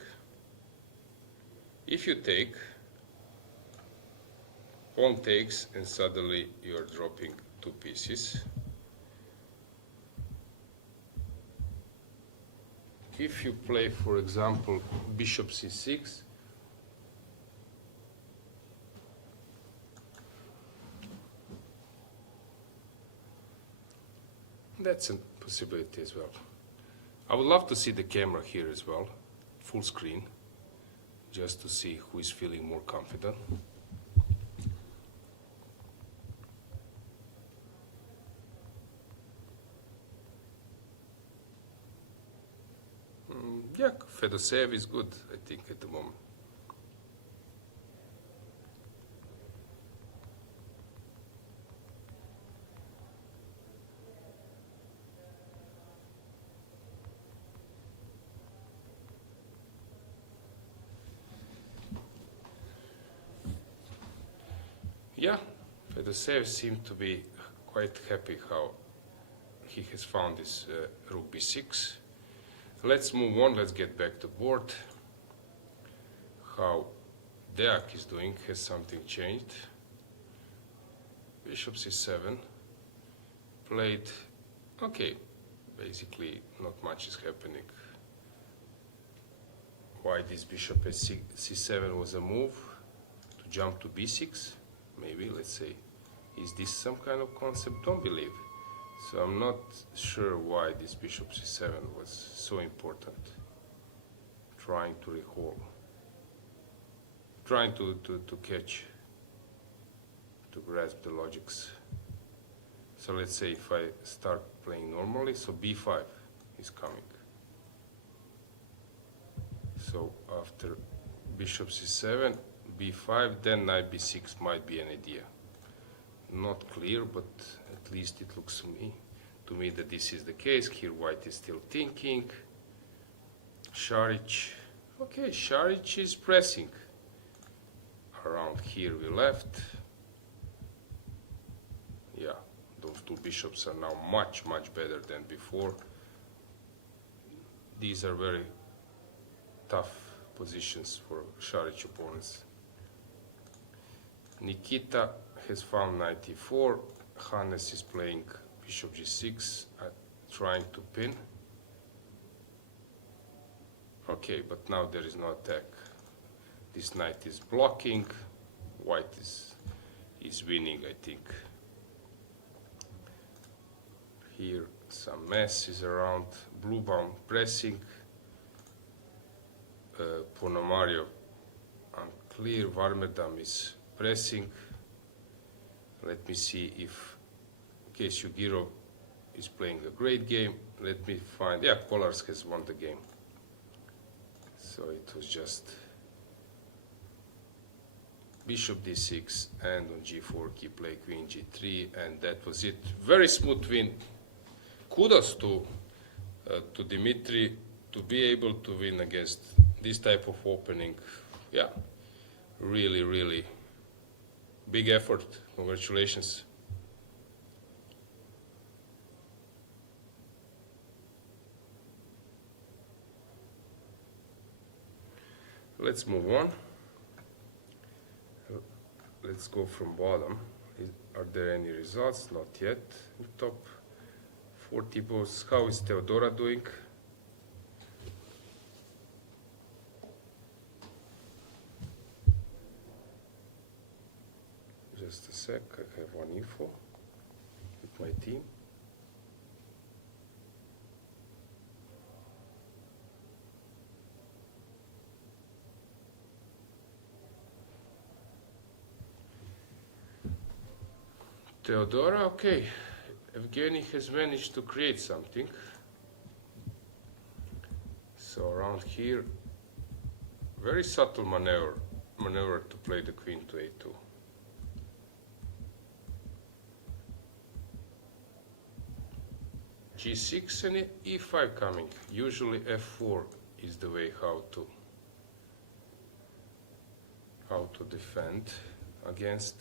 If you take, pawn takes, and suddenly you're dropping two pieces. If you play, for example, bishop c6, that's a possibility as well. I would love to see the camera here as well, full screen, just to see who is feeling more confident. Yeah, FIDE is good, I think, at the moment. Yeah, Fedoseev seemed to be quite happy how he has found this rook b6. Let's move on, let's get back to board. How Deak is doing, has something changed. Bishop c7, played, okay, basically not much is happening. Why this bishop at c7 was a move to jump to b6, maybe, let's say. Is this some kind of concept? Don't believe. So I'm not sure why this bishop c7 was so important. Trying to recall. Trying to catch, to grasp the logics. So let's say if I start playing normally, so b5 is coming. So after bishop c7, b5, then knight b6 might be an idea. Not clear, but at least it looks to me that this is the case. Here white is still thinking. Šarić, okay, Šarić is pressing. Around here we left. Yeah, those two bishops are now much better than before. These are very tough positions for Šarić opponents. Nikita has found knight e4. Hannes is playing bishop g6, trying to pin. Okay, but now there is no attack. This knight is blocking. White is winning, I think. Here some mess is around. Blue bound pressing. Ponomarev unclear. Varmerdam is pressing. Let me see if Sugirov is playing a great game. Let me find, yeah, Kolarz has won the game. So it was just bishop d6 and on g4 key play queen g3, and that was it. Very smooth win. Kudos to Dimitri to be able to win against this type of opening. Yeah, really big effort. Congratulations. Let's move on. Let's go from bottom. Are there any results? Not yet. Top 40 balls. How is Theodora doing? Just a sec, I have one info with my team. Theodora, okay. Evgeny has managed to create something. So around here, very subtle maneuver to play the queen to a2. g6 and e5 coming. Usually f4 is the way how to defend against.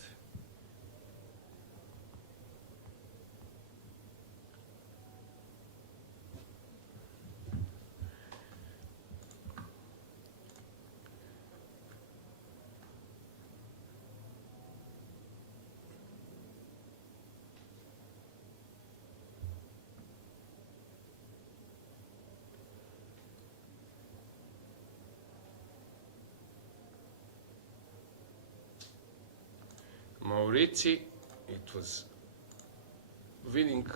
Maurizi, it was winning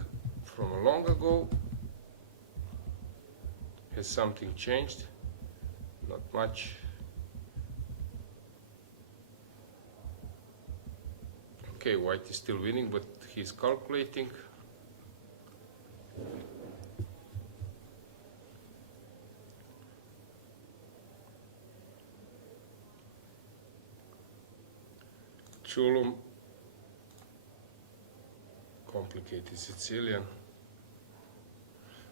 from long ago. Has something changed? Not much. Okay, white is still winning, but he's calculating. Chulum, complicated Sicilian.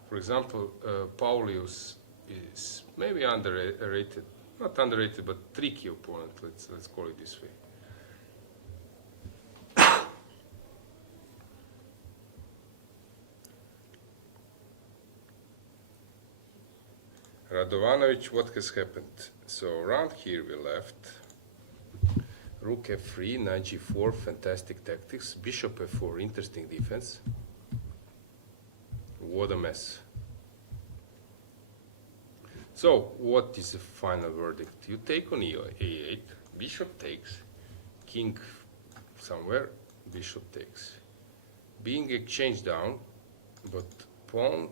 For example, Paulius is maybe underrated, not underrated, but tricky opponent. Let's call it this way. Radovanovic, what has happened? So around here we left. Rook f3, knight g4, fantastic tactics. Bishop f4, interesting defense. What a mess. So, what is the final verdict? You take on a8, bishop takes, king somewhere, bishop takes. Being exchanged down, but pawn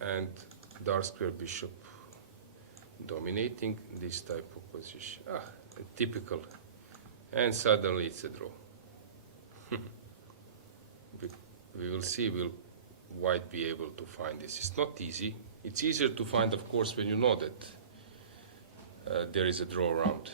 and dark square bishop dominating this type of position. Typical. And suddenly it's a draw. We will see, will white be able to find this? It's not easy. It's easier to find, of course, when you know that there is a draw around.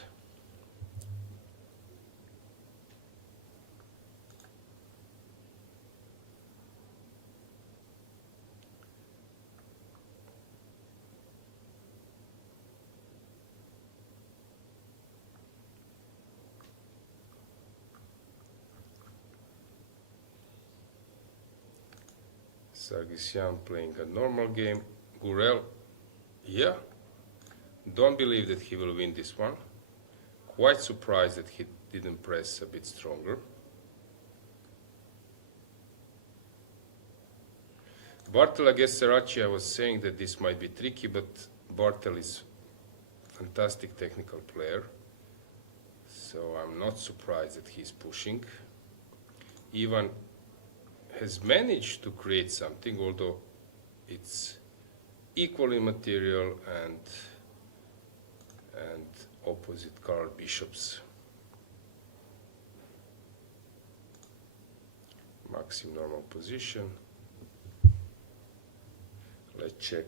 Sargsyan playing a normal game. Gurel, yeah, don't believe that he will win this one. Quite surprised that he didn't press a bit stronger. Bartel against Sarachi, I was saying that this might be tricky, but Bartel is a fantastic technical player, so I'm not surprised that he's pushing. Ivan has managed to create something, although it's equally material and opposite colored bishops. Maxim normal position. Let's check.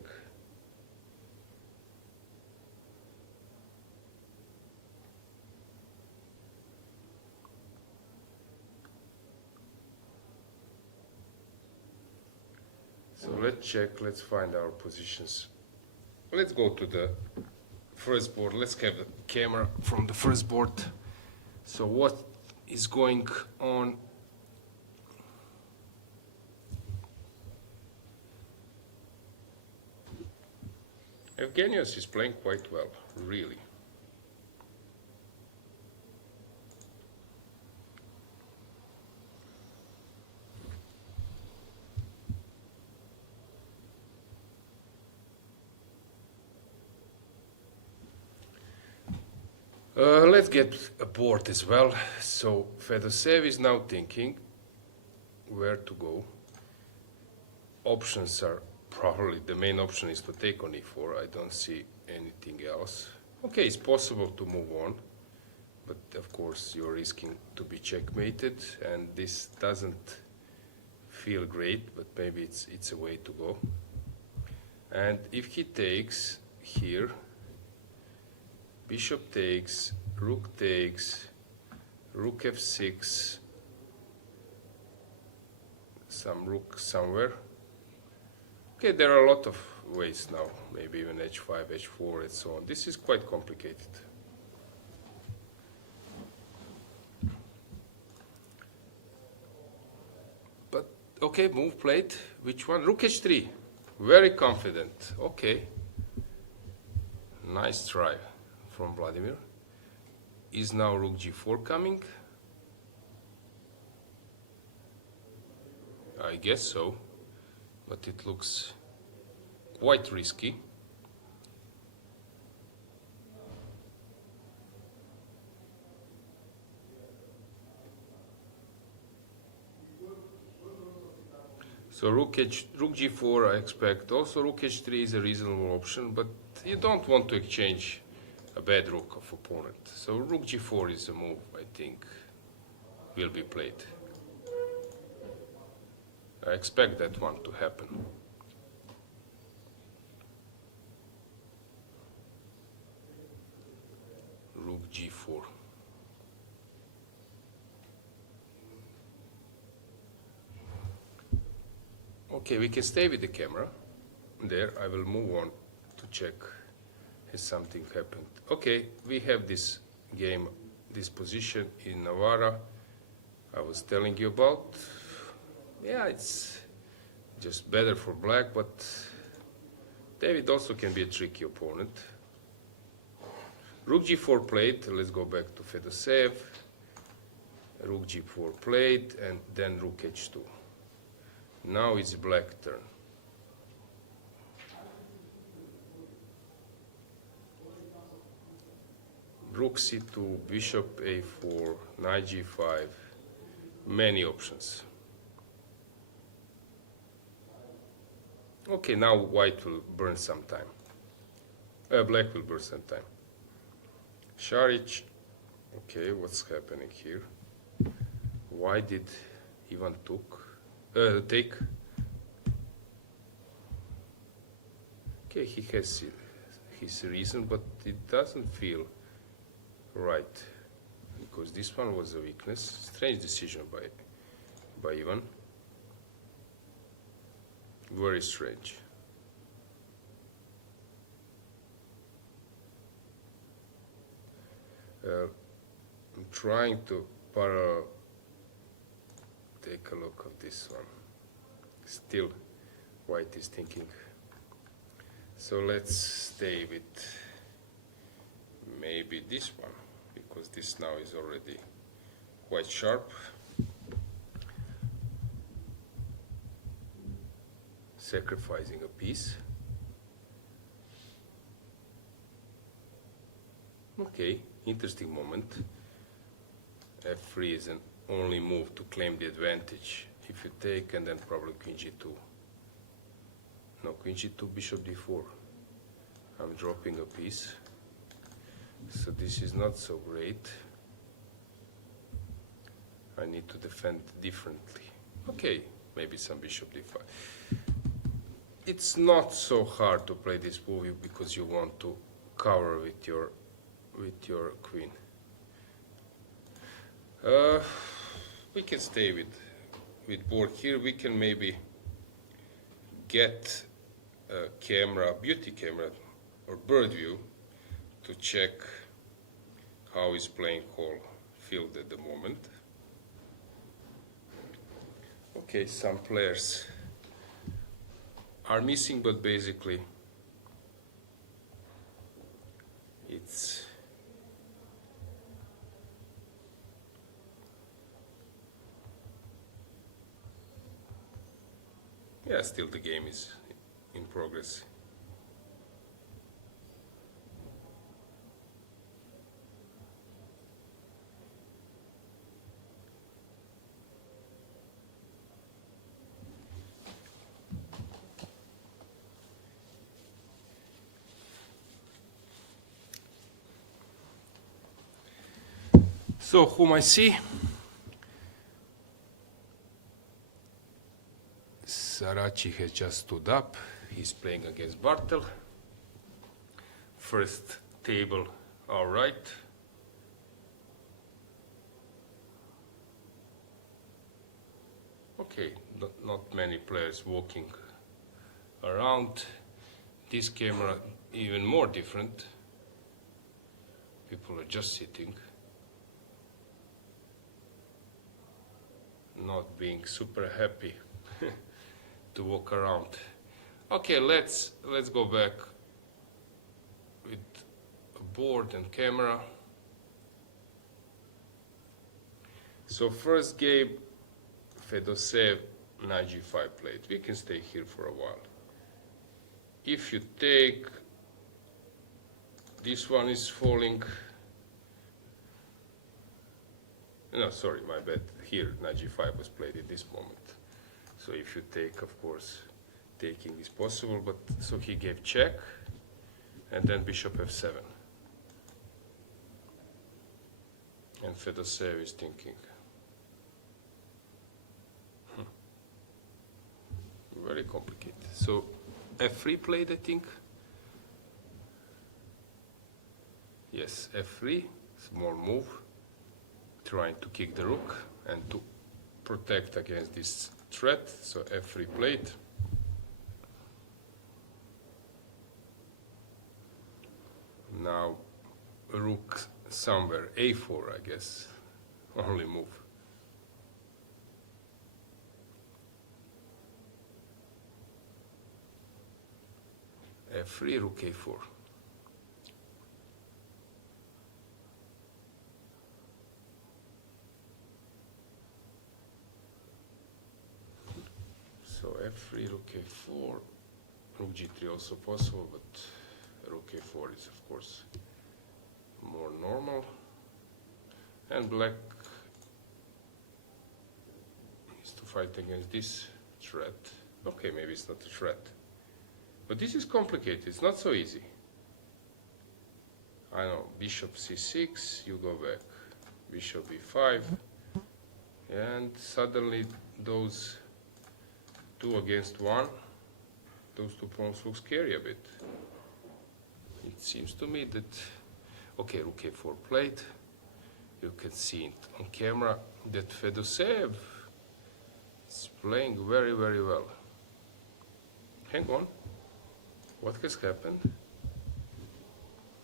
So let's check, let's find our positions. Let's go to the first board. Let's have the camera from the first board. So what is going on? Evgenius is playing quite well, really. Let's get a board as well. So Fedoseev is now thinking where to go. Options are probably, the main option is to take on e4. I don't see anything else. Okay, it's possible to move on, but of course you're risking to be checkmated, and this doesn't feel great, but maybe it's a way to go. And if he takes here, bishop takes, rook f6, some rook somewhere. Okay, there are a lot of ways now, maybe even h5, h4, and so on. This is quite complicated. But, okay, move played. Which one? Rook h3. Very confident. Okay. Nice try from Vladimir. Is now rook g4 coming? I guess so, but it looks quite risky. So rook g4 I expect. Also rook h3 is a reasonable option, but you don't want to exchange a bad rook of opponent. So rook g4 is a move I think will be played. I expect that one to happen. Rook g4. Okay, we can stay with the camera. There, I will move on to check has something happened. Okay, we have this game, this position in Navarra I was telling you about. Yeah, it's just better for black, but David also can be a tricky opponent. Rook g4 played. Let's go back to Fedoseev. Rook g4 played, and then rook h2. Now it's black turn. Rook c2, bishop a4, knight g5, many options. Okay, now white will burn some time. Black will burn some time. Šarić, okay, what's happening here? Why did Ivan take? Okay, he has his reason, but it doesn't feel right, because this one was a weakness. Strange decision by Ivan. Very strange. I'm trying to take a look at this one. Still, white is thinking. So let's stay with maybe this one, because this now is already quite sharp. Sacrificing a piece. Okay, interesting moment. f3 is an only move to claim the advantage. If you take, and then probably queen g2. No, queen g2, bishop d4. I'm dropping a piece. So this is not so great. I need to defend differently. Okay, maybe some bishop d5. It's not so hard to play this move because you want to cover with your queen. We can stay with board here. We can maybe get a camera, beauty camera or bird view, to check how is playing hall filled at the moment. Okay, some players are missing, but basically it's still the game is in progress. So, whom I see? Sarachi has just stood up. He's playing against Bartel. First table, all right. Okay, not many players walking around. This camera even more different. People are just sitting, not being super happy to walk around. Okay, let's go back with a board and camera. So first game, Fedoseev, knight g5 played. We can stay here for a while. If you take, this one is falling. No, sorry, my bad. Here, knight g5 was played at this moment. So if you take, of course, taking is possible, but so he gave check, and then bishop f7. And Fedoseev is thinking. Very complicated. So f3 played, I think. Yes, f3, small move, trying to kick the rook and to protect against this threat. So f3 played. Now rook somewhere, a4, I guess, only move. f3, rook a4. So f3, rook a4, rook g3 also possible, but rook a4 is of course more normal. And black needs to fight against this threat. Okay, maybe it's not a threat. But this is complicated, it's not so easy. I know, bishop c6, you go back. Bishop b5. And suddenly those two against one, those two pawns look scary a bit. It seems to me that, okay, rook a4 played. You can see it on camera that Fedoseev is playing very, very well. Hang on, what has happened?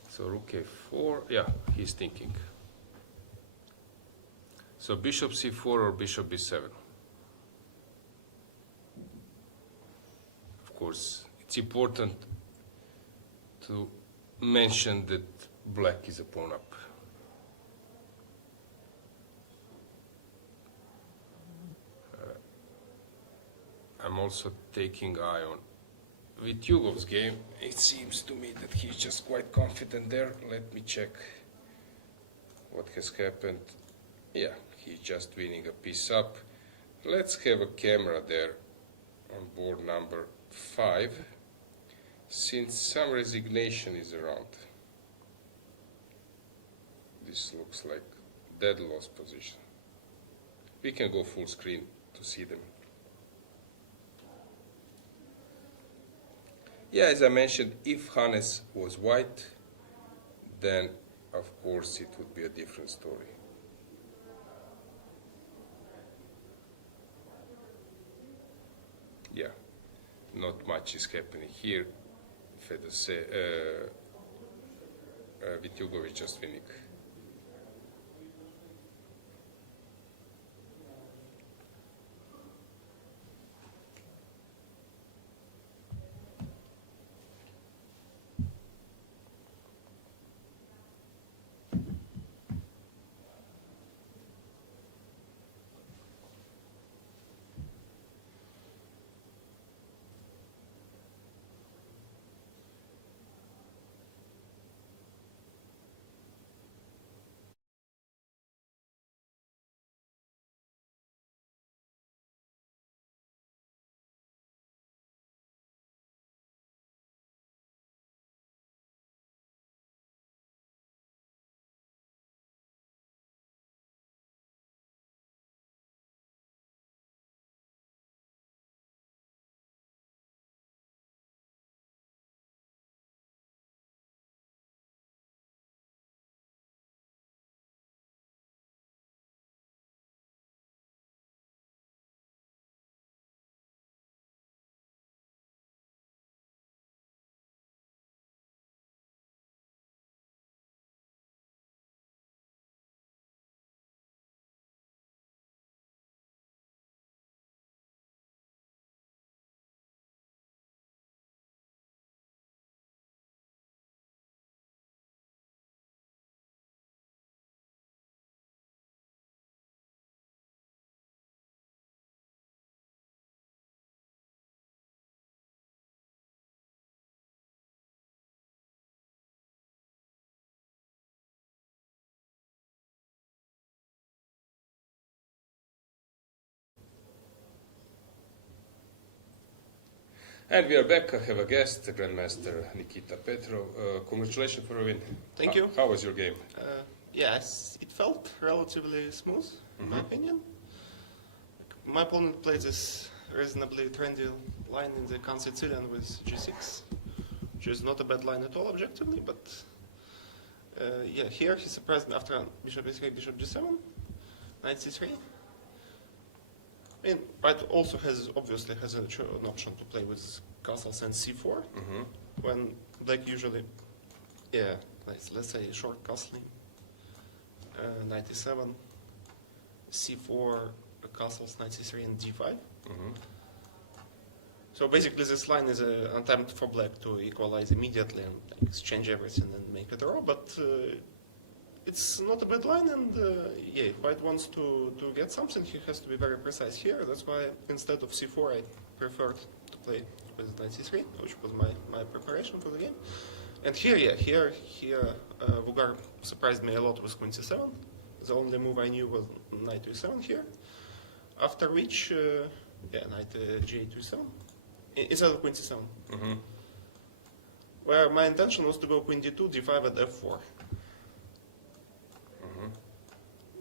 So rook a4, yeah, he's thinking. So bishop c4 or bishop b7. Of course, it's important to mention that black is a pawn up. I'm also taking eye on Vityugov's game. It seems to me that he's just quite confident there. Let me check what has happened. Yeah, he's just winning a piece up. Let's have a camera there on board number 5, since some resignation is around. This looks like dead loss position. We can go full screen to see them. Yeah, as I mentioned, if Hannes was white, then of course it would be a different story. Yeah, not much is happening here. Vityugov is just winning. And we are back. I have a guest, the Grandmaster Nikita Petrov. Congratulations for a win. Thank you. How was your game? Yes, it felt relatively smooth, in my opinion. My opponent played this reasonably trendy line in the Kan Sicilian with g6, which is not a bad line at all objectively, but yeah, here he surprised me after bishop a3, bishop g7, knight c3. I mean, White also obviously has an option to play with castles and c4, when Black usually, yeah, let's say short castling, knight e7, c4, castles, knight c3 and d5. So basically this line is an attempt for black to equalize immediately and like, exchange everything and make it a draw, but it's not a bad line, and yeah, if white wants to get something, he has to be very precise here. That's why instead of c4 I preferred to play with knight c3, which was my preparation for the game. And here, yeah, here Vugar surprised me a lot with queen c7. The only move I knew was knight to e7 here, after which, yeah, knight g8 to e7. Instead of queen c7, where my intention was to go queen d2, d5 at f4.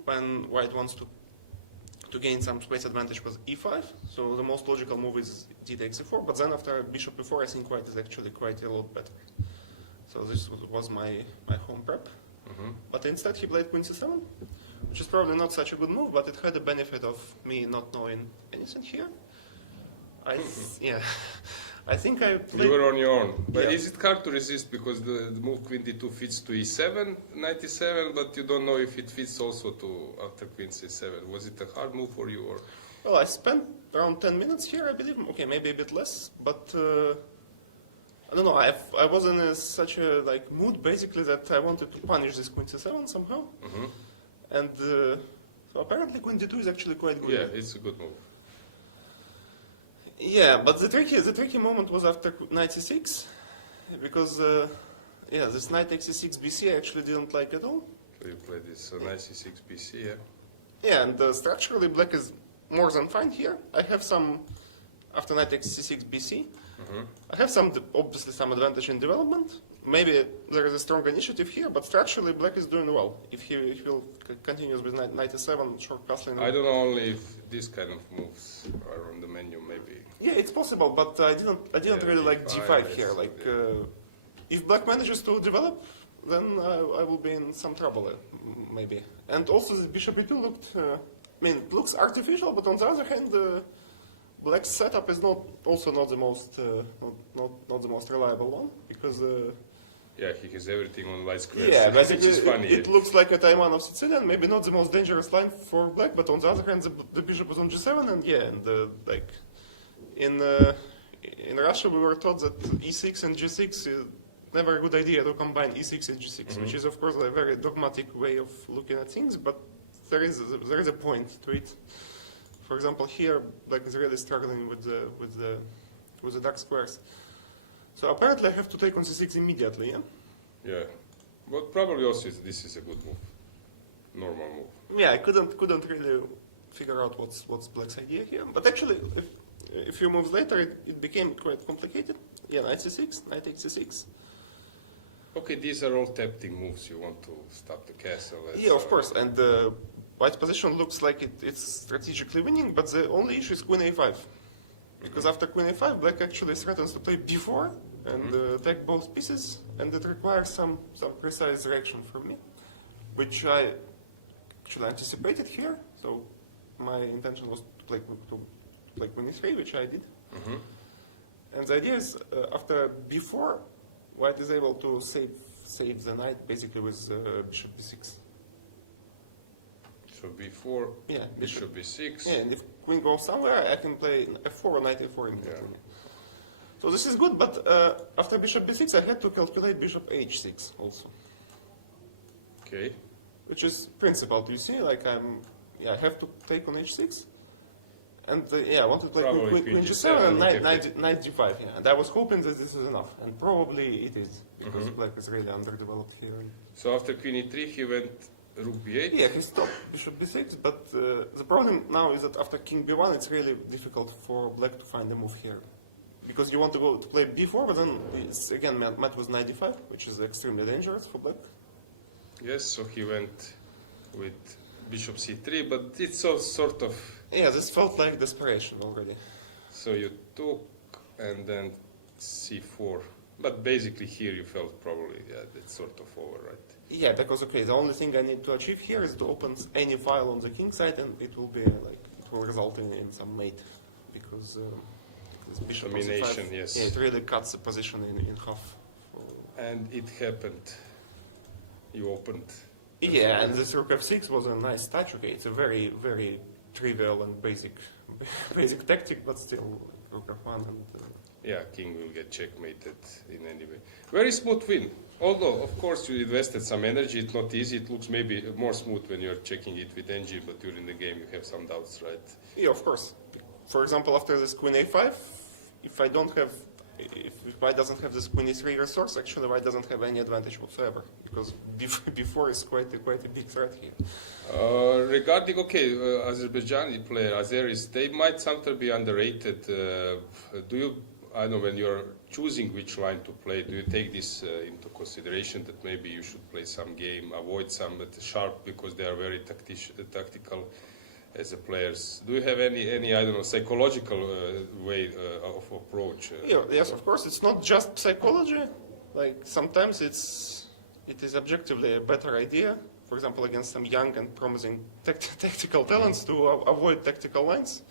When white wants to gain some space advantage was e5, so the most logical move is d takes e4, but then after bishop e4 I think white is actually quite a lot better. So this was my home prep. But instead he played queen c7, which is probably not such a good move, but it had the benefit of me not knowing anything here. Yeah, I think I played... You were on your own. But Yeah. is it hard to resist because the move queen d2 fits to e7, knight e7, but you don't know if it fits also to after queen c7? Was it a hard move for you? Or? Well, I spent around 10 minutes here, I believe. Okay, maybe a bit less, but I don't know. I was in such a mood basically that I wanted to punish this queen c7 somehow, and so apparently queen d2 is actually quite good. Yeah, it's a good move. Yeah, but the tricky moment was after knight c6, because yeah, this knight takes c6 bc I actually didn't like at all. So you play this so knight c6 bc, yeah. Yeah, and structurally black is more than fine here. I have some after knight takes c6 bc. I have obviously some advantage in development. Maybe there is a strong initiative here, but structurally black is doing well. If he will continue with knight e7, short castling. I don't know only if this kind of moves are on the menu, maybe. Yeah, it's possible, but I didn't really like g5 here. If black manages to develop, then I will be in some trouble, maybe. And also the bishop e2 looked, it looks artificial, but on the other hand, black's setup is also not the most not the most reliable one, because yeah, he has everything on white squares. yeah, which basically is funny. it looks like a Taiwan of Sicilian, maybe not the most dangerous line for black, but on the other hand, the bishop was on g7, and yeah, and in Russia we were taught that e6 and g6 is never a good idea to combine e6 and g6, which is of course a very dogmatic way of looking at things, but there is a point to it. For example, here black is really struggling with the dark squares. So apparently I have to take on c6 immediately, yeah? Yeah, but probably also this is a good move, normal move. Yeah, I couldn't really figure out what's black's idea here. But actually, a few moves later, it became quite complicated. Yeah, knight c6, knight takes c6. Okay, these are all tempting moves. You want to stop the castle. Yeah, of course. And white's position looks like it's strategically winning, but the only issue is queen a5. Because after queen a5, black actually threatens to play b4 and attack both pieces, and it requires some precise reaction from me, which I actually anticipated here. So my intention was to play queen e3, which I did. And the idea is after b4, white is able to save the knight basically with bishop b6. So b4, yeah, bishop b6. Yeah, and if queen goes somewhere, I can play f4 or knight a4 immediately. Yeah. So this is good, but after bishop b6, I had to calculate bishop h6 also. Okay. Which is principled, you see, like I have to take on h6. And yeah, I want to play queen g7 and knight g5, yeah. And I was hoping that this is enough, and probably it is, because black is really underdeveloped here. So after queen e3, he went rook b8? Yeah, he stopped bishop b6, but the problem now is that after king b1, it's really difficult for black to find a move here. Because you want to go to play b4, but then it's again met with knight d5, which is extremely dangerous for black. Yes, so he went with bishop c3, but it's all sort of... Yeah, this felt like desperation already. So you took and then c4. But basically here you felt probably, yeah, that's sort of over, right? Yeah, because, okay, the only thing I need to achieve here is to open any file on the king side, and it will be, it will result in some mate. Because this bishop domination, c5, yes. yeah, it really cuts the position in half. And it happened. You opened. Yeah, and this rook f6 was a nice touch. Okay, it's a very, very trivial and basic tactic, but still rook f1, and Yeah, king will get checkmated in any way. Very smooth win. Although, of course, you invested some energy. It's not easy. It looks maybe more smooth when you're checking it with NG, but during the game you have some doubts, right? yeah, of course. For example, after this queen a5, if white doesn't have this queen e3 resource, actually white doesn't have any advantage whatsoever, because before is quite a big threat here. Regarding, Azerbaijani player, Azeris, they might sometimes be underrated. Do you, I don't know, when you're choosing which line to play, do you take this into consideration that maybe you should play some game, avoid some at the sharp because they are very tactical as a players? Do you have any I don't know, psychological way of approach? Yeah, yes, of course. It's not just psychology. Like sometimes it is objectively a better idea. For example, against some young and promising tactical talents to avoid tactical lines.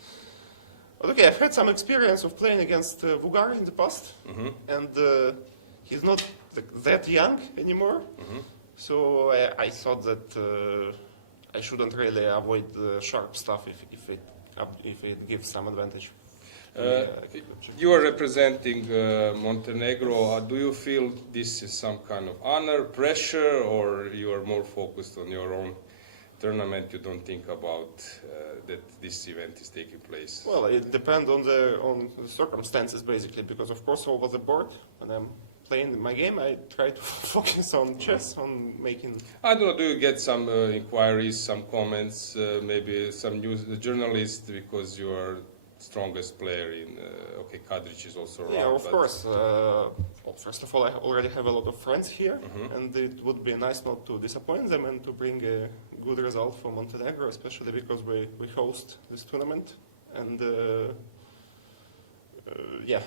But okay, I've had some experience of playing against Vugar in the past, and he's not that young anymore. So I thought that I shouldn't really avoid the sharp stuff if it gives some advantage. You are representing Montenegro. Do you feel this is some kind of honor, pressure, or you are more focused on your own tournament? You don't think about that this event is taking place? Well, it depends on the circumstances, basically, because of course over the board, when I'm playing my game, I try to focus on chess, on making... I don't know, do you get some inquiries, some comments, maybe some news journalists, because you are strongest player in, Kadric is also around. Yeah, of course. Well, first of all, I already have a lot of friends here, and it would be nice not to disappoint them and to bring a good result for Montenegro, especially because we host this tournament. And yeah,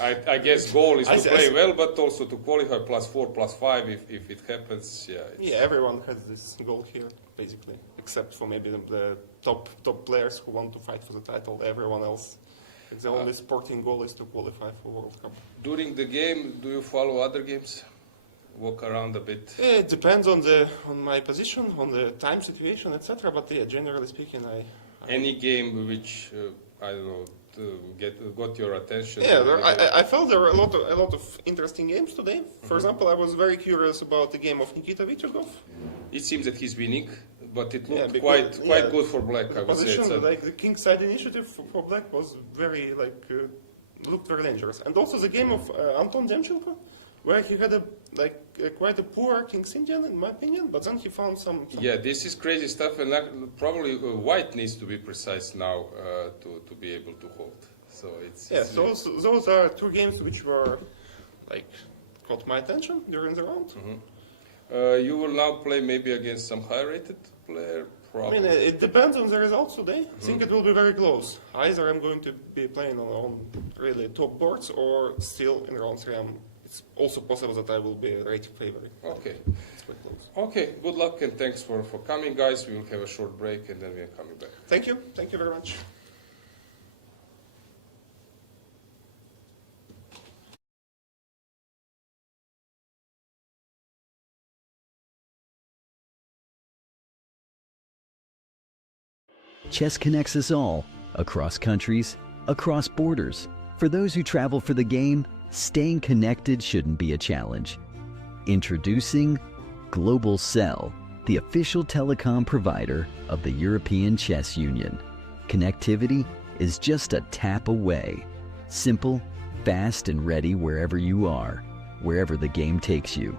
I guess goal is to play well, but also to qualify +4, +5 if it happens. Yeah, everyone has this goal here, basically, except for maybe the top players who want to fight for the title. Everyone else, the only sporting goal is to qualify for World Cup. During the game, do you follow other games? Walk around a bit? It depends on my position, on the time situation, etc. But yeah, generally speaking, Any game which I don't know got your attention? Yeah, I felt there were a lot of interesting games today. For example, I was very curious about the game of Nikita Vityugov. It seems that he's winning, but it looked quite good for black. I would say the king side initiative for black was very looked very dangerous. And also the game of Anton Demchenko, where he had quite a poor King's Indian, in my opinion, but then he found some... Yeah, this is crazy stuff, and probably white needs to be precise now to be able to hold. So those are two games which were caught my attention during the round. You will now play maybe against some high-rated player. Probably. I mean, it depends on the results today. I think it will be very close. Either I'm going to be playing on really top boards, or still in round 3 it's also possible that I will be a rated favorite. Okay. It's quite close. Okay, good luck and thanks for coming, guys. We will have a short break and then we are coming back. Thank you. Thank you very much. Chess connects us all, across countries, across borders. For those who travel for the game, staying connected shouldn't be a challenge. Introducing Global Cell, the official telecom provider of the European Chess Union. Connectivity is just a tap away. Simple, fast, and ready wherever you are, wherever the game takes you.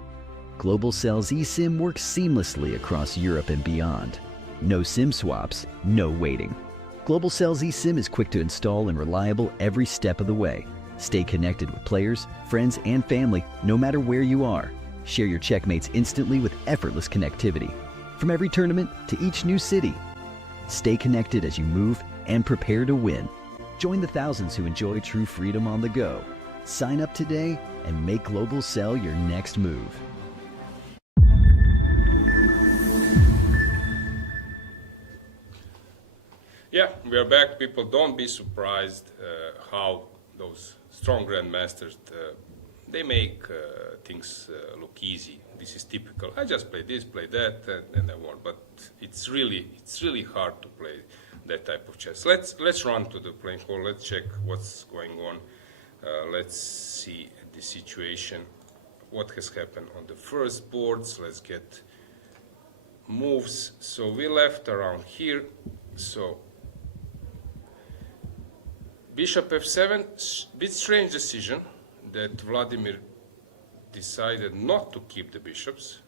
Global Cell's eSIM works seamlessly across Europe and beyond. No SIM swaps, no waiting. Global Cell's eSIM is quick to install and reliable every step of the way. Stay connected with players, friends, and family no matter where you are. Share your checkmates instantly with effortless connectivity. From every tournament to each new city. Stay connected as you move and prepare to win. Join the thousands who enjoy true freedom on the go. Sign up today and make Global Cell your next move. Yeah, we are back. People, don't be surprised how those strong grandmasters, they make things look easy. This is typical. I just play this, play that, and I won. But it's really hard to play that type of chess. Let's run to the playing hall. Let's check what's going on. Let's see the situation, what has happened on the first boards. Let's get moves. So we left around here. So bishop f7, bit strange decision that Vladimir decided not to keep the bishops.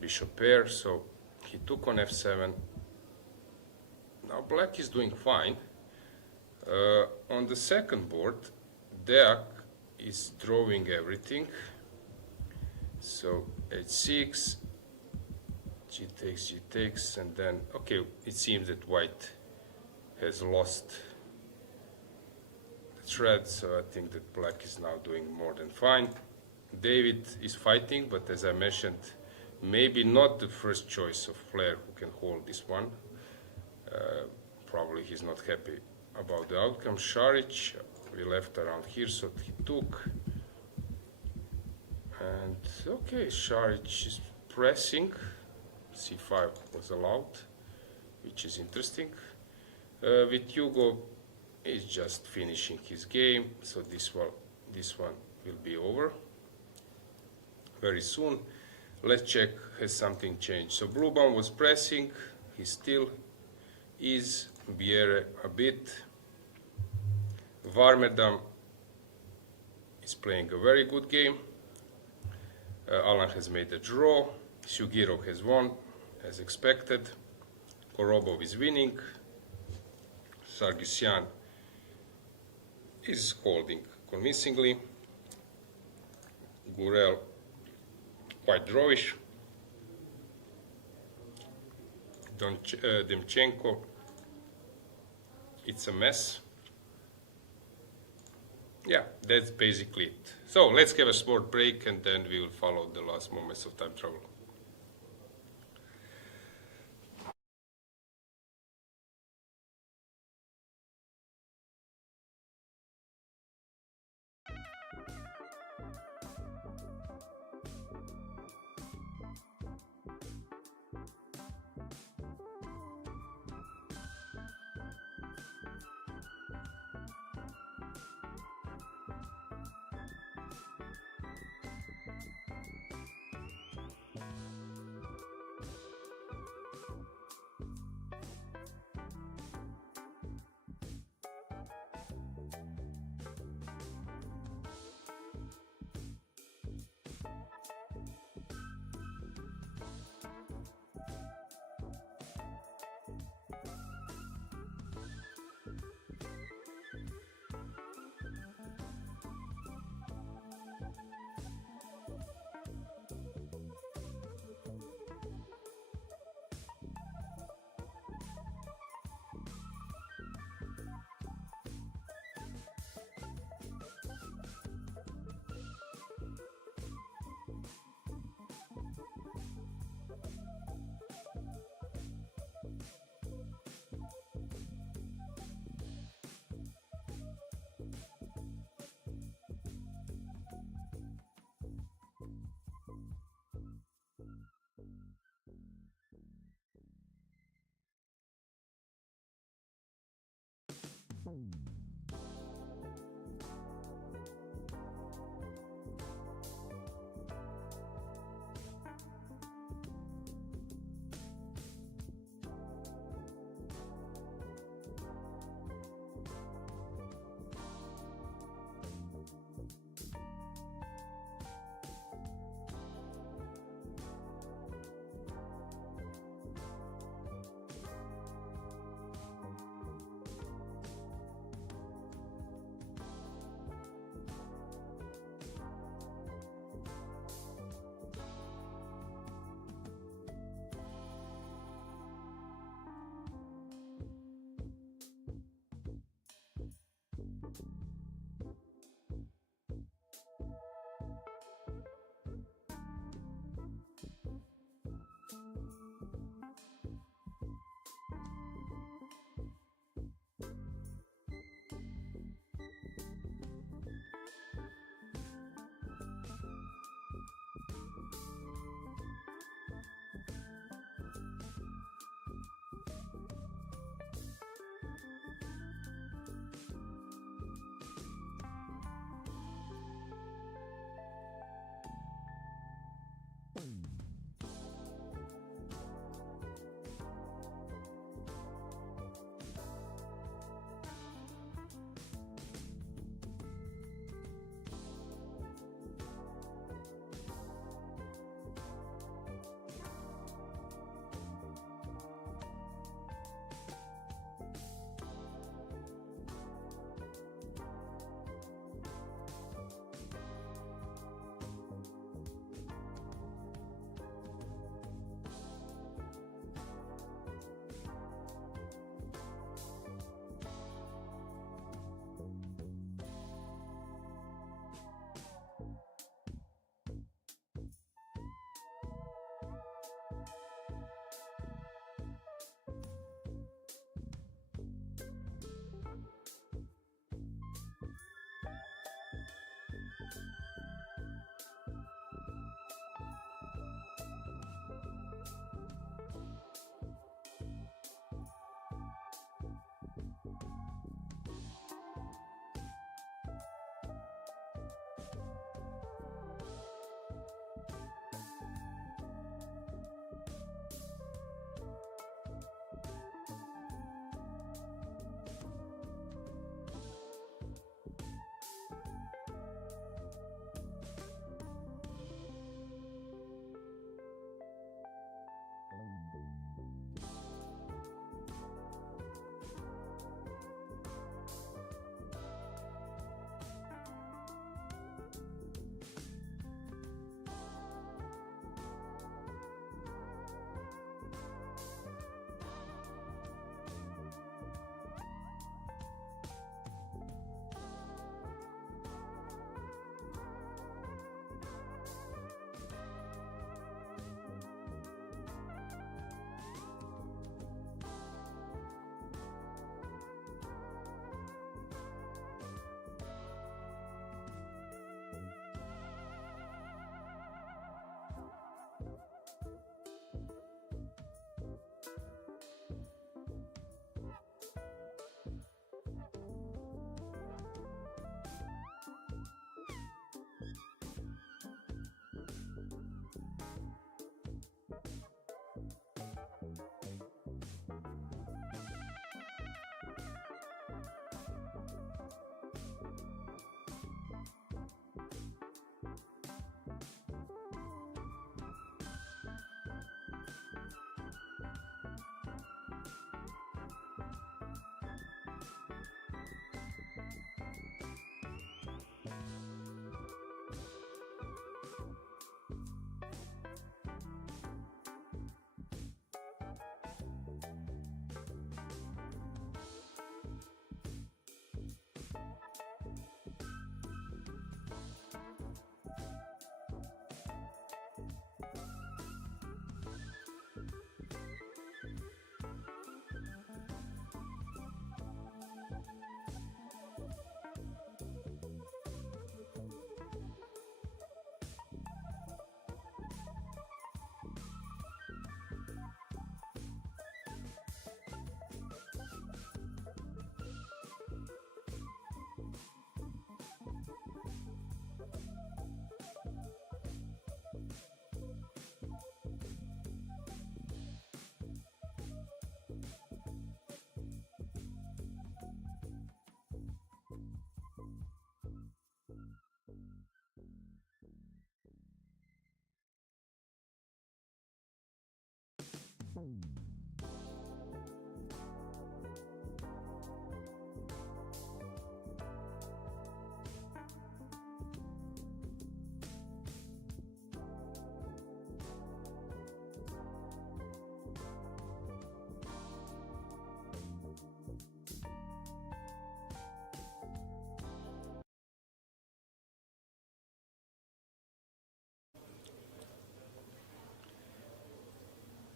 Bishop pair, so he took on f7. Now black is doing fine. On the second board, Deak is drawing everything. So h6, g takes, and then, okay, it seems that white has lost the thread, so I think that black is now doing more than fine. David is fighting, but as I mentioned, maybe not the first choice of player who can hold this one. Probably he's not happy about the outcome. Šarić, we left around here, so he took. And okay, Šarić is pressing. c5 was allowed, which is interesting. With Hugo, he's just finishing his game, so this one will be over very soon. Let's check, has something changed? So Bluebaum was pressing, he still is. Bierre a bit. Warmerdam is playing a very good game. Alan has made a draw. Sugiro has won, as expected. Korobov is winning. Sargsyan is holding convincingly. Gurel quite drawish. Demchenko, it's a mess. Yeah, that's basically it. So let's have a short break and then we will follow the last moments of time travel.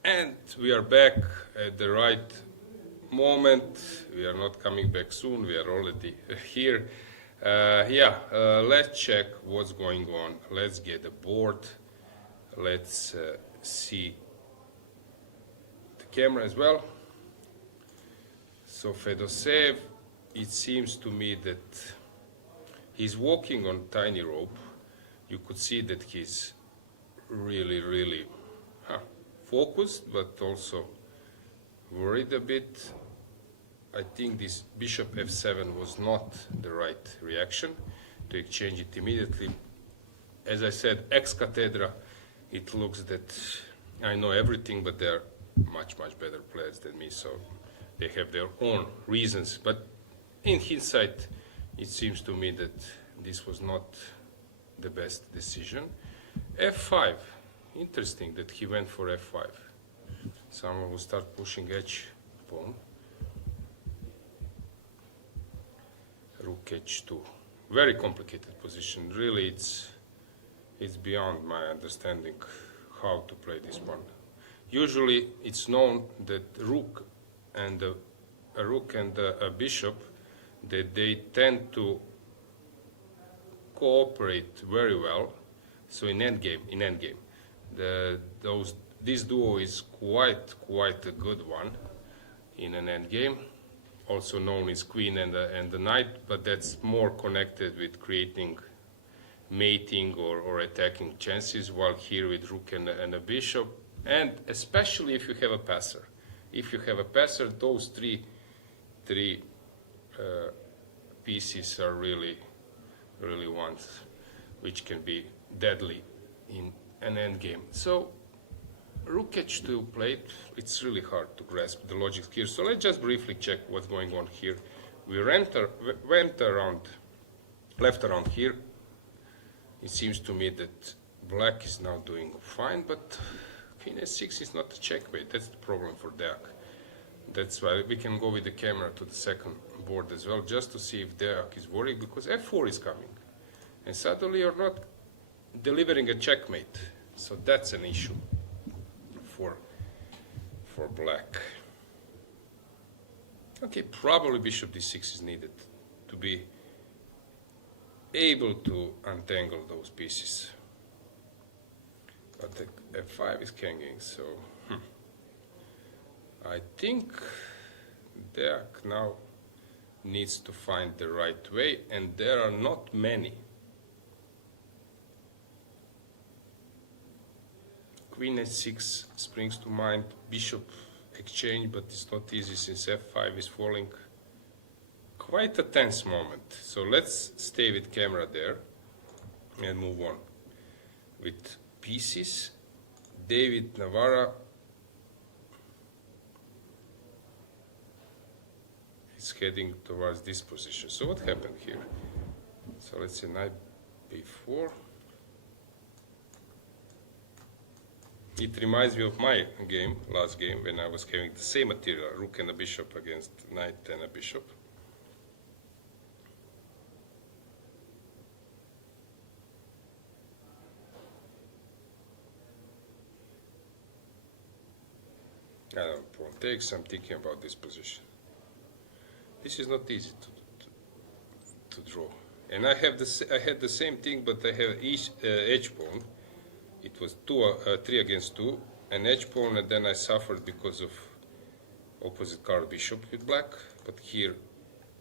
And we are back at the right moment. We are not coming back soon. We are already here. Let's check what's going on. Let's get the board. Let's see the camera as well. So Fedoseev, it seems to me that he's walking on tiny rope. You could see that he's really focused, but also worried a bit. I think this bishop f7 was not the right reaction to exchange it immediately. As I said, ex cathedra, it looks that I know everything, but they're much better players than me, so they have their own reasons. But in hindsight, it seems to me that this was not the best decision. f5, interesting that he went for f5. Someone will start pushing edge pawn. Rook h2. Very complicated position. Really, it's beyond my understanding how to play this one. Usually, it's known that a rook and a bishop, that they tend to cooperate very well. So in endgame, this duo is quite a good one in an endgame, also known as queen and the knight, but that's more connected with creating mating or attacking chances, while here with rook and a bishop, and especially if you have a passer. If you have a passer, those three pieces are really ones which can be deadly in an endgame. So rook h2 played. It's really hard to grasp the logic here. So let's just briefly check what's going on here. We went left around here. It seems to me that black is now doing fine, but queen s6 is not a checkmate. That's the problem for Deak. That's why we can go with the camera to the second board as well, just to see if Deak is worried, because f4 is coming. And suddenly you're not delivering a checkmate. So that's an issue for black. Okay, probably bishop d6 is needed to be able to untangle those pieces. But the f5 is hanging, so I think Deak now needs to find the right way, and there are not many. Queen h6 springs to mind, bishop exchange, but it's not easy since f5 is falling. Quite a tense moment. So let's stay with camera there and move on with pieces. David Navarra is heading towards this position. So what happened here? So let's say knight b4. It reminds me of my game, last game, when I was having the same material, rook and a bishop against knight and a bishop. I don't know, pawn takes, I'm thinking about this position. This is not easy to draw. And I had the same thing, but I have edge pawn. It was 3 against 2, an edge pawn, and then I suffered because of opposite card bishop with black. But here,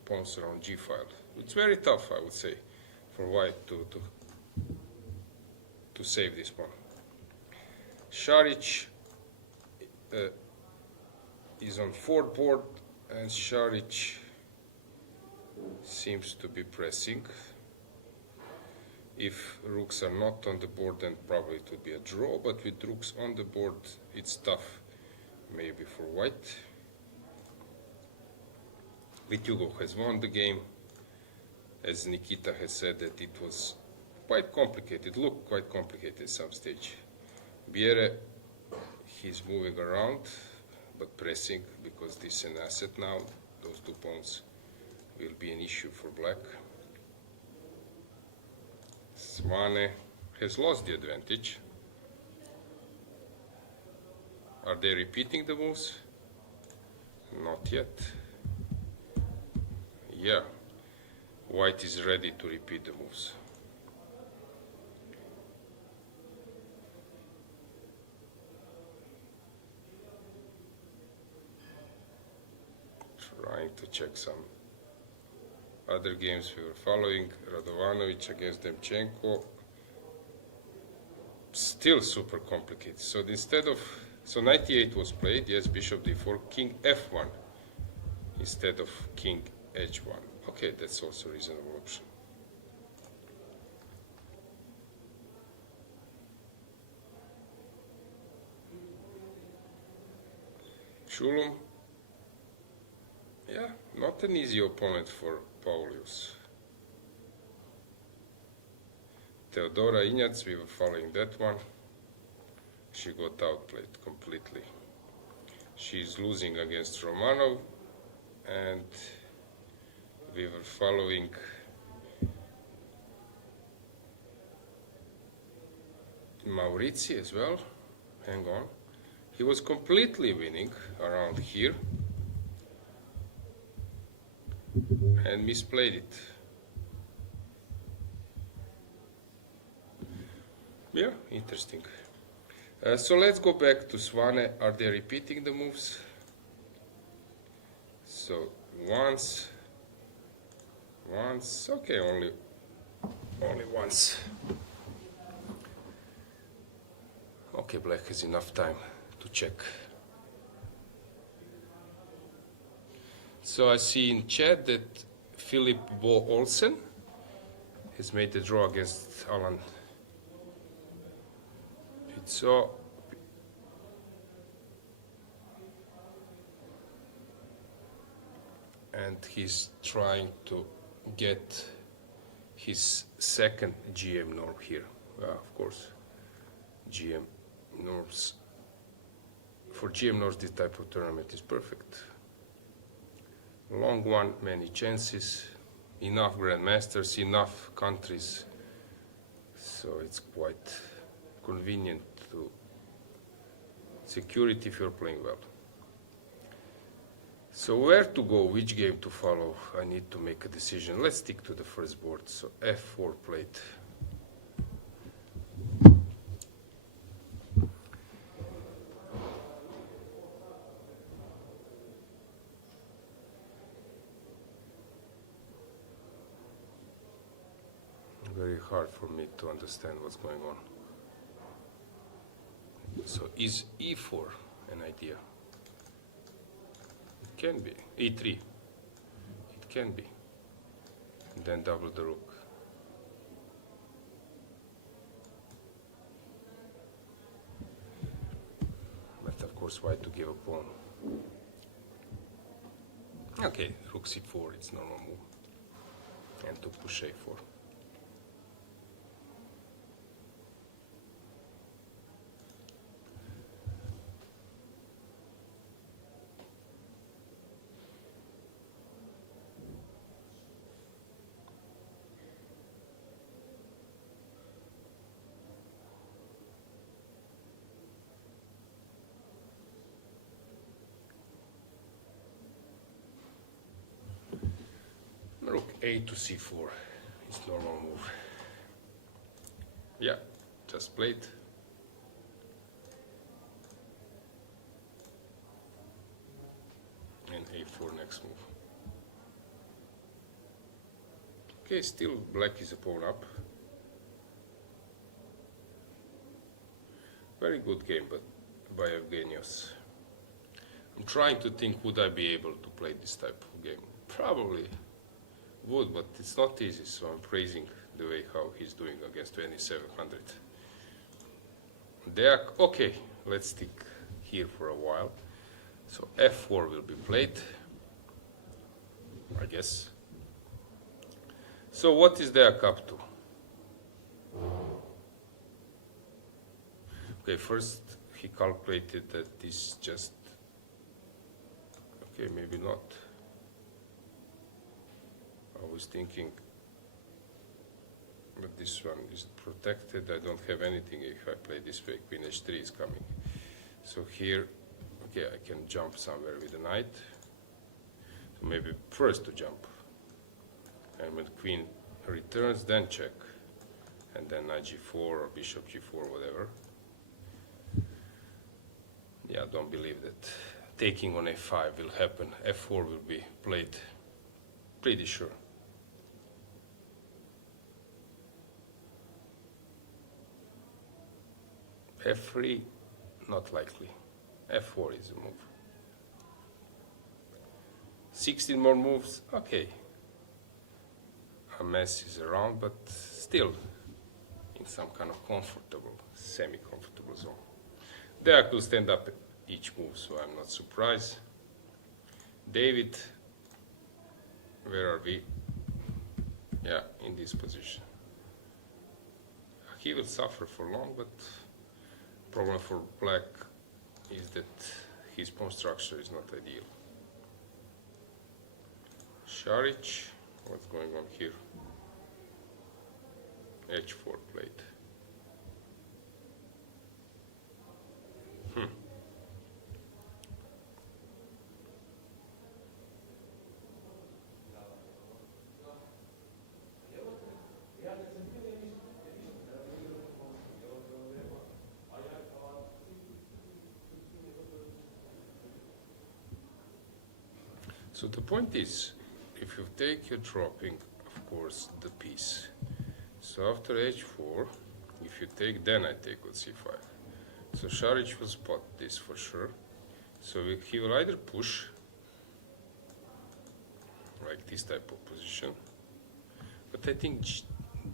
pawns are on g file. It's very tough, I would say, for white to save this pawn. Šarić is on 4th board, and Šarić seems to be pressing. If rooks are not on the board, then probably it would be a draw, but with rooks on the board, it's tough, maybe for white. Vityugov has won the game. As Nikita has said, that it was quite complicated, looked quite complicated at some stage. Bjerre, he's moving around, but pressing, because this is an asset now. Those two pawns will be an issue for black. Svane has lost the advantage. Are they repeating the moves? Not yet. Yeah, white is ready to repeat the moves. Trying to check some other games we were following. Radovanovic against Demchenko. Still super complicated. So instead of, so 98 was played, yes, bishop d4, king f1 instead of king h1. Okay, that's also a reasonable option. Shulum, yeah, not an easy opponent for Paulius. Teodora Ignac, we were following that one. She got outplayed completely. She's losing against Romanov, and we were following Maurizi as well. Hang on. He was completely winning around here and misplayed it. Yeah, interesting. So let's go back to Svane. Are they repeating the moves? So once, okay, only once. Okay, black has enough time to check. So I see in chat that Philip Bo Olsen has made the draw against Alan Pizzo. And he's trying to get his second GM norm here. Of course, GM norms. For GM norms, this type of tournament is perfect. Long one, many chances, enough grandmasters, enough countries. So it's quite convenient to secure it if you're playing well. So where to go, which game to follow, I need to make a decision. Let's stick to the first board. So f4 played. Very hard for me to understand what's going on. So is e4 an idea? It can be. e3. It can be. And then double the rook. But of course, why to give a pawn? Okay, rook c4, it's normal move. And to push a4. Rook a to c4 is normal move. Yeah, just played. And a4 next move. Okay, still black is a pawn up. Very good game, but by Evgenios. I'm trying to think, would I be able to play this type of game? Probably would, but it's not easy, so I'm praising the way how he's doing against 2700. Okay, let's stick here for a while. So f4 will be played, I guess. So what is Deak up to? Okay, first he calculated that this just, okay, maybe not. I was thinking, but this one is protected. I don't have anything if I play this way. Queen h3 is coming. So here, okay, I can jump somewhere with the knight. So maybe first to jump. And when queen returns, then check. And then knight g4 or bishop g4, whatever. Yeah, don't believe that taking on f5 will happen. f4 will be played, pretty sure. f3, not likely. f4 is a move. 16 more moves, okay. A mess is around, but still in some kind of comfortable, semi-comfortable zone. There I could stand up each move, so I'm not surprised. David, where are we? Yeah, in this position. He will suffer for long, but problem for black is that his pawn structure is not ideal. Šarić, what's going on here? H4 played. So the point is, if you take, you're dropping, of course, the piece. So after h4, if you take, then I take on c5. So Šarić will spot this for sure. So he will either push, like this type of position, but I think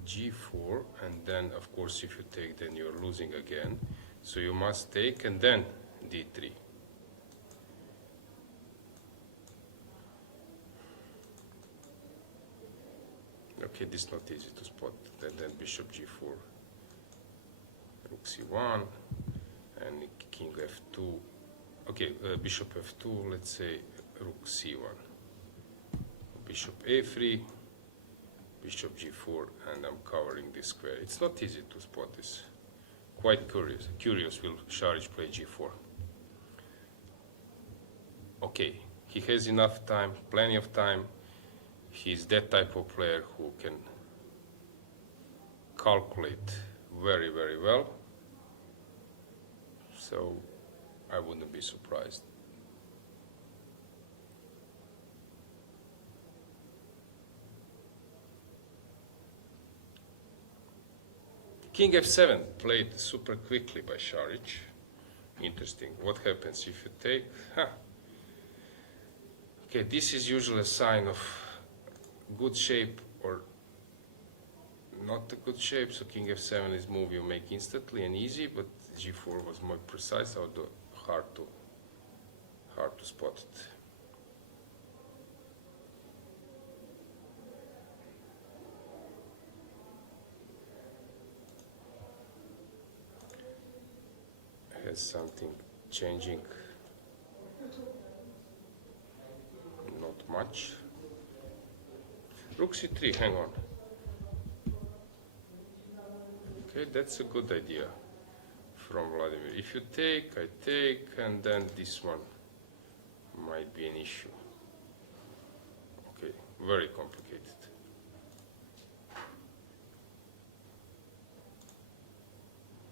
g4, and then, of course, if you take, then you're losing again. So you must take, and then d3. Okay, this is not easy to spot. And then bishop g4, rook c1, and king f2. Okay, bishop f2, let's say rook c1. Bishop a3, bishop g4, and I'm covering this square. It's not easy to spot this. Quite curious will Šarić play g4. Okay, he has enough time, plenty of time. He's that type of player who can calculate very, very well. So I wouldn't be surprised. King f7 played super quickly by Šarić. Interesting. What happens if you take? Okay, this is usually a sign of good shape or not a good shape. So king f7 is move you make instantly and easy, but g4 was more precise, although hard to spot it. Has something changing? Not much. Rook c3, hang on. Okay, that's a good idea from Vladimir. If you take, I take, and then this one might be an issue. Okay, very complicated.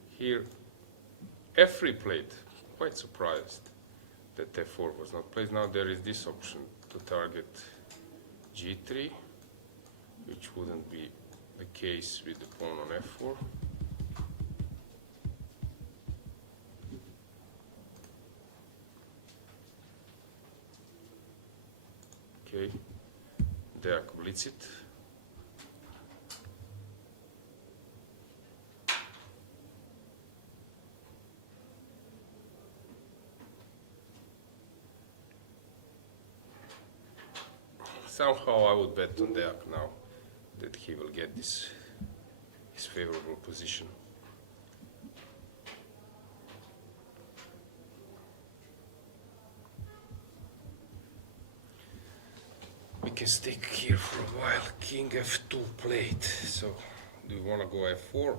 Here, f3 played. Quite surprised that f4 was not played. Now there is this option to target g3, which wouldn't be the case with the pawn on f4. Okay, there blitz it. Somehow I would bet on Deak now that he will get his favorable position. We can stick here for a while. King f2 played. So do you want to go f4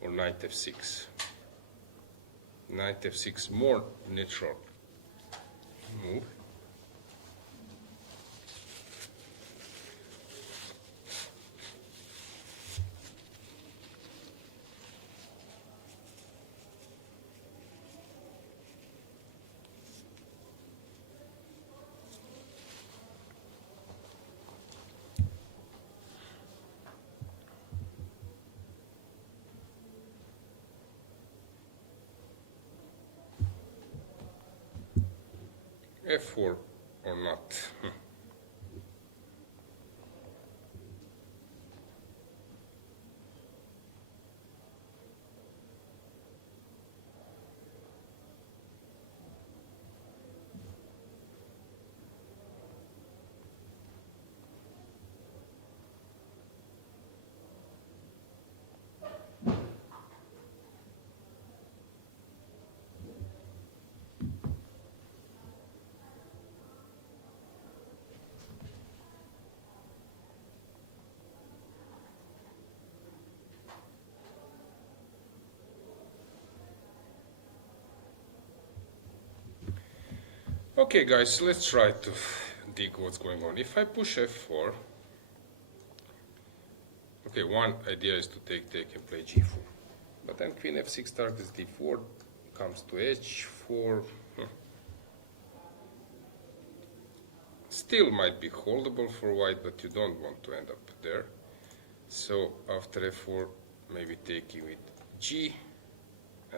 or knight f6? Knight f6, more natural move. F4 or not. Okay guys, let's try to dig what's going on. If I push f4, okay, one idea is to take and play g4. But then queen f6 targets d4, comes to h4. Still might be holdable for white, but you don't want to end up there. So after f4, maybe taking with g,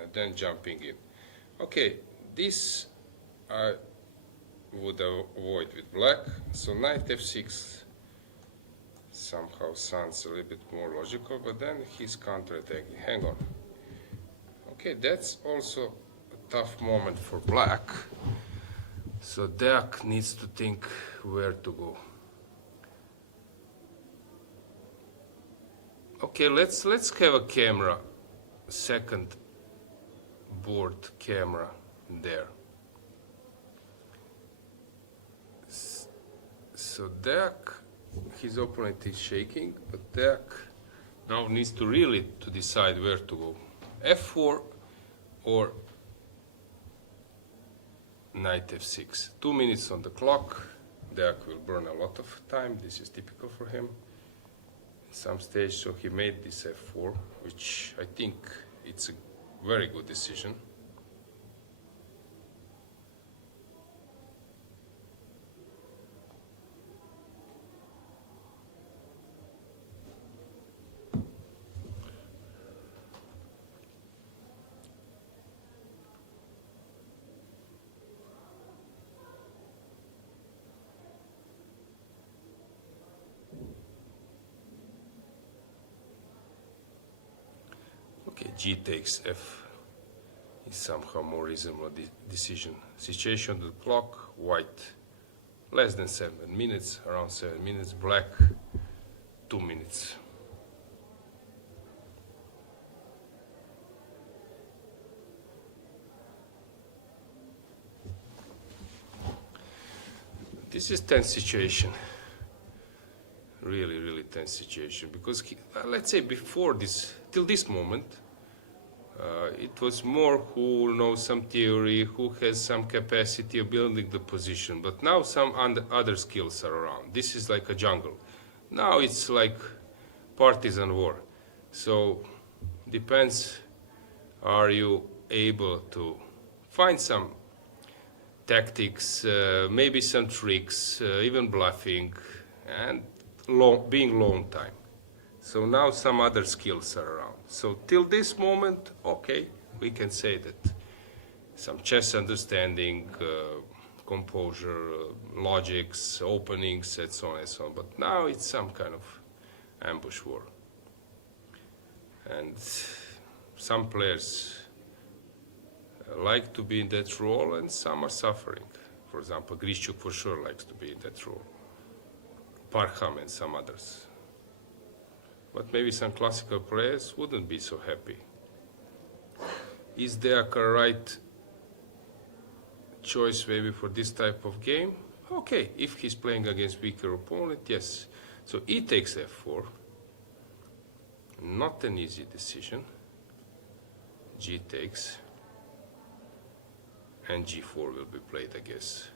and then jumping in. Okay, this I would avoid with black. So knight f6 somehow sounds a little bit more logical, but then he's counterattacking. Hang on. Okay, that's also a tough moment for black. So Deac needs to think where to go. Okay, let's have a camera, second board camera there. So Deac, his opponent is shaking, but Deac now needs to really to decide where to go. f4 or knight f6. 2 minutes on the clock. Deac will burn a lot of time. This is typical for him. At some stage, so he made this f4, which I think it's a very good decision. Okay, g takes f is somehow more reasonable decision. Situation on the clock, white less than 7 minutes, around 7 minutes, black 2 minutes. This is tense situation. Really, really tense situation, because let's say before this, till this moment, it was more who knows some theory, who has some capacity of building the position, but now some other skills are around. This is like a jungle. Now it's like partisan war. So depends, are you able to find some tactics, maybe some tricks, even bluffing, and being long time. So now some other skills are around. So till this moment, okay, we can say that some chess understanding, composure, logics, openings, and so on and so on. But now it's some kind of ambush war. And some players like to be in that role, and some are suffering. For example, Grishchuk for sure likes to be in that role. Parham and some others. But maybe some classical players wouldn't be so happy. Is there a right choice maybe for this type of game? Okay, if he's playing against weaker opponent, yes. So e takes f4. Not an easy decision. G takes. And g4 will be played, I guess.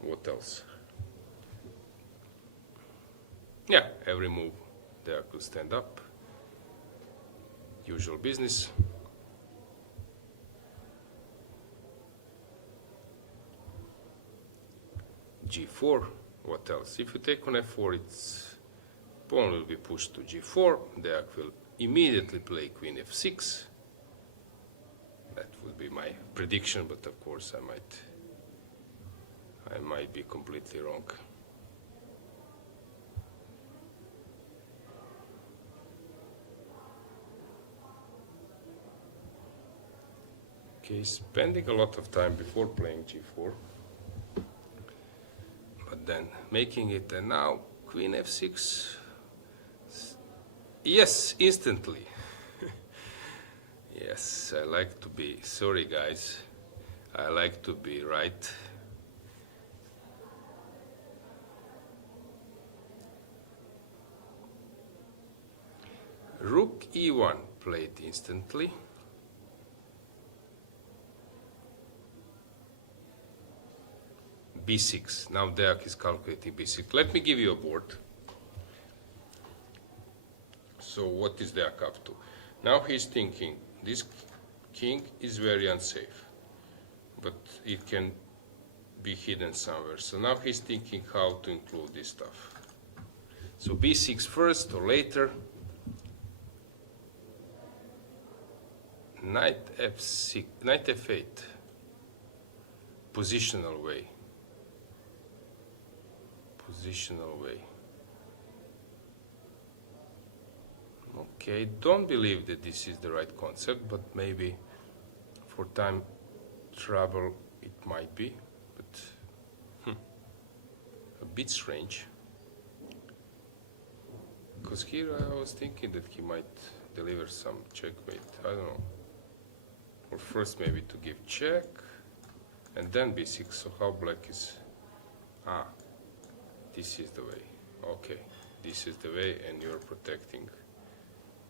What else? Yeah, every move there could stand up. Usual business. g4. What else? If you take on f4, its pawn will be pushed to g4. Deac will immediately play queen f6. That would be my prediction, but of course I might be completely wrong. Okay, spending a lot of time before playing g4, but then making it, and now queen f6. Yes, instantly. Yes, I like to be, sorry guys, I like to be right. Rook e1 played instantly. b6. Now Deac is calculating b6. Let me give you a board. So what is Deac up to? Now he's thinking, this king is very unsafe, but it can be hidden somewhere. So now he's thinking how to include this stuff. So b6 first or later. Knight f6, knight f8. Positional way. Positional way. Okay, don't believe that this is the right concept, but maybe for time travel it might be, but a bit strange. Because here I was thinking that he might deliver some checkmate, I don't know. Or first maybe to give check, and then b6, so how black is, this is the way, okay, this is the way, and you're protecting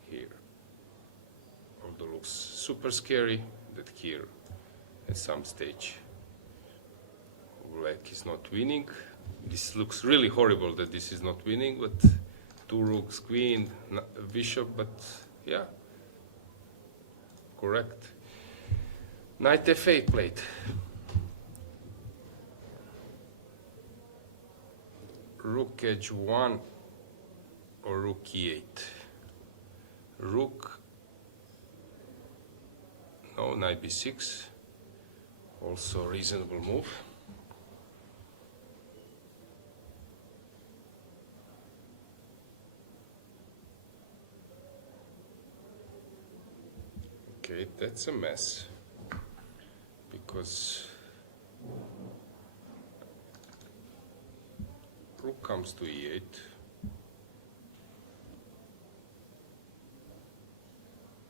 here. Although looks super scary that here at some stage black is not winning. This looks really horrible that this is not winning, but two rooks, queen, bishop, but yeah, correct. Knight f8 played. Rook h1 or rook e8. Rook, no, knight b6, also a reasonable move. Okay, that's a mess, because rook comes to e8.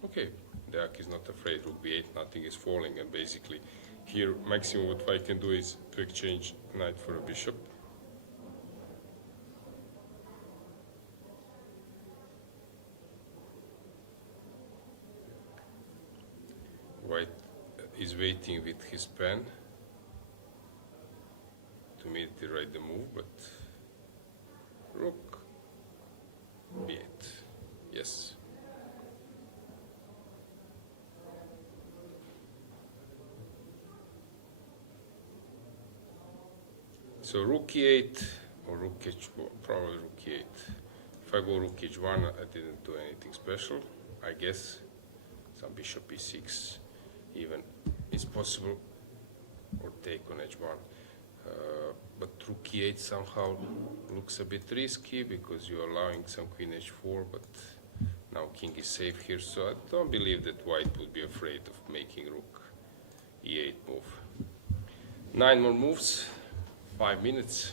Okay, Deac is not afraid, rook b8, nothing is falling, and basically here maximum what I can do is to exchange knight for a bishop. White is waiting with his pen to immediately write the move, but rook b8, yes. So rook e8 or rook h1, probably rook e8. If I go rook h1, I didn't do anything special. I guess some bishop e6 even is possible, or take on h1. But rook e8 somehow looks a bit risky because you're allowing some queen h4, but now king is safe here, so I don't believe that white would be afraid of making rook e8 move. 9 more moves. 5 minutes.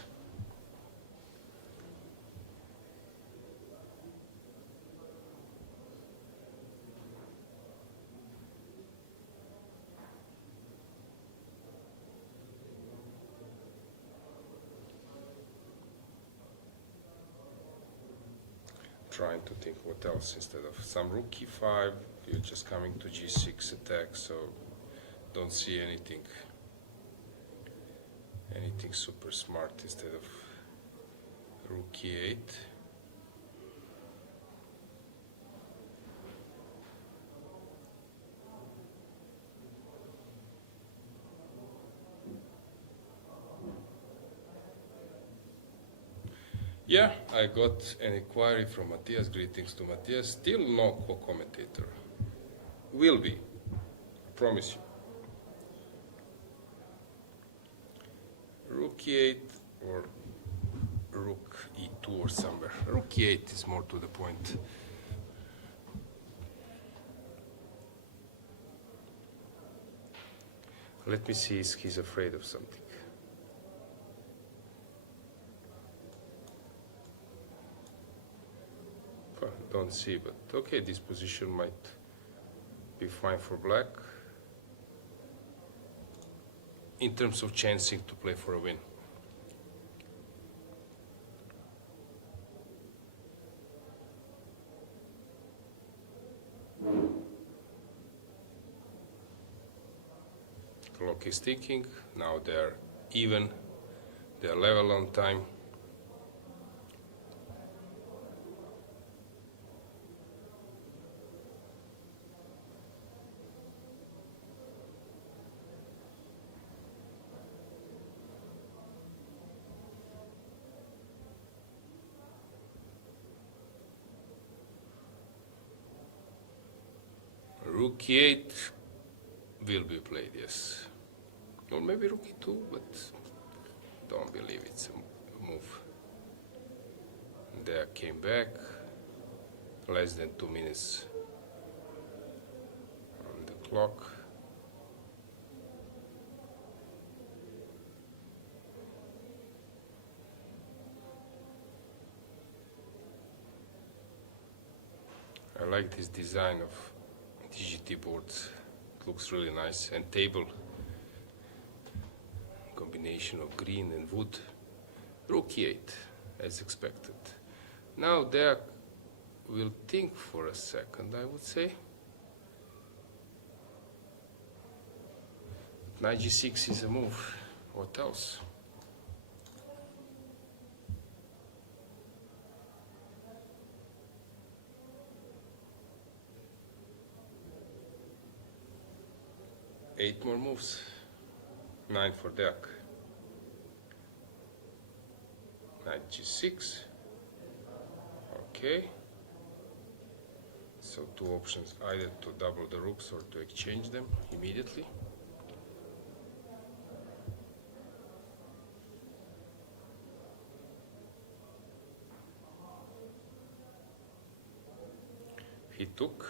Trying to think what else instead of some rook e5, you're just coming to g6 attack, so don't see anything super smart instead of rook e8. Yeah, I got an inquiry from Matthias. Greetings to Matthias. Still no co-commentator. Will be. I promise you. Rook e8 or rook e2 or somewhere. Rook e8 is more to the point. Let me see if he's afraid of something. Don't see, but okay, this position might be fine for black in terms of chancing to play for a win. Clock is ticking. Now they're even, they're level on time. Rook e8 will be played, yes. Or maybe rook e2, but don't believe it's a move. There came back. Less than 2 minutes on the clock. I like this design of DGT boards. It looks really nice. And table combination of green and wood. Rook e8 as expected. Now there will think for a second, I would say. Knight g6 is a move. What else? Eight more moves. 9 for Deck. Knight g6. Okay. So two options, either to double the rooks or to exchange them immediately. He took.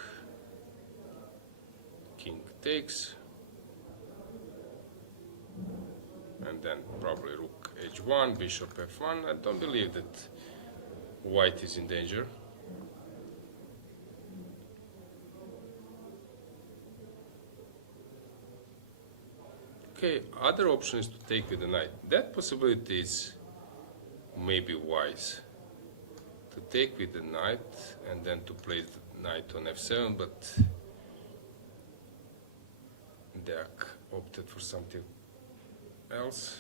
King takes. And then probably rook h1, bishop f1. I don't believe that white is in danger. Okay, other option is to take with the knight. That possibility is maybe wise. To take with the knight and then to place the knight on f7, but Deck opted for something else.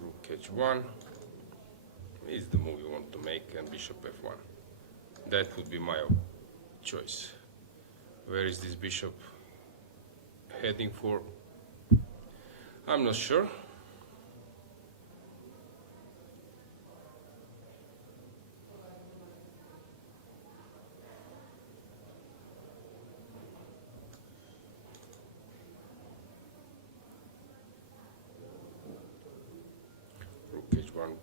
Rook h1 is the move you want to make, and bishop f1. That would be my choice. Where is this bishop heading for? I'm not sure.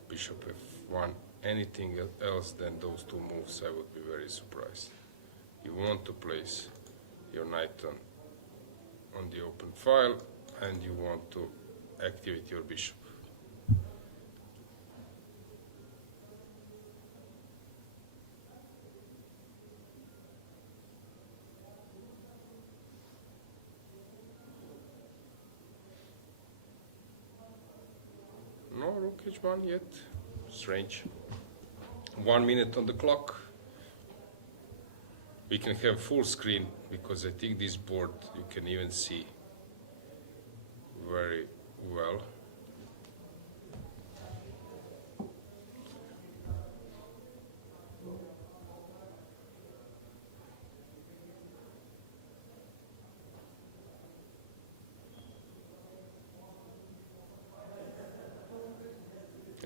Bishop f1, anything else than those two moves, I would be very surprised. You want to place your knight on the open file, and you want to activate your bishop. No, rook h1 yet? Strange. 1 minute on the clock. We can have full screen because I think this board you can even see very well.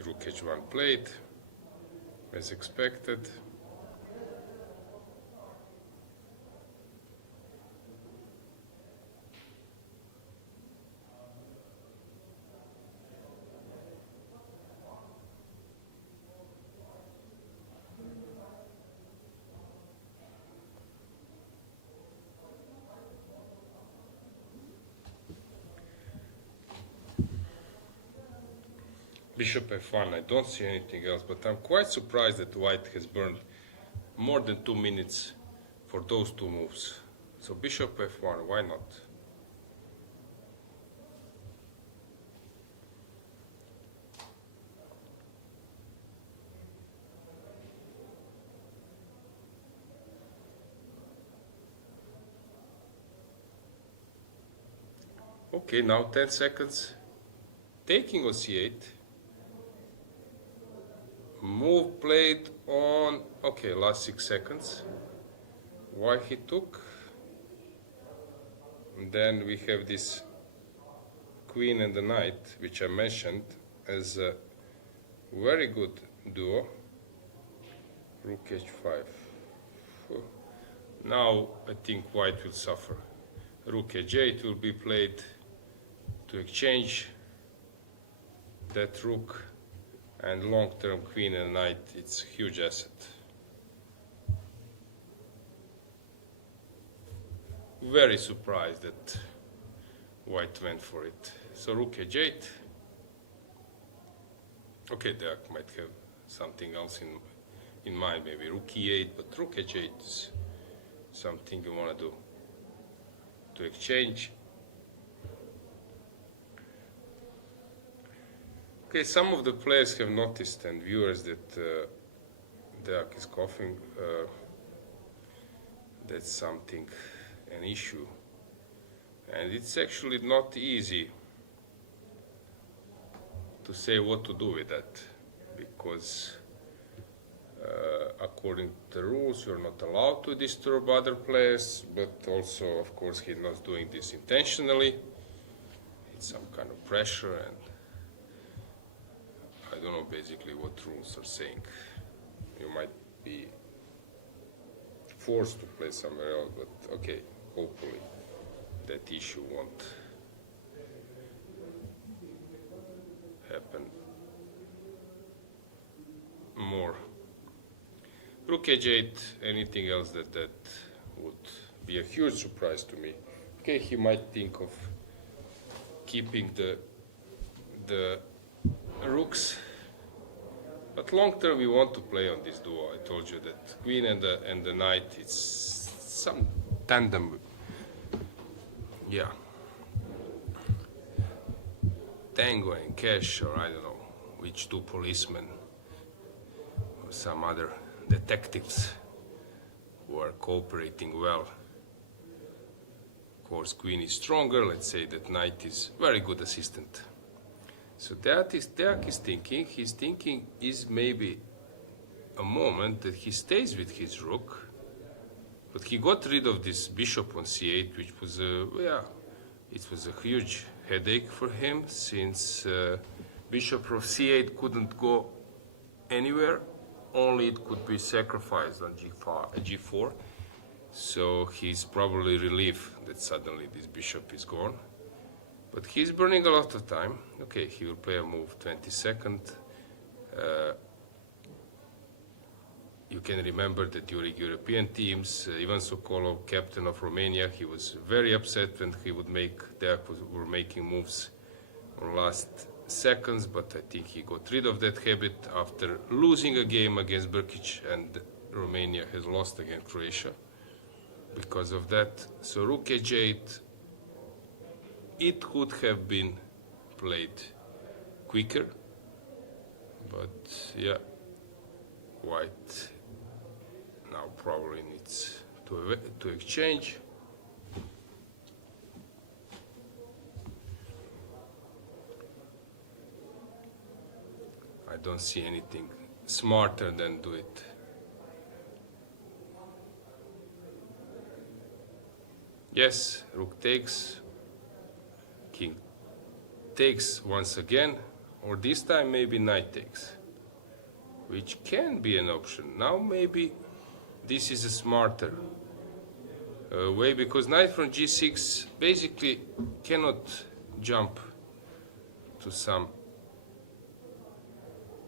Rook h1 played, as expected. Bishop f1, I don't see anything else, but I'm quite surprised that white has burned more than 2 minutes for those two moves. So bishop f1, why not? Okay, now 10 seconds. Taking on c8. Move played on, okay, last 6 seconds. Why he took? And then we have this queen and the knight, which I mentioned as a very good duo. Rook h5. Now I think white will suffer. Rook h8 will be played to exchange that rook, and long-term queen and knight, it's a huge asset. Very surprised that white went for it. So rook h8. Okay, there might have something else in mind, maybe rook e8, but rook h8 is something you want to do to exchange. Okay, some of the players have noticed, and viewers, that Deak is coughing. That's something, an issue. And it's actually not easy to say what to do with that, because according to the rules, you're not allowed to disturb other players, but also, of course, he's not doing this intentionally. It's some kind of pressure, and I don't know basically what rules are saying. You might be forced to play somewhere else, but okay, hopefully that issue won't happen more. Rook h8, anything else that would be a huge surprise to me. Okay, he might think of keeping the rooks, but long term we want to play on this duo. I told you that queen and the knight, it's some tandem, yeah, tango and cash, or I don't know which two policemen or some other detectives who are cooperating well. Of course, queen is stronger. Let's say that knight is very good assistant. So that is Deak is thinking. His thinking is maybe a moment that he stays with his rook, but he got rid of this bishop on c8, which was it was a huge headache for him, since bishop of c8 couldn't go anywhere. Only it could be sacrificed on g4. So he's probably relieved that suddenly this bishop is gone. But he's burning a lot of time. Okay, he will play a move 22nd. You can remember that during European teams, Ivan Sokolov, captain of Romania, he was very upset when he would were making moves on last seconds, but I think he got rid of that habit after losing a game against Brkic, and Romania has lost against Croatia because of that. So rook h8, it could have been played quicker, But yeah, white now probably needs to exchange. I don't see anything smarter than do it. Yes, rook takes, king takes once again, or this time maybe knight takes, which can be an option. Now maybe this is a smarter way, because knight from g6 basically cannot jump to some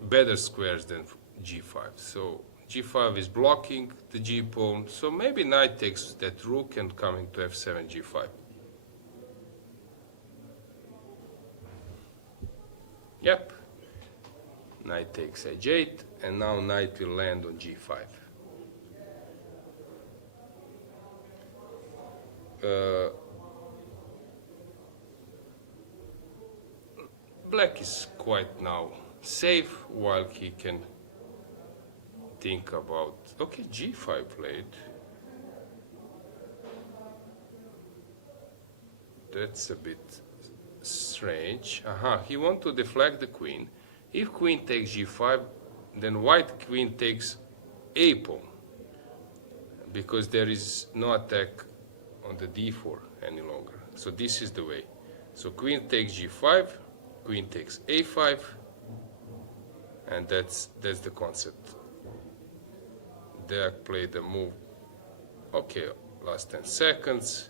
better squares than g5. So g5 is blocking the g pawn, so maybe knight takes that rook and coming to f7 g5. Yep, knight takes h8, and now knight will land on g5. Black is quite now safe, while he can think about, okay, g5 played. That's a bit strange. He wants to deflect the queen. If queen takes g5, then white queen takes a pawn, because there is no attack on the d4 any longer. So this is the way. So queen takes g5, queen takes a5, and that's the concept. Deak played the move. Okay, last 10 seconds.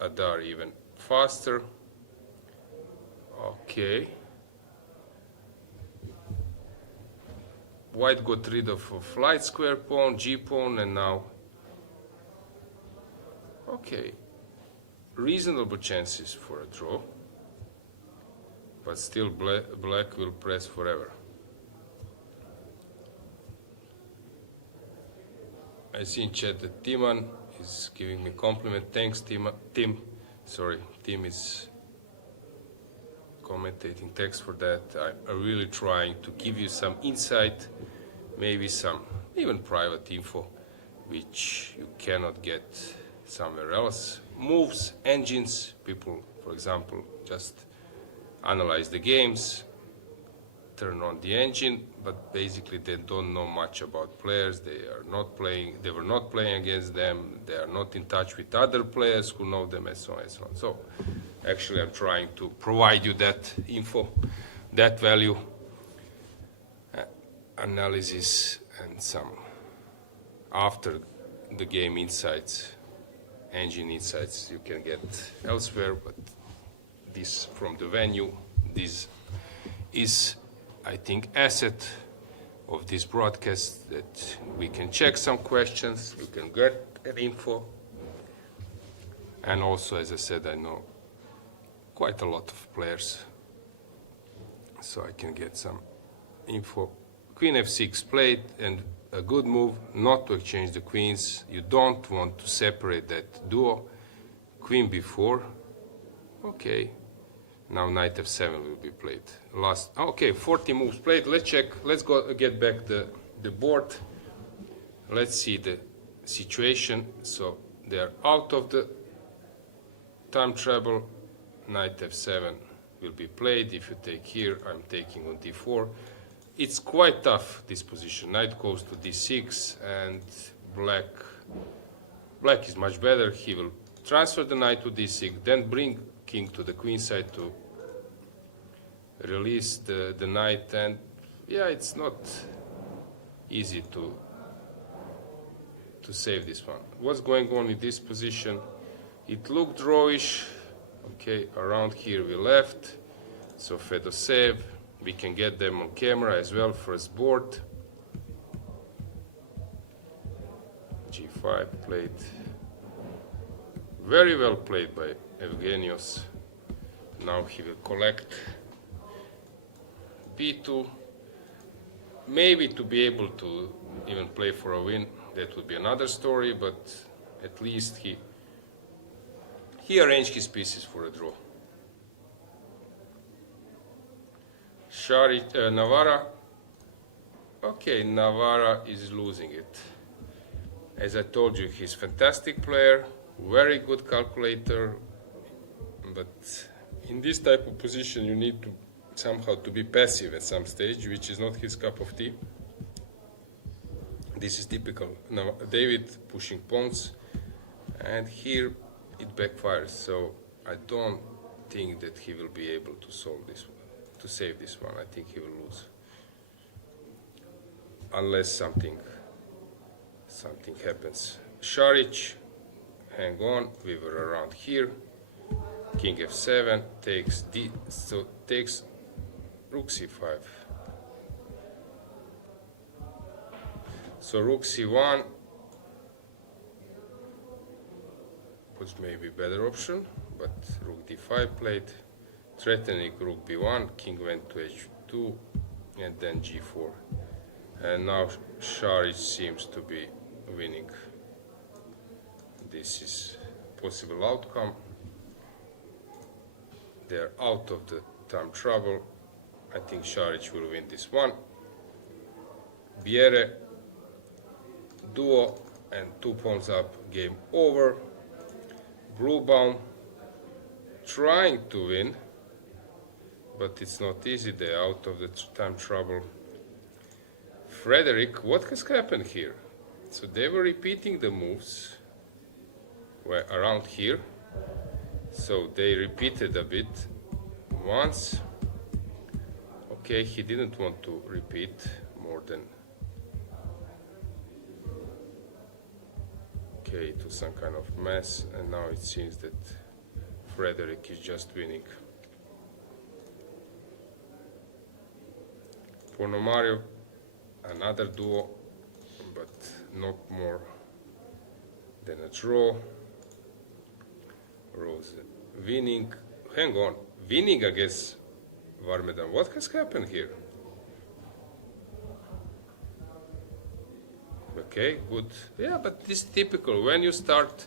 Adar even faster. Okay. White got rid of a light square pawn, g pawn, and now, okay, reasonable chances for a draw, but still black will press forever. I see in chat that Timan is giving me compliment. Thanks, Tim. Tim is commentating. Thanks for that. I'm really trying to give you some insight, maybe some even private info, which you cannot get somewhere else. Moves, engines, people, for example, just analyze the games, turn on the engine, but basically they don't know much about players. They were not playing against them. They are not in touch with other players who know them, and so on and so on. So actually I'm trying to provide you that info, that value, analysis, and some after the game insights, engine insights you can get elsewhere, but this from the venue, this is, I think, asset of this broadcast, that we can check some questions, we can get an info, and also, as I said, I know quite a lot of players, so I can get some info. Queen f6 played, and a good move not to exchange the queens. You don't want to separate that duo. Queen b4, okay. Now knight f7 will be played. Okay, 40 moves played. Let's check. Let's get back the board. Let's see the situation. So they are out of the time trouble. Knight f7 will be played. If you take here, I'm taking on d4. It's quite tough, this position. Knight goes to d6, and black is much better. He will transfer the knight to d6, then bring king to the queen side to release the knight, and yeah, it's not easy to save this one. What's going on in this position? It looked drawish. Okay, around here we left, so Fedosev, we can get them on camera as well. First board, g5 played, very well played by Evgenios. Now he will collect b2, maybe to be able to even play for a win. That would be another story, but at least he arranged his pieces for a draw. Navarra. Okay, Navarra is losing it. As I told you, he's a fantastic player, very good calculator, but in this type of position you need to somehow to be passive at some stage, which is not his cup of tea. This is typical. Now, David pushing pawns, and here it backfires, so I don't think that he will be able to solve this one, to save this one. I think he will lose. Unless something happens. Šarić, hang on, we were around here. King f7 takes d, so takes rook c5. So rook c1 was maybe better option, but rook d5 played, threatening rook b1, king went to h2, and then g4. And now Šarić seems to be winning. This is possible outcome. They're out of the time trouble. I think Šarić will win this one. Bjerre, duo, and 2 pawns up, game over. Bluebaum trying to win, but it's not easy. They're out of the time trouble. Frederick, what has happened here? So they were repeating the moves around here. So they repeated a bit once. Okay, he didn't want to repeat more than. Okay, it was some kind of mess, and now it seems that Frederick is just winning. Ponomarev, another duo, but not more than a draw. Rose winning, hang on, winning against Varmedan. What has happened here? Okay, good. Yeah, but this is typical. When you start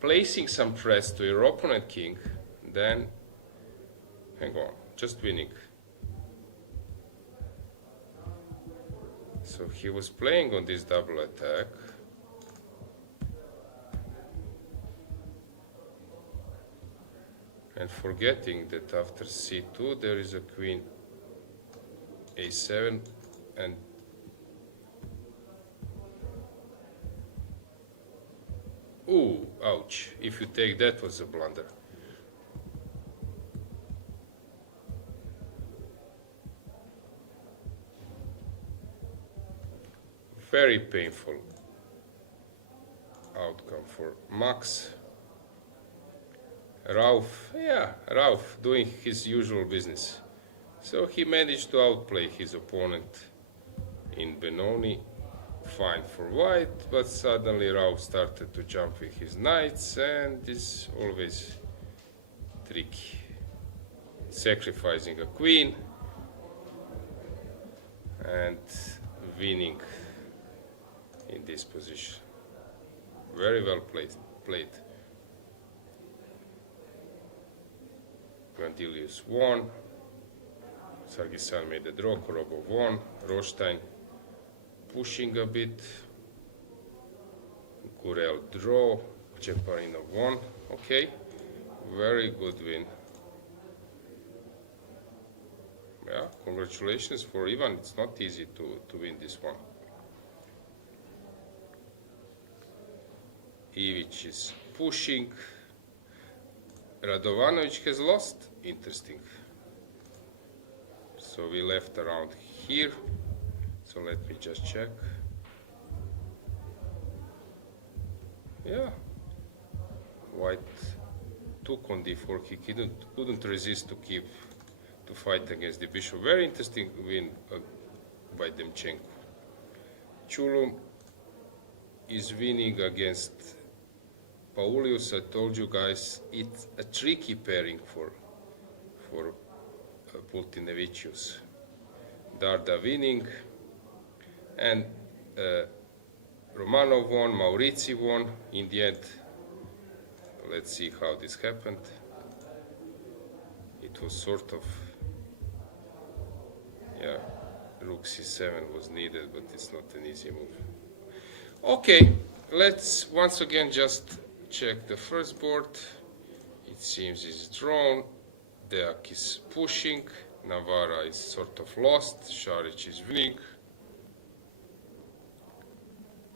placing some threats to your opponent king, then hang on, just winning. So he was playing on this double attack. And forgetting that after c2 there is a queen a7 and ooh, ouch. If you take that was a blunder. Very painful outcome for Max. Rauf doing his usual business. So he managed to outplay his opponent in Benoni. Fine for white, but suddenly Rauf started to jump with his knights, and this is always tricky. Sacrificing a queen and winning in this position. Very well played. Grandilius won. Sargisyan made a draw. Korobov won. Rothstein pushing a bit. Kurel draw. Cheparinov won. Okay, very good win. Yeah, congratulations for Ivan. It's not easy to win this one. Ivic is pushing. Radovanovic has lost. Interesting. So we left around here. So let me just check. Yeah. White took on d4. He couldn't resist to fight against the bishop. Very interesting win by Demchenko. Chulum is winning against Paulius. I told you guys it's a tricky pairing for Pultinevicius. Darda winning, and Romanov won, Maurizi won. In the end, let's see how this happened. It was sort of Yeah, rook c7 was needed, but it's not an easy move. Okay, let's once again just check the first board. It seems it's drawn. Deak is pushing. Navarra is sort of lost. Šarić is winning.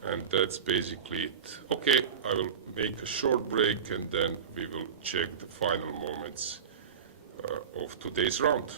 And that's basically it. Okay, I will make a short break and then we will check the final moments of today's round.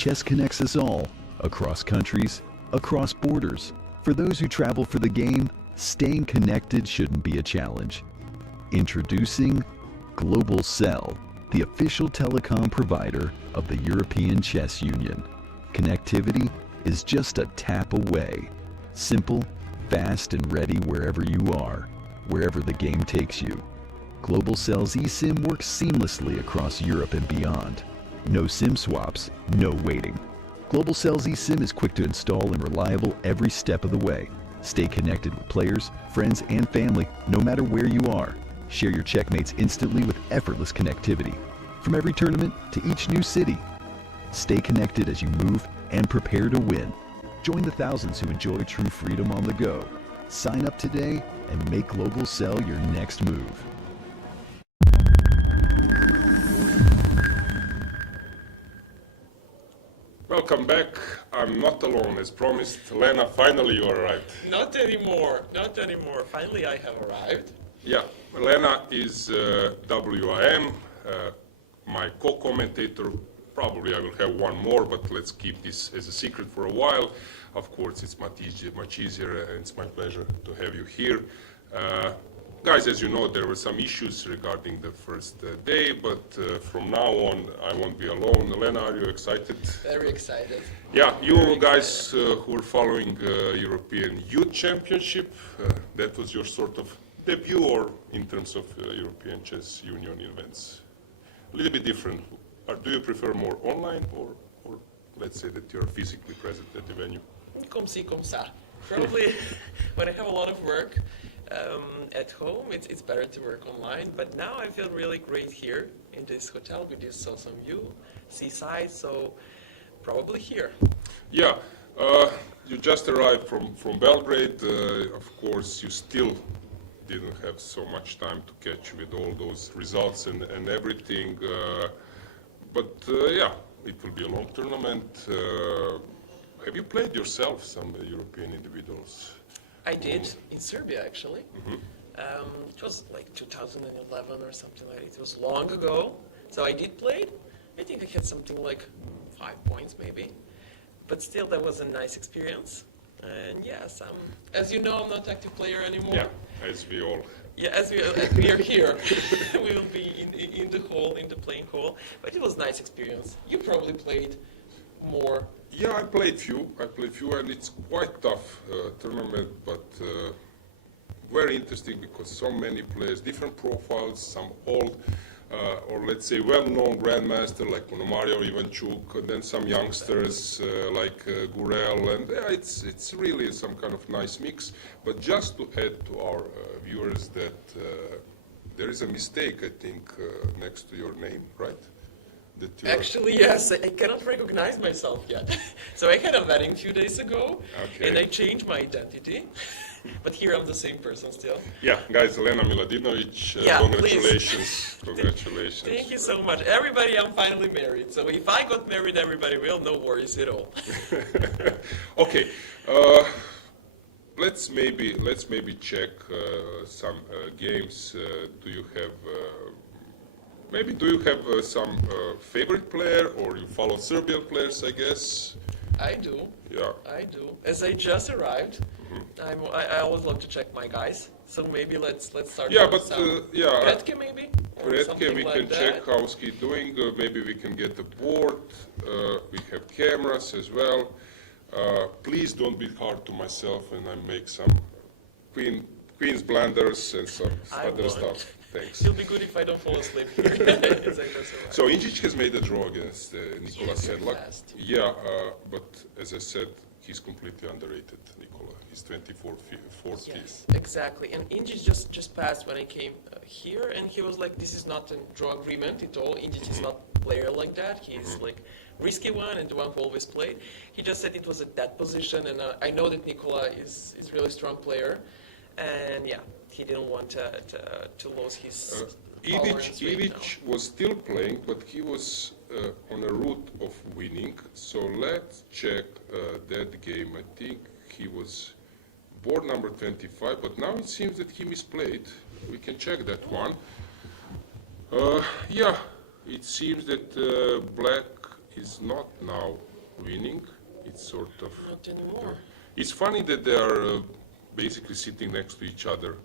Chess connects us all, across countries, across borders. For those who travel for the game, staying connected shouldn't be a challenge. Introducing Global Cell, the official telecom provider of the European Chess Union. Connectivity is just a tap away. Simple, fast, and ready wherever you are, wherever the game takes you. Global Cell's eSIM works seamlessly across Europe and beyond. No SIM swaps, no waiting. Global Cell's eSIM is quick to install and reliable every step of the way. Stay connected with players, friends, and family no matter where you are. Share your checkmates instantly with effortless connectivity. From every tournament to each new city. Stay connected as you move and prepare to win. Join the thousands who enjoy true freedom on the go. Sign up today and make Global Cell your next move. Welcome back. I'm not alone, as promised. Lena, finally you arrived. Not anymore, not anymore. Finally I have arrived. Yeah, Lena is WIM, my co-commentator. Probably I will have one more, but let's keep this as a secret for a while. Of course, it's much easier, and it's my pleasure to have you here. Guys, as you know, there were some issues regarding the first day, but from now on, I won't be alone. Lena, are you excited? Very excited. Yeah, you guys who are following European Youth Championship, that was your sort of debut, or in terms of European Chess Union events? A little bit different. Do you prefer more online, or let's say that you're physically present at the venue? Comme ci, comme ça. Probably when I have a lot of work at home, it's better to work online. But now I feel really great here in this hotel. We just saw some view, seaside, so probably here. Yeah, you just arrived from Belgrade. Of course, you still didn't have so much time to catch with all those results and everything. But yeah, it will be a long tournament. Have you played yourself some European individuals? I did, in Serbia actually. It was like 2011 or something like that. It was long ago. So I did play it. I think I had something like 5 points maybe. But still, that was a nice experience. And yes, as you know, I'm not an active player anymore. Yeah, as we all. Yeah, as we are here, we will be in the hall, in the playing hall. But it was a nice experience. You probably played more. Yeah, I played few, and it's quite tough tournament, but very interesting because so many players, different profiles, some old, or let's say well-known grandmaster like Monomario, Ivanchuk, and then some youngsters like Gurel, and yeah, it's really some kind of nice mix. But just to add to our viewers that there is a mistake, I think, next to your name, right? Actually, yes, I cannot recognize myself yet. So I had a wedding a few days ago, and I changed my identity. But here I'm the same person still. Yeah, guys, Elena Miladinovic, congratulations. Congratulations. Thank you so much. Everybody, I'm finally married. So if I got married, everybody will. No worries at all. Okay. Let's maybe check some games. Do you have some favorite player, or you follow Serbian players, I guess? I do. Yeah. I do. As I just arrived, I always love to check my guys. So maybe let's start. Yeah, with but some Redke maybe. Redke, we like can that. check how's he doing. Maybe we can get the board. We have cameras as well. Please don't be hard to myself, and I make some queen's blunders and some other stuff. Thanks. It'll be good if I don't fall asleep here. So Injic has made a draw against Nikola Sedlak. Yeah, but as I said, he's completely underrated, Nikola. He's 24th. Yes, exactly. And Injic just passed when I came here, and he was like, this is not a draw agreement at all. Injic is not a player like that. He's like risky one and the one who always played. He just said it was a dead position, and I know that Nikola is really strong player. And yeah, he didn't want to lose his Ivic was still playing, but he was on a route of winning. So let's check that game. I think he was board number 25, but now it seems that he misplayed. We can check that one. Yeah, it seems that black is not now winning. It's sort of... Not anymore. It's funny that they are basically sitting next to each other,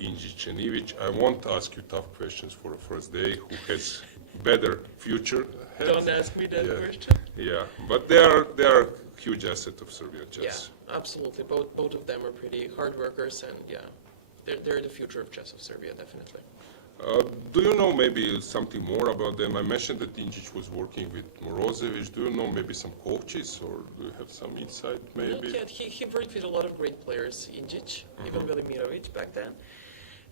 Injic and Ivic. I won't ask you tough questions for a first day. Who has better future ahead? Don't ask me that Yeah. question. Yeah, but they are huge asset of Serbian chess. Yeah, absolutely. Both of them are pretty hard workers, and yeah, they're the future of chess of Serbia, definitely. Do you know maybe something more about them? I mentioned that Injic was working with Morozevic. Do you know maybe some coaches, or do you have some insight maybe? Not yet. He worked with a lot of great players, Injic, even Velimirovic back then.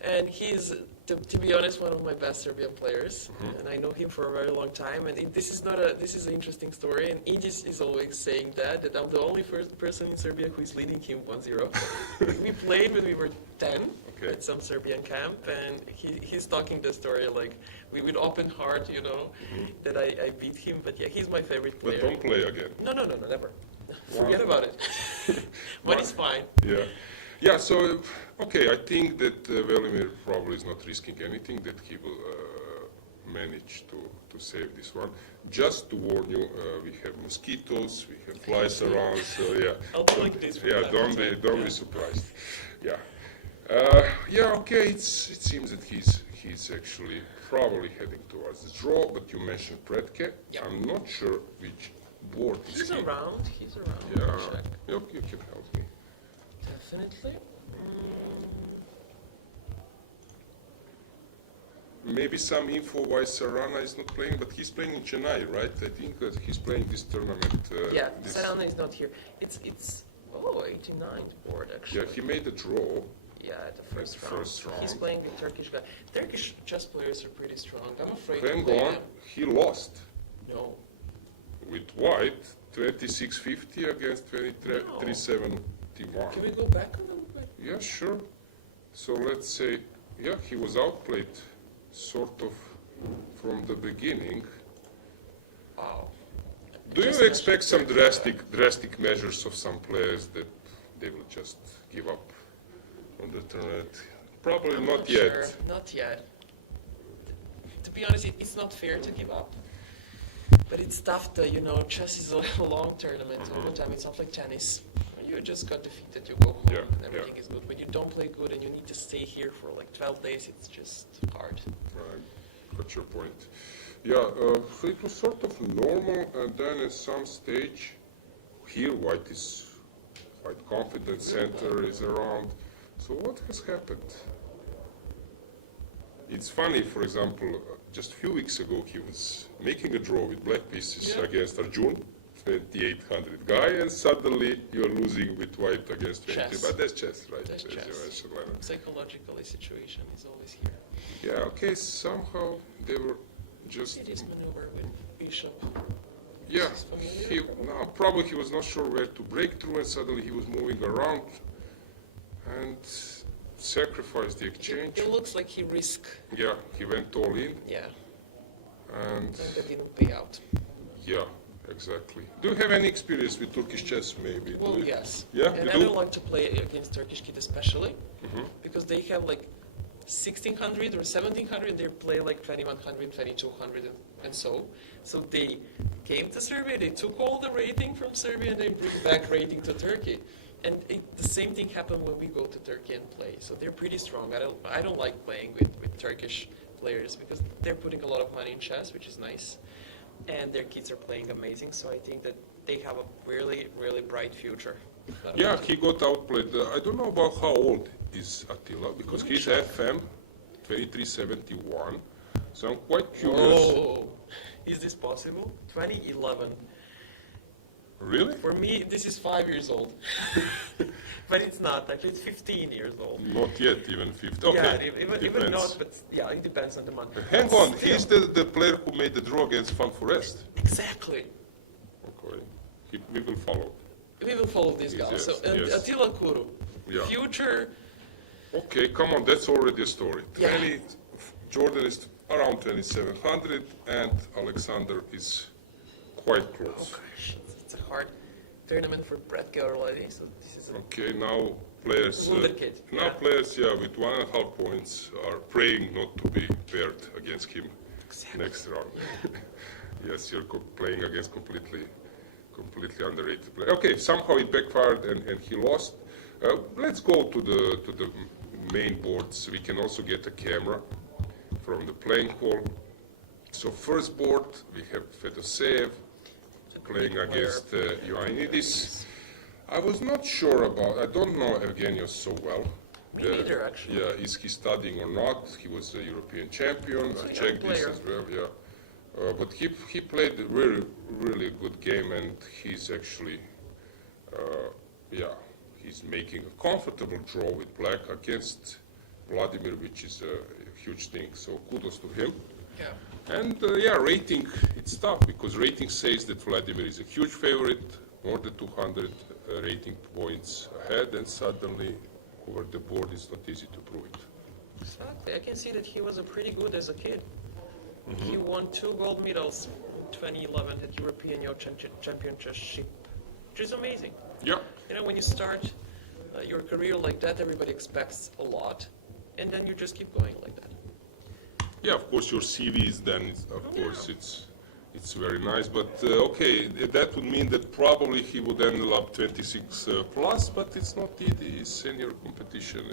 And he's, to be honest, one of my best Serbian players. And I know him for a very long time. And this is an interesting story. And Injic is always saying that I'm the only first person in Serbia who is leading him 1-0. We played when we were 10 at some Serbian camp, and he's talking the story like with open heart, you know, that I beat him. But yeah, he's my favorite player. But don't play again. No, never. Forget about it. But it's fine. Yeah. Yeah, so, okay, I think that Velimir probably is not risking anything, that he will manage to save this one. Just to warn you, we have mosquitoes, we have flies around, so yeah. I'll do like this. Yeah, don't be surprised. Yeah. Yeah, okay, it seems that he's actually probably heading towards the draw, but you mentioned Predke. Yeah. I'm not sure which board is He's he. around. Yeah, Check. you can help me. Definitely. Maybe some info why Sarana is not playing, but he's playing in Chennai, right? I think that he's playing this tournament. Yeah, Sarana is not here. It's 89th board actually. Yeah, he made a draw. Yeah, at the first round. He's round. playing with Turkish guy. Turkish chess players are pretty strong. I'm afraid Hang to play on, them. he lost No. with white, 2650 against 2371. Can we go back a little bit? Yeah, sure. So let's say, yeah, he was outplayed sort of from the beginning. Wow. Do Just you expect some drastic measures of some players that they will just give up on the tournament? Probably I'm not yet. Sure. Not yet. To be honest, it's not fair to give up. But it's tough to, chess is a long tournament all the time. It's not like tennis. You just got defeated, you go home, Yeah, and everything is good. When you don't play good and you need to stay here for like 12 days, it's just hard. Right, got your point. Yeah, so it was sort of normal, and then at some stage, here white is quite confident, center is around. So what has happened? It's funny, for example, just a few weeks ago he was making a draw with black pieces against Arjun, 2800 guy, and suddenly you're losing with white against 20. Chess. But that's chess, right? That's As you chess. mentioned, Lena. Psychologically, situation is always here. Yeah, okay, somehow they were just... It is maneuver with bishop. Yeah, This is familiar? probably he was not sure where to break through, and suddenly he was moving around and sacrificed the exchange. It looks like he risked. Yeah, he went all in, Yeah, and and that didn't pay out. yeah, exactly. Do you have any experience with Turkish chess, maybe? Well, Do you- yes. Yeah, And you I do? don't like to play against Turkish kid especially, because they have like 1600 or 1700, they play like 2100, 2200, and so. So they came to Serbia, they took all the rating from Serbia, and they bring back rating to Turkey. And the same thing happened when we go to Turkey and play. So they're pretty strong. I don't like playing with Turkish players because they're putting a lot of money in chess, which is nice. And their kids are playing amazing. So I think that they have a really, really bright future. Yeah, he got outplayed. I don't know about how old is Attila, because he's FM 2371. So I'm quite curious. Oh, is this possible? 2011. Really? For me, this is 5 years old. But it's not. Actually, it's 15 years old. Not yet, even 50. Okay, Yeah, even depends. not, but yeah, it depends on the month. Hang But on, still. he's the player who made the draw against Van Forest. Exactly. Okay, we will follow. We will follow this guy. Yes, So yes. Attila Kuru, Yeah. future. Okay, come on, that's already a story. Yeah. Jordan is around 2700, and Alexander is quite Oh close. gosh, it's a hard tournament for Bradke already. So this is a Okay, now players. Wunderkid, Now yeah. players, with 1.5 points, are praying not to be paired against him Exactly. next round. Yes, you're playing against completely completely underrated player. Okay, somehow it backfired and he lost. Let's go to the main boards. We can also get a camera from the playing hall. So first board, we have Fedoseev playing against Ioannidis. I was not sure about, I don't know Evgenios so well. Me neither, actually. Yeah, is he studying or not? He was a European champion. I checked this as well, yeah. But he played a really good game, and he's actually, he's making a comfortable draw with black against Vladimir, which is a huge thing. So kudos to him. Yeah. And rating, it's tough because rating says that Vladimir is a huge favorite, more than 200 rating points ahead, and suddenly over the board it's not easy to prove it. Exactly. I can see that he was pretty good as a kid. He won 2 gold medals in 2011 at European Youth Championship, which is amazing. Yeah. You know, when you start your career like that, everybody expects a lot, and then you just keep going like that. Yeah, of course your CV is then, it's very nice, but okay, that would mean that probably he would end up 26 plus, but it's not easy, it's senior competition.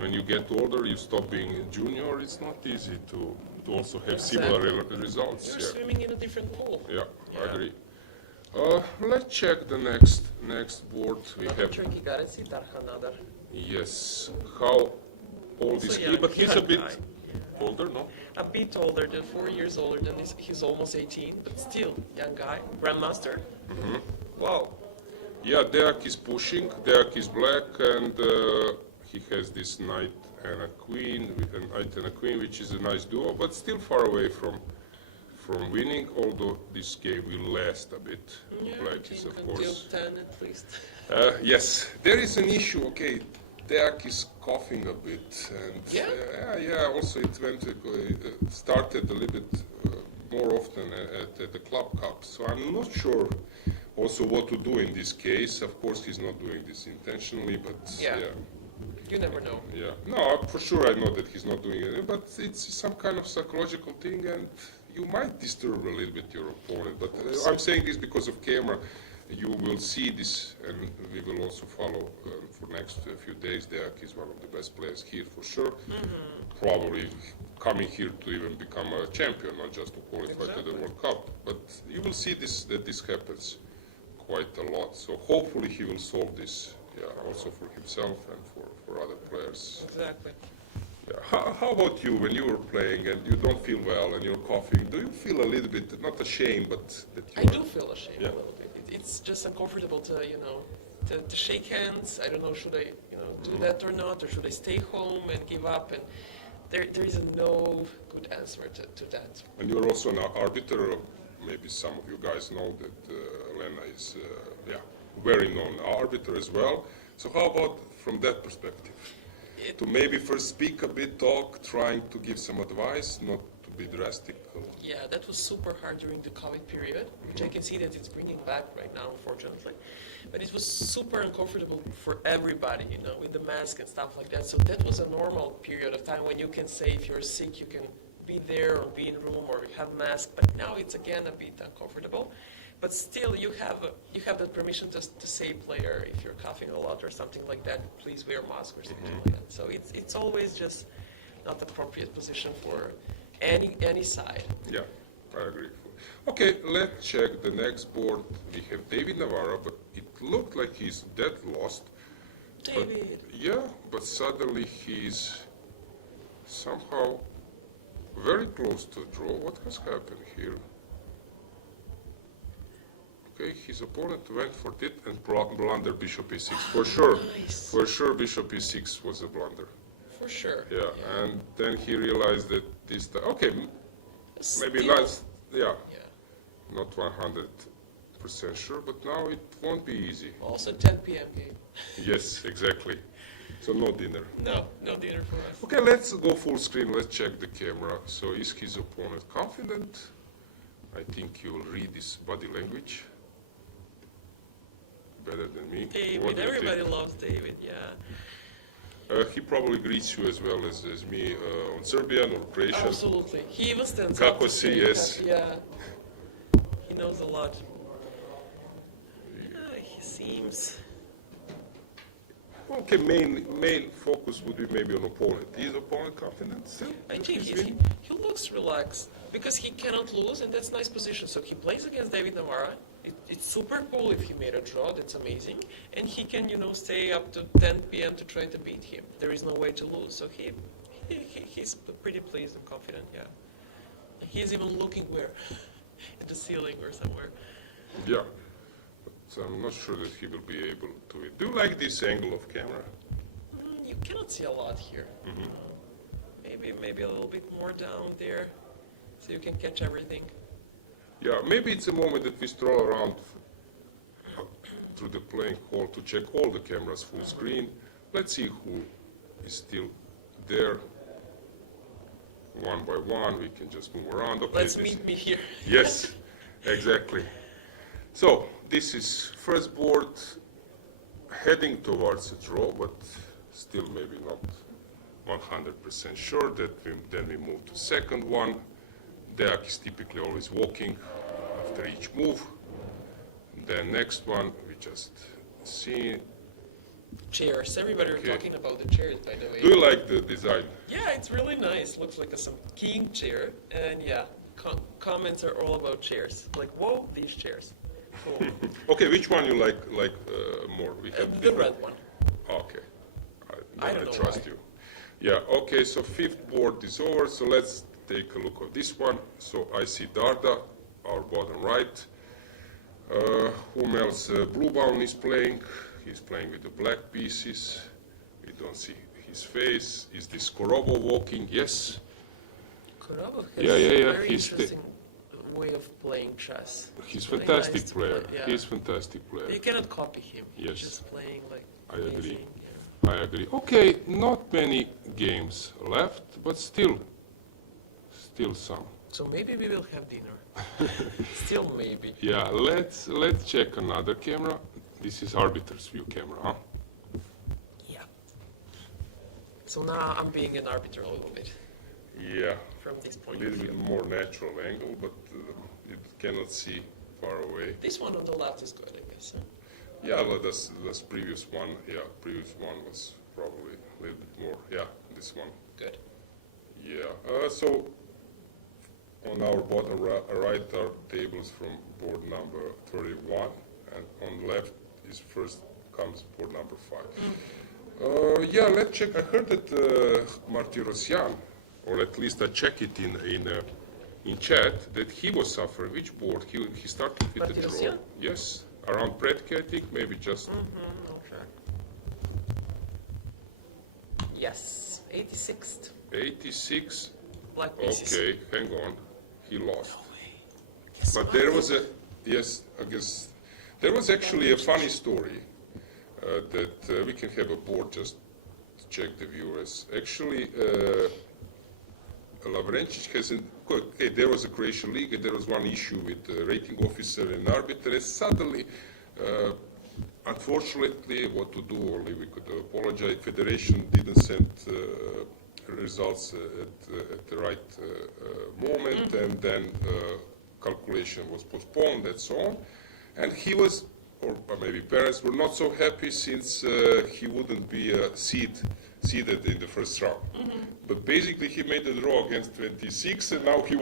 When you get older, you stop being a junior, it's not easy to also have similar results. You're swimming in a different pool. Yeah, I agree. Let's check the next board. We have, tricky guy, let's see Darhanadar. yes, how old is Also he? young, But he's a young bit guy. older, no? A bit older, than 4 years older than this. He's almost 18, but still young guy. Grandmaster. Wow. Yeah, Deak is pushing, Deak is black, and he has this knight and a queen, with a knight and a queen, which is a nice duo, but still far away from winning, although this game will last a bit. Yeah, Black is, of until course. 10 at least. Yes, there is an issue, okay, Deak is coughing a bit, and also it started a little bit more often at the Club Cup, so I'm not sure also what to do in this case. Of course, he's not doing this intentionally, but You never know. yeah. No, for sure I know that he's not doing it, but it's some kind of psychological thing, and you might disturb a little bit your opponent. But I'm saying this because of camera. You will see this, and we will also follow for next few days. Deak is one of the best players here for sure. Probably coming here to even become a champion, not just to qualify to the World Cup. But you will see that this happens quite a lot. So hopefully he will solve this, also for himself and for other players. Exactly. Yeah. How about you, when you were playing and you don't feel well and you're coughing, do you feel a little bit, not ashamed, but that you I do feel ashamed a little bit. It's just uncomfortable to shake hands. I don't know, should I do that or not, or should I stay home and give up? And there is no good answer to that. And you're also an arbiter. Maybe some of you guys know that Lena is very known arbiter as well. So how about from that perspective? To maybe first speak a bit, talk, trying to give some advice, not to be drastic. Yeah, that was super hard during the COVID period, which I can see that it's bringing back right now, unfortunately. But it was super uncomfortable for everybody, with the mask and stuff like that. So that was a normal period of time when you can say if you're sick, you can be there or be in room or have mask. But now it's again a bit uncomfortable. But still, you have that permission to say, player, if you're coughing a lot or something like that, please wear a mask or something like that. So it's always just not the appropriate position for any side. Yeah, I agree. Okay, let's check the next board. We have David Navarro, but it looked like he's dead lost. David. But suddenly he's somehow very close to a draw. What has happened here? Okay, his opponent went for it and blundered bishop e6. For sure, Nice. For sure bishop e6 was a blunder. For sure. Yeah, and then he realized that this time, okay, maybe Still- last, Yeah. not 100% sure, but now it won't be easy. Also 10 p.m. game. Yes, exactly. So no dinner. No dinner for us. Okay, let's go full screen. Let's check the camera. So is his opponent confident? I think you will read his body language better than me. What David, do you think? everybody loves David, yeah. He probably greets you as well as me on Serbian or Croatian. Absolutely. He even stands Kako up to si, say yes. that, yeah. He knows a lot. seems. Okay, main focus would be maybe on opponent. Is opponent confident still? I think he looks relaxed because he cannot lose, and that's nice position. So he plays against David Navarra. It's super cool if he made a draw. That's amazing, and he can stay up to 10 p.m. to try to beat him. There is no way to lose. So he's pretty pleased and confident. Yeah, he's even looking where at the ceiling or somewhere. Yeah. So I'm not sure that he will be able to. Do you like this angle of camera? You cannot see a lot here. Maybe a little bit more down there, so you can catch everything. Yeah, maybe it's a moment that we stroll around through the playing hall to check all the cameras full screen. Let's see who is still there. One by one, we can just move around. Okay, Let's meet me here. Yes, exactly. So this is first board, heading towards a draw, but still maybe not 100% sure. Then we move to second one. Deak is typically always walking after each move. Then next one, we just see. Chairs. Everybody Okay. are talking about the chairs, by the way. Do you like the design? Yeah, it's really nice. Looks like some king chair. And yeah, comments are all about chairs. Like, whoa, these chairs. Cool. Okay, which one you like more? We have The different- red one. Okay, I don't know trust why. you. Yeah. Okay. So fifth board is over. So let's take a look at this one. So I see Darda, our bottom right. Whom else? Blue Bound is playing. He's playing with the black pieces. We don't see his face. Is this Korobo walking? Yes. Kurabov has Yeah. a very He's interesting way of playing chess. He's Very fantastic nice to player. play, yeah. He's fantastic player. You cannot copy him. Yes. He's just playing like I agree. amazing. Yeah. I agree. Okay, not many games left, but still some. So maybe we will have dinner. Still maybe. Yeah, let's check another camera. This is arbiter's view camera, huh? Yeah. So now I'm being an arbiter a little bit Yeah, from this a point little of bit view. more natural angle, but you cannot see far away. This one on the left is good, I guess. Huh? Yeah, well, that's previous one. Yeah, previous one was probably a little bit more. Yeah, this one. Good. Yeah. So on our bottom right are tables from board number 31, and on the left is first comes board number 5. Yeah, let's check. I heard that Martirosyan, or at least I check it in chat, that he was suffering. Which board? He started with the draw. Martirosyan? Yes, around Predke, I think, maybe just. Okay. Yes, 86th. 86. Black pieces. Okay, hang on. He lost. Yes, But there was I guess, there was actually a funny story that we can have a board just to check the viewers. Actually, Lavrencic hasn't, okay, there was a Croatian league and there was one issue with the rating officer and arbiter, and suddenly, unfortunately, what to do, only we could apologize, Federation didn't send results at the right moment, and then calculation was postponed and so on. And he was, or maybe parents were not so happy since he wouldn't be seeded in the first round. But basically he made a draw against 26, and now he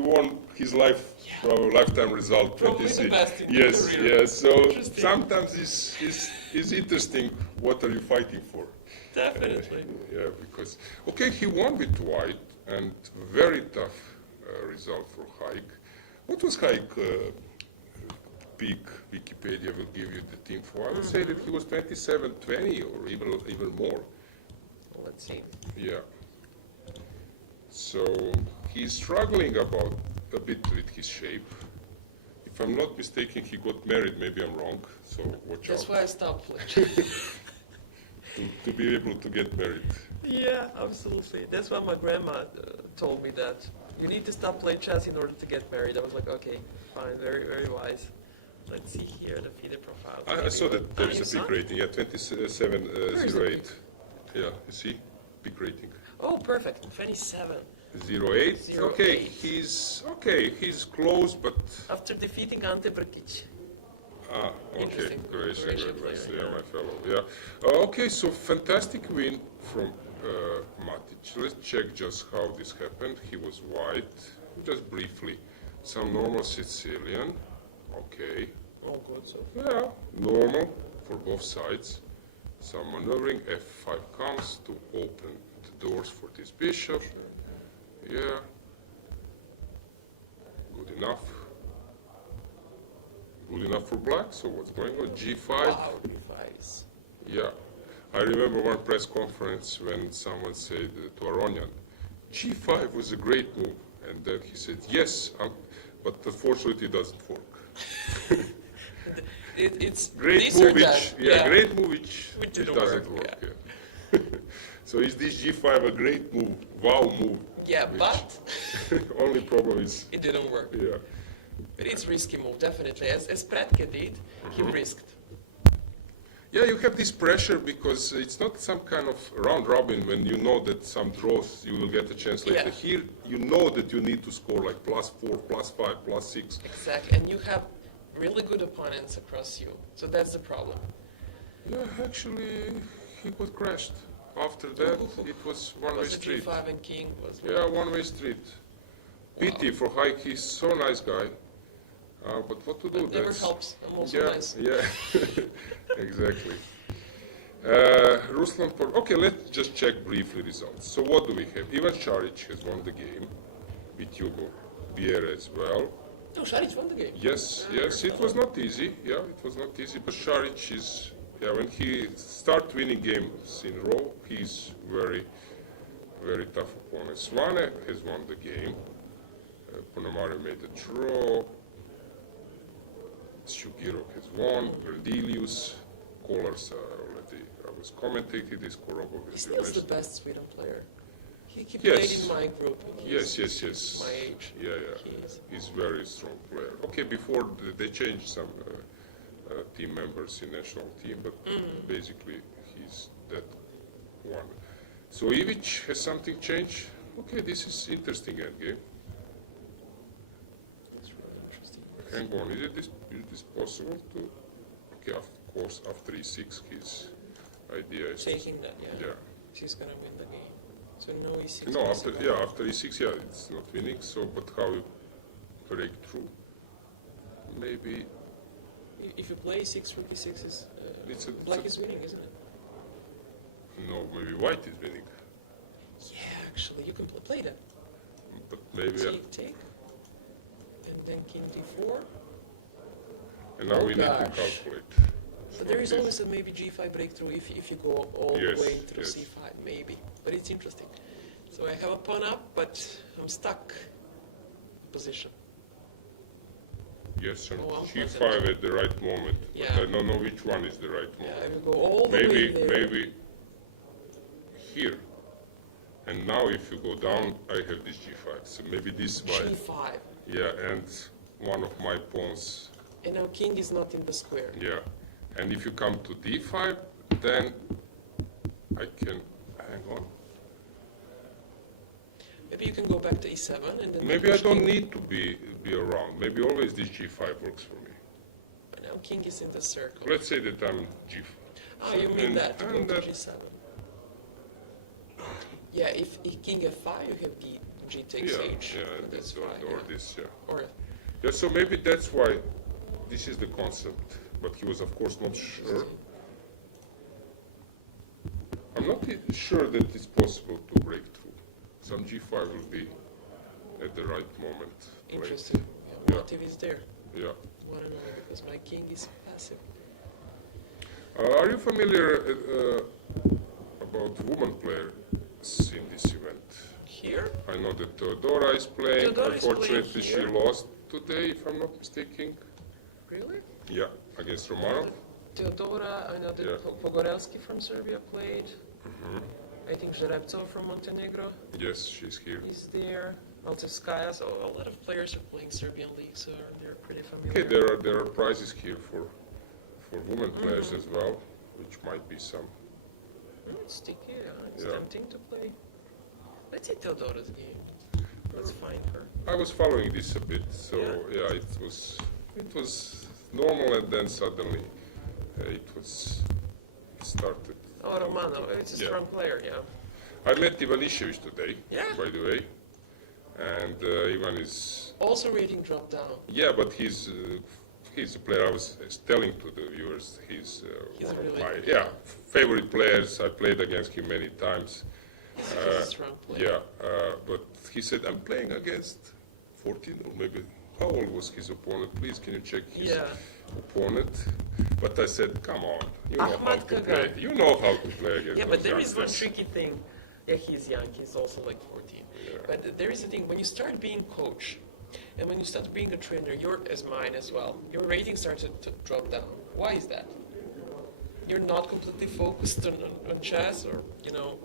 won his lifetime result. Probably 26. the best in Yes, the career. yes. So Interesting. sometimes it's interesting. What are you fighting for? Definitely. Yeah, because, okay, he won with white, and very tough result for Haik. What was Haik peak? Wikipedia will give you the team for. I would say that he was 27-20 or even more. Let's see. Yeah. So he's struggling a bit with his shape. If I'm not mistaken, he got married. Maybe I'm wrong. So watch That's out why I stopped playing. to be able to get married. Yeah, absolutely. That's why my grandma told me that you need to stop playing chess in order to get married. I was like, okay, fine, very, very wise. Let's see here the FIDE profile. I saw that there You is a saw big it? rating. Yeah, Where is the 2708. Yeah, you see, big rating. Oh, perfect. 27. 08. Okay, 08. he's close, but After defeating Ante Brkic. Ah, okay, Interesting. Croatian Croatian Grandmaster, player, yeah, my fellow, yeah. Okay, so fantastic win from Matic. Let's check just how this happened. He was white, just briefly. Some normal Sicilian, okay. All good so Yeah, normal for both sides. Some maneuvering, f5 comes to open the doors for this bishop. Yeah, good enough. Good enough for black, so what's going on? G5? Wow, device. Yeah. I remember one press conference when someone said to Aronian, G5 was a great move. And then he said, yes, but unfortunately it doesn't work. It's Great this move, or that. yeah, great move, which didn't doesn't work, work. Yeah. So is this G5 a great move? Wow move. Yeah, which but only problem is, it didn't work. yeah. But it's risky move, definitely. As Pretke did, he risked. Yeah, you have this pressure because it's not some kind of round robin when you know that some draws you will get a chance later. Yeah. Here, you know that you need to score like +4, +5, +6. Exactly. And you have really good opponents across you. So that's the problem. Yeah, actually, he got crashed. After that, it was one-way Was it street. G5 and King? Was Yeah, one-way street. Pity for Hike, he's so nice guy. But what to do? But never helps. I'm also Yeah, nice. yeah, exactly. Ruslan, okay, let's just check briefly results. So what do we have? Ivan Šarić has won the game with Hugo Vieira as well. No, Šarić won the game. Yes, yes, it was not easy. Yeah, it was not easy. But Šarić is, yeah, when he starts winning games in a row, he's very, very tough opponent. Svane has won the game. Ponomare made a draw. Shugiro has won. Verdilius, Kollars already. I was commentating this. Korobov He's is still the best. best Sweden player. He Yes. played in my group. And Yes, he's yes. my age. Yeah, yeah. He's He's very strong player. Okay, before they changed some team members in national team, but basically he's that one. So Ivic, has something changed? Okay, this is interesting endgame. it's really interesting. Hang on, is this possible to? Okay, of course, after e6, his idea is Taking that, yeah. yeah. He's gonna win the game. So no e6. No, after e6, yeah, it's not winning. So, but how you break through? Maybe If you play e6, rook e6 is it's black is winning, isn't it? no, maybe white is winning, Yeah, actually, you can play that. but maybe. Take, and then king d4. And now Oh, we need to gosh. calculate. But there is this- always a maybe g5 breakthrough if you go all Yes, the way through yes. c5, maybe. But it's interesting. So I have a pawn up, but I'm stuck position. Yes, and Oh, g5 at the right moment. Yeah. But I don't know which one is the right Yeah, moment. I will go all the way there. Maybe here. And now if you go down, I have this g5. So maybe this white. g5. Yeah, and one of my pawns. And now king is not in the square. Yeah. And if you come to d5, then I can hang on. Maybe you can go back to e7 and then. Maybe I push don't king. need to be around. Maybe always this g5 works for me. But now king is in the circle. Let's say that I'm g5. Ah, you mean And- that, to go and to that- g7. Yeah, if king f5, you have g takes Yeah, h. yeah, and that's or, fine. or yeah. this, yeah. Or Yeah, so maybe that's why this is the concept. But he was, of course, not sure. I'm not sure that it's possible to break through. Some g5 will be at the right moment. played. interesting. Yeah. Motive is there. Yeah. Wanna know because my king is passive. Are you familiar about women players in this event? Here? I know that Teodora is playing. Teodora is playing Unfortunately, she here. lost today, if I'm not mistaken. Really? Yeah, against Romanov. Teodora, I know that Yeah. Pogorelski from Serbia played. I think Žerebcov from Montenegro Yes, she's here. is there. Maltevskaya, so a lot of players are playing Serbian league, so they're pretty familiar. Okay, there are prizes here for women players as well, which might be some. It's sticky, yeah. It's Yeah. tempting to play. Let's see Teodora's game. Let's find her. I was following this a bit, so Yeah. yeah, it was normal, and then suddenly it started. Oh, Romano, it's a Yeah. strong player, yeah. I met Ivanišević today, Yeah. by the way, and Ivan is, Also rating dropped down. yeah, but he's a player. I was telling to the viewers, he's He's one really of my good. favorite players. I played against him many times. He's a strong player. Yeah, but he said, I'm playing against 14 or maybe, how old was his opponent? Please, can you check his Yeah. opponent? But I said, come on, you know how Ahmad to Kagan. play. You know how to play against Yeah, those but there is one youngsters. tricky thing. Yeah, he's young. He's also like 14. Yeah. But there is a thing. When you start being coach, and when you start being a trainer, you're as mine as well. Your rating starts to drop down. Why is that? You're not completely focused on chess, or you know.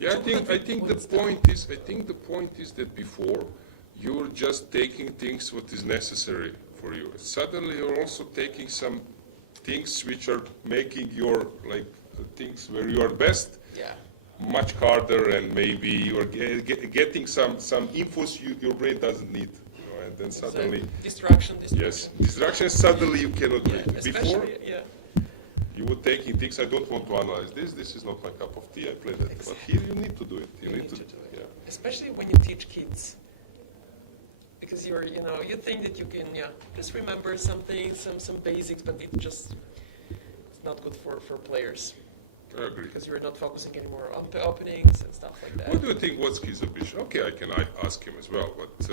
Yeah, I think the point is that before you're just taking things what is necessary for you. Suddenly you're also taking some things which are making your things where you are best Yeah. much harder, and maybe you are getting some infos your brain doesn't need, you know, and then suddenly Distraction. yes, distractions. Suddenly you cannot do Yeah, it. Before especially, yeah. you were taking things. I don't want to analyze this. This is not my cup of tea. I play that, but here you need to do it. You need to do it. yeah. Especially when you teach kids. Because you think that you can, just remember something, some basics, but it's not good for players. I agree. Because you're not focusing anymore on the openings and stuff like that. What do you think? What's his ambition? Okay, I ask him as well, but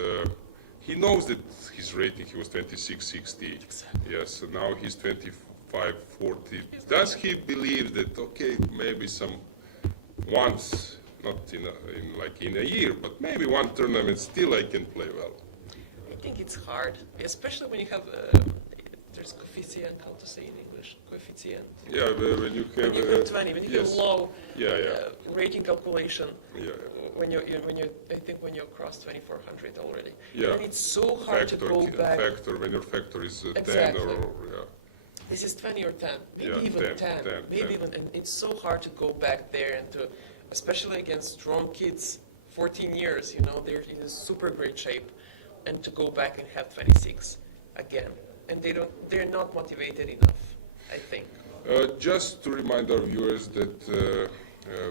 he knows that his rating, he was 26-60. Yes, so now he's 25-40. Does he believe that, okay, maybe once, not in a year, but maybe one tournament still I can play well? I think it's hard, especially when you have, there's coefficient, how to say in English, coefficient. Yeah, when you When have... you have 20, when you have yes. low Yeah. rating calculation, Yeah. when you cross 2400 already, Yeah. then it's so hard to go back. When your factor is 10 Exactly. or yeah. This is 20 or 10, maybe Yeah, even 10, 10, maybe 10. even, and it's so hard to go back there and to, especially against strong kids, 14 years, they're in a super great shape, and to go back and have 26 again, and they're not motivated enough, I think. Just to remind our viewers that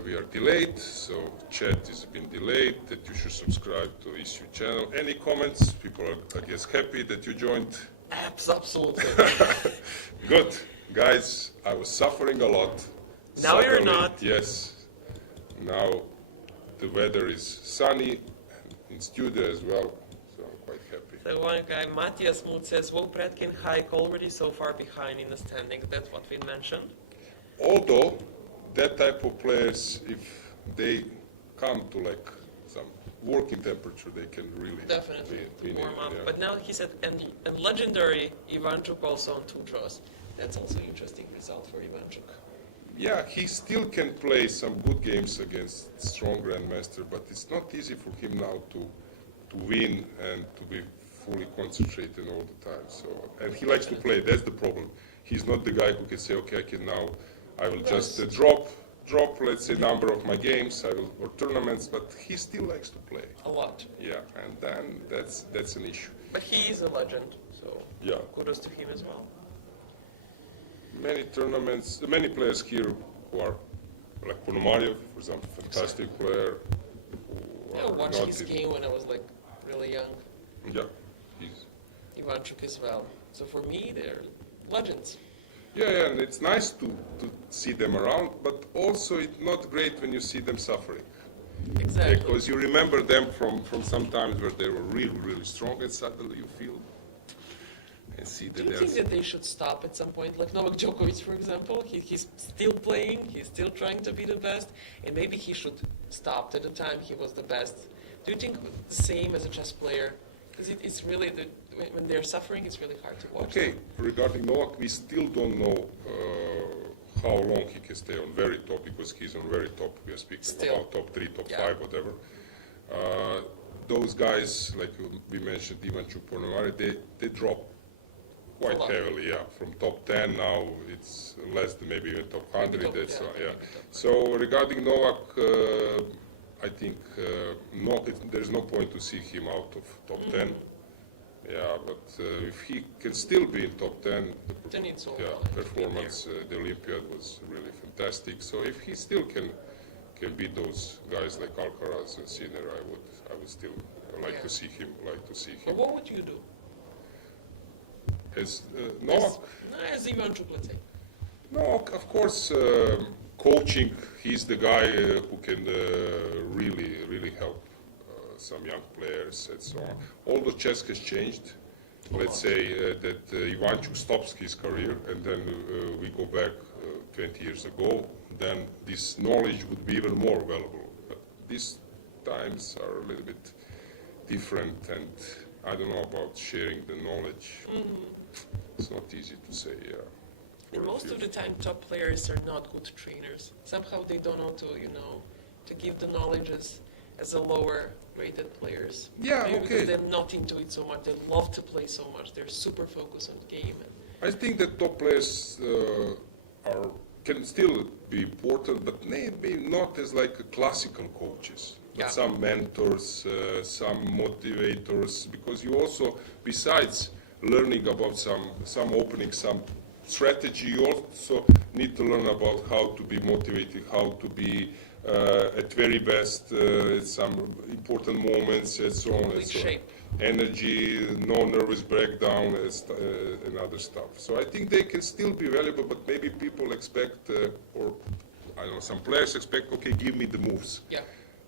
we are delayed, so chat has been delayed, that you should subscribe to Issue channel. Any comments? People are, I guess, happy that you joined. Absolutely. Good. Guys, I was suffering a lot. Now you're Suddenly, not. Yes. Now the weather is sunny, and in studio as well, so I'm quite happy. So one guy, Matthias Mood, says, will Bretkin hike already so far behind in the standings? That's what we mentioned. Although, that type of players, if they come to some working temperature, they can really Definitely, win to warm it, up. yeah. But now he said, and legendary Ivanchuk also on 2 draws. That's also an interesting result for Ivanchuk. Yeah, he still can play some good games against strong grandmaster, but it's not easy for him now to win and to be fully concentrated all the time. So, and he likes to play. That's the problem. He's not the guy who can say, okay, I will just drop, let's say, number of my games, or tournaments, but he still likes to play. A lot. Yeah, and then that's an issue. But he is a legend, so Yeah. kudos to him as well. Many tournaments, many players here who are, like Ponomarev, for example, fantastic player. Who I are watched not his in- game when I was really young. Yeah, he's, Ivanchuk as well. So for me, they're legends. yeah, and it's nice to see them around, but also it's not great when you see them suffering. Exactly. Because you remember them from some times where they were really, really strong, and suddenly you feel and see Do that you think they're... that they should stop at some point? Like Novak Djokovic, for example, he's still playing, he's still trying to be the best, and maybe he should stop at the time he was the best. Do you think the same as a chess player? Because it's really, when they're suffering, it's really hard to watch. Okay, regarding Novak, we still don't know how long he can stay on very top, because he's on very top. We are speaking Still. about top 3, top Yeah. 5, whatever. Those guys, like we mentioned, Ivanchuk, Ponomarev, they drop A quite lot. heavily, yeah. From top 10 now, it's less than maybe even top 100. top- That's yeah, yeah. maybe top So regarding Novak, I think there's no point to see him out of top 10. Yeah, but if he can still be in top 10, Then it's all yeah, right to be performance, the Olympiad was really fantastic. So if he still can beat those guys like Alcaraz and Sinner, I would still like Yeah. to see him. But what would you do? As Novak, As Ivanchuk, let's say. no, of course, coaching. He's the guy who can really help some young players and so on. Although chess has changed, let's say that Ivanchuk stops his career, and then we go back 20 years ago, then this knowledge would be even more valuable. But these times are a little bit different, and I don't know about sharing the knowledge. It's not easy to say, yeah. And most of the time, top players are not good trainers. Somehow they don't know to, to give the knowledge as a lower rated players. Yeah, Maybe okay. because they're not into it so much. They love to play so much. They're super focused on the game. I think that top players can still be important, but maybe not as like classical coaches. But Yeah. some mentors, some motivators, because you also, besides learning about some opening, some strategy, you also need to learn about how to be motivated, how to be at very best at some important moments, and so on and so on. Shape. Energy, no nervous breakdown, and other stuff. So I think they can still be valuable, but maybe people expect, or I don't know, some players expect, okay, give me the moves. Yeah.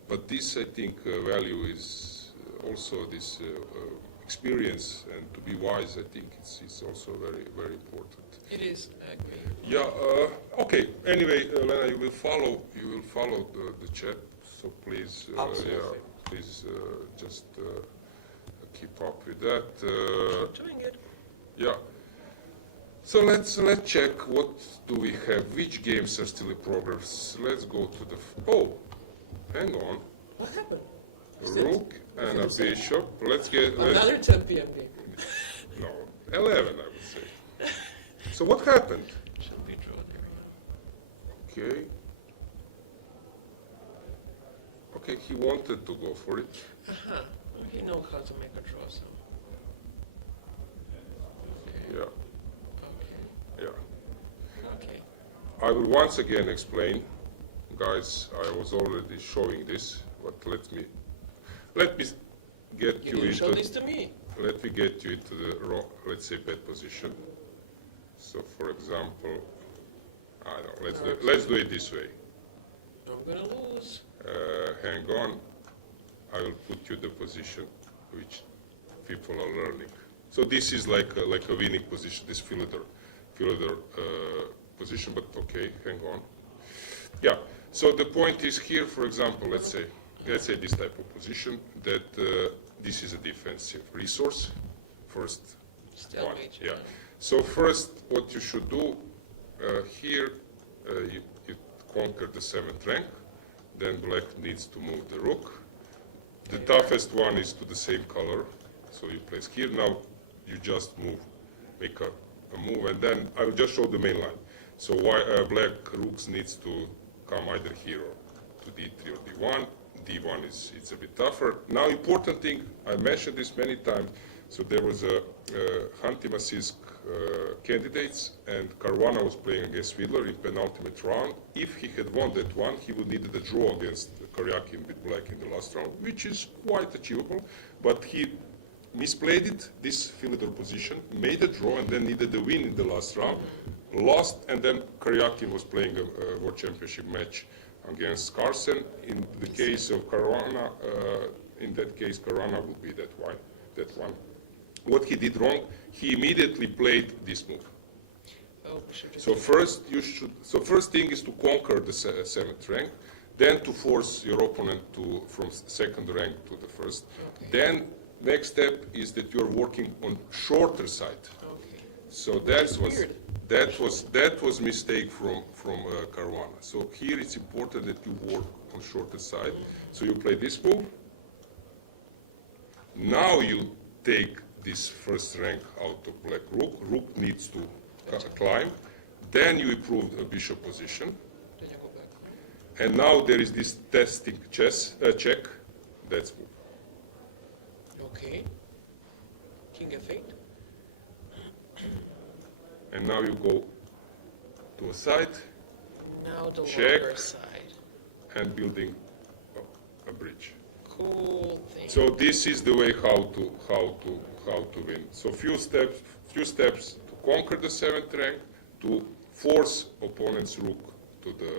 But this, I think, value is also this experience, and to be wise, I think it's also very, very important. It is, I agree. Yeah. Okay. Anyway, Lena, you will follow the chat. So please, Absolutely. please just keep up with that. Doing it. Yeah. So let's check what do we have. Which games are still in progress? Let's go to the. Oh, hang on. What happened? Rook and a bishop. Let's Another 10 p.m. game. no 11, I would say. So what happened? Should be draw there. Okay. Okay, he wanted to go for it. Uh-huh. Well, he knows how to make a draw, so. Yeah, Okay. yeah. Okay. I will once again explain. Guys, I was already showing this, but let me get You you didn't show into this to me. let me get you into the let's say pet position. So for example, I don't know, let's do it this way. I'm gonna lose. Hang on, I will put you the position which people are learning. So this is like a winning position, this fielder position, but okay, hang on. Yeah, so the point is here, for example, let's say this type of position, that this is a defensive resource, first one. Stalemate. Yeah. So first, what you should do here, you conquer the 7th rank, then black needs to move the rook. The toughest one is to the same color, so you place here. Now you just make a move, and then I will just show the main line. So black rooks needs to come either here or to d3 or d1. d1 it's a bit tougher. Now important thing, I mentioned this many times, so there was a Khanty-Massivsk candidates, and Caruana was playing against Fiedler in penultimate round. If he had won that one, he would need a draw against Karyakin with black in the last round, which is quite achievable, but he misplayed it, this Fiedler position, made a draw, and then needed a win in the last round, lost, and then Karyakin was playing a World Championship match against Carlsen. In the case of Caruana, in that case, Caruana would be that one. What he did wrong, he immediately played this move. Oh, we should just So first thing is to conquer the 7th rank, then to force your opponent from 2nd rank to the 1st. Okay. Then next step is that you're working on shorter side. Okay. So Weird. that was mistake from Caruana. So here it's important that you work on shorter side. So you play this move. Now you take this 1st rank out of black rook. Rook needs to climb. Then you improve a bishop position. Then you go back. And now there is this testing check. That's move. Okay. King F8. And now you go to a side Now the Check. longer side. and building a bridge. Cool thing. So this is the way how to win. So few steps to conquer the 7th rank, to force opponent's rook to the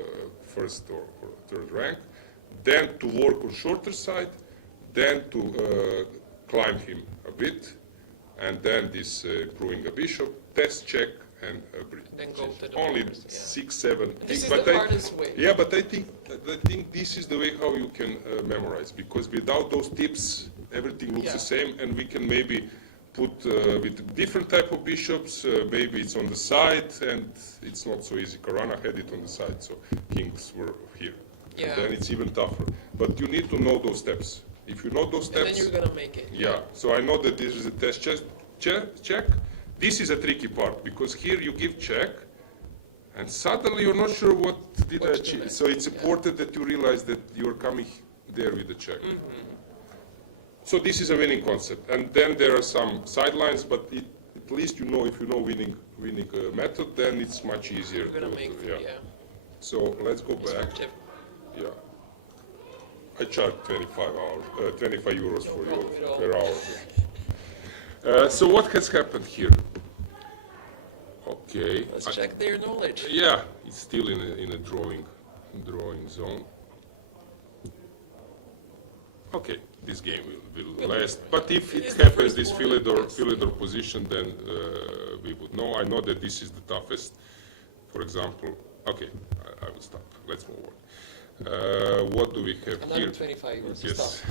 1st or 3rd rank, then to work on shorter side, then to climb him a bit, and then this improving a bishop, test check, and a bridge. Then go to the Only forwards, yeah. 6, 7 This is but the hardest way. Yeah, but I think this is the way how you can memorize, because without those tips, everything looks Yeah. the same, and we can maybe put with different type of bishops, maybe it's on the side, and it's not so easy. Karana had it on the side, so kings were here. Yeah. And then it's even tougher. But you need to know those steps. If you know those And then steps, you're gonna make it. yeah. So I know that this is a test check. This is a tricky part, because here you give check, and suddenly you're not sure what did I What to do achieve. next, So it's yeah. important that you realize that you're coming there with the check. Mm-hmm. So this is a winning concept, and then there are some sidelines, but at least you know, if you know winning method, then it's much easier. You're gonna make yeah. yeah. So let's go back. Perspective. Yeah. I charge 25 euros for problem you at all. per hour. So what has happened here? Okay. Let's check their knowledge. Yeah, it's still in a drawing zone. Okay, this game will last. But if it It's the happens, first this one, yes. Philidor position, then we would know. I know that this is the toughest. For example, okay, I will stop. Let's move on. What do we have here? 125 euros. Yes. Stop.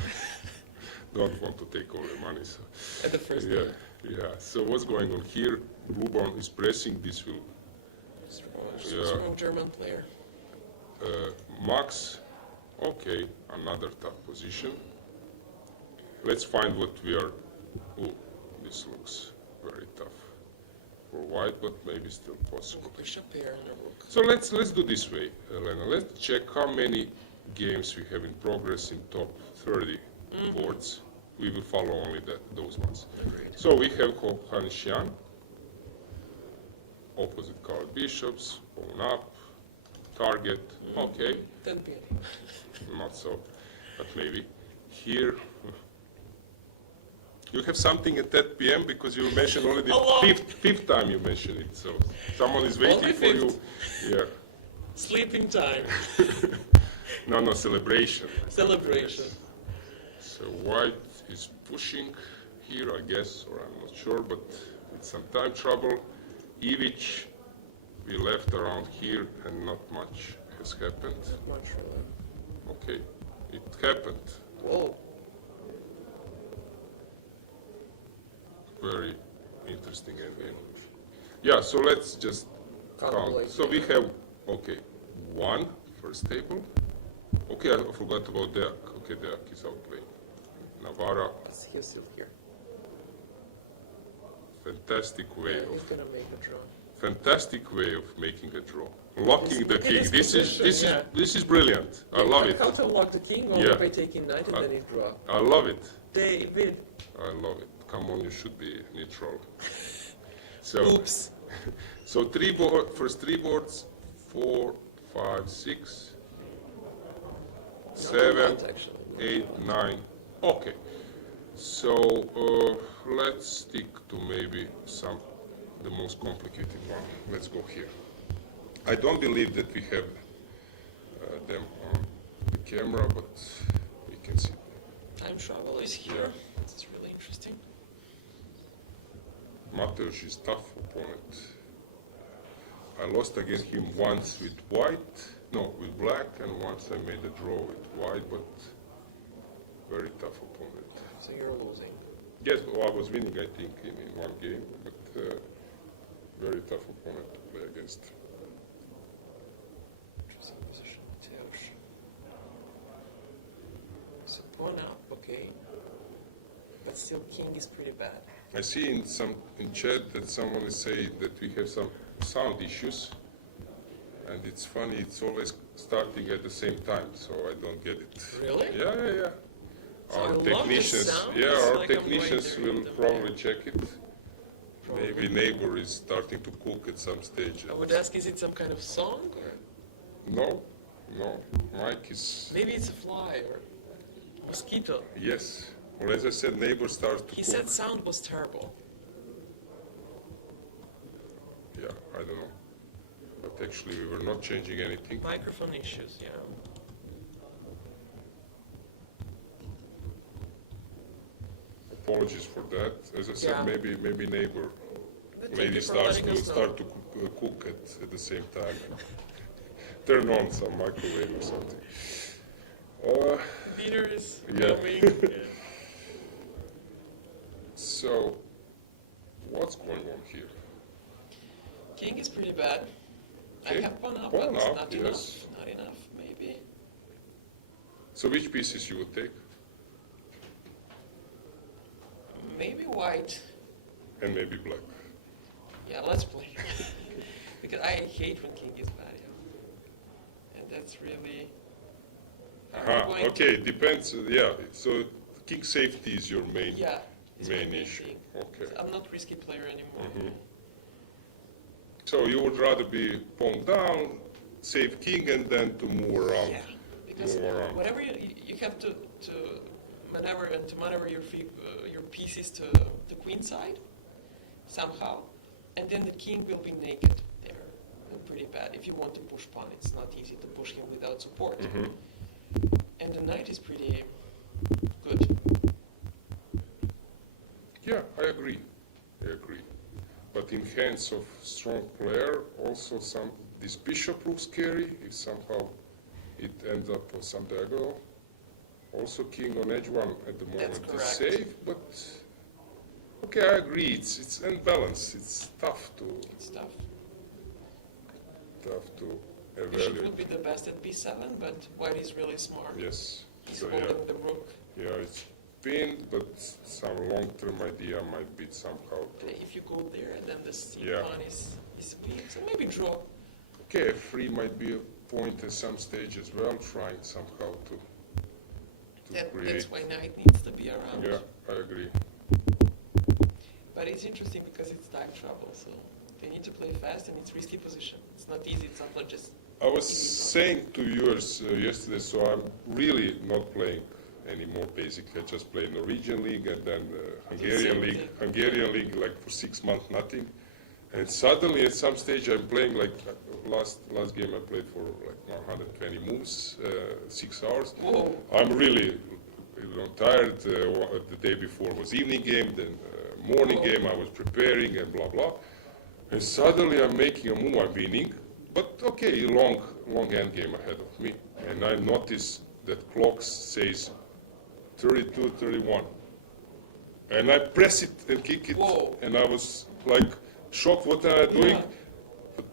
Don't want to take all the money. So. At the first Yeah, time. yeah. So what's going on here? Blue pawn is pressing. This will Strong German player. Max. Okay, another tough position. Let's find what we are. Oh, this looks very tough for white, but maybe still possible. Bishop pair and a rook. So let's do this way, Elena. Let's check how many games we have in progress in top 30 boards. We will follow only those ones. Agreed. So we have Hanishian, opposite colored bishops, pawn up, target. Okay, 10 p.m. not so, but maybe. Here, you have something at 10 p.m. because you mentioned only the Hello. fifth time you mentioned it. So someone is waiting Only for you. Yeah. Sleeping time. No, celebration. Celebration. So white is pushing here, I guess, or I'm not sure, but with some time trouble. Ivic, we left around here and not much has happened. Much really. Okay, it happened. Whoa. Very interesting endgame. Yeah, so let's just count. Calculate. So we have, okay, 1 first table. Okay, I forgot about Deak. Okay, Deak is outplayed. Navarra, He's still here. fantastic way Yeah, of he's gonna make a draw. fantastic way of making a draw. Locking the Look at king. his position, This is brilliant. I love it. How to lock the king only Yeah. by taking knight and then he draw. I love it. David. I love it. Come on, you should be neutral. So, Oops. so first 3 boards, 4, 5, 6, 7, Not actually. 8, 9. Okay. So let's stick to maybe the most complicated one. Let's go here. I don't believe that we have them on the camera, but we can see. Time travel is here. This is really interesting. Mateusz is tough opponent. I lost against him once with with black, and once I made a draw with white, but very tough opponent. So you're losing. Yes, well, I was winning, I think, in one game, but very tough opponent to play against. Interesting position. Mateusz. So pawn up, okay. But still king is pretty bad. I see in chat that someone is saying that we have some sound issues, and it's funny, it's always starting at the same time, so I don't get it. Really? Yeah. So I Our love the technicians, sound. yeah, It's our like I'm right technicians there in will the- probably check it. Maybe neighbor is starting to cook at some stage. I would ask, is it some kind of song? Or No, no, Mike is, maybe it's a fly or mosquito. yes. Well, as I said, neighbor starts to He cook. said sound was terrible. Yeah, I don't know. But actually, we were not changing anything. Microphone issues, yeah. Apologies for that. As I said, Yeah. maybe neighbor But thank lady you for starts letting to us know. start to cook at the same time. Turn on some microwave or something. Dinner is Yeah. coming. Yeah. So, what's going on here? King is pretty bad. I Okay. have pawn up, Pawn but up, not yes. enough. Not enough, maybe. So, which pieces you would take? Maybe white. And maybe black. Yeah, let's play. Because I hate when king is bad, yeah. And that's really... I'm Aha, going to- okay, depends. Yeah, so king safety is your main Yeah, it's my main main issue. thing. Okay. I'm not risky player anymore. So you would rather be pawn down, save king, and then to move around. Yeah, because Move around. whatever you have to maneuver and to maneuver your pieces to the queen side somehow, and then the king will be naked there and pretty bad. If you want to push pawn, it's not easy to push him without support. And the knight is pretty good. Yeah, I agree. But in hands of strong player, also this bishop looks scary if somehow it ends up on some diagonal. Also king on edge one at the moment is correct. safe, but okay, I agree. It's unbalanced. It's tough to It's tough. Bishop evaluate. would be the best at b7, but white is really smart. Yes. He's So holding the rook. yeah, it's pinned, but some long-term idea might be somehow to. If you go there, then the c Yeah. pawn is weak. So maybe draw. Okay, f3 might be a point at some stage as well, trying somehow to create. That's why knight needs to be around. Yeah, I agree. But it's interesting because it's time trouble, so they need to play fast and it's risky position. It's not easy. It's not just. I was saying to viewers yesterday, so I'm really not playing anymore. Basically, I just play Norwegian league and then Hungarian Same league. thing. Hungarian league, like for 6 months, nothing. And suddenly, at some stage, I'm playing like last game I played for like 120 moves, 6 hours. Whoa. I'm really tired. The day before was evening game, then morning game. I was preparing and blah blah. And suddenly I'm making a move. I'm winning, but okay, long end game ahead of me. And I notice that clock says 32, 31, and I press it and kick it. Whoa. And I was like shocked. What am I doing? Yeah. But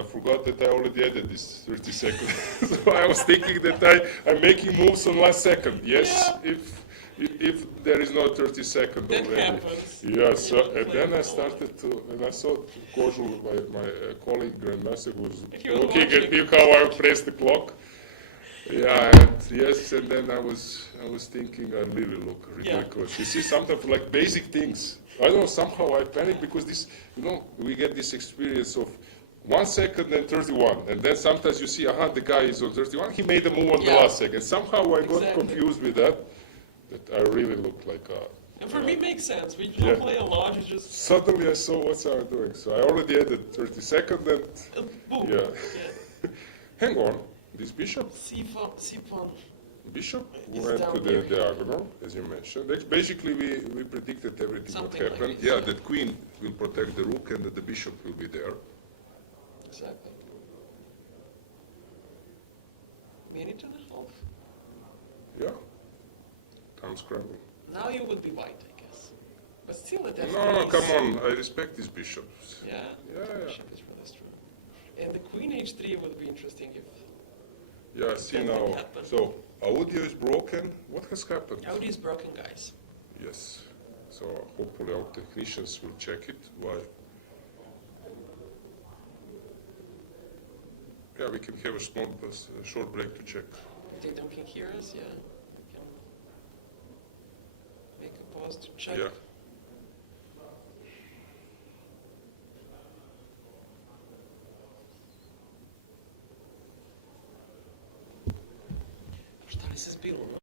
I forgot that I already added this 30 seconds. So I was thinking that I'm making moves on last second. Yes, Yeah. if there is no 30 second That already. happens. Yeah, so, You and play then I it started to, and I saw Kožul, my colleague Grandmaster, who was He was looking at watching. me how I pressed the clock. Yeah, and yes, and then I was thinking I really look ridiculous. You see, sometimes like basic things. I don't know, somehow I panic because this, we get this experience of 1 second and 31, and then sometimes you see, the guy is on 31, he made a move on the Yeah. last second. Somehow I got Exactly. confused with that I really look like And for me, it makes sense. We Yeah. don't play a lot. You just Suddenly I saw what I was doing, so I already added 30 seconds and boom. Yeah. hang on, this bishop C pawn. It's went down to the here. diagonal, as you mentioned. Basically, we predicted everything Something what like happened. this, Yeah, yeah. that queen will protect the rook and that the bishop will be there. Exactly. Minute and a half. Yeah, time scramble. Now you would be white, I guess. But still, it No, definitely come is- on, I respect these bishops. Yeah, Yeah. bishop is really strong. And the queen h3 would be interesting if Yeah, see That now. would happen. So, audio is broken. What has happened? Audi is broken, guys. Yes. So hopefully our technicians will check it. Why? Yeah, we can have a short break to check. If they don't can hear us, yeah. We can. supposed to check. Yeah. Šta li se zbilo?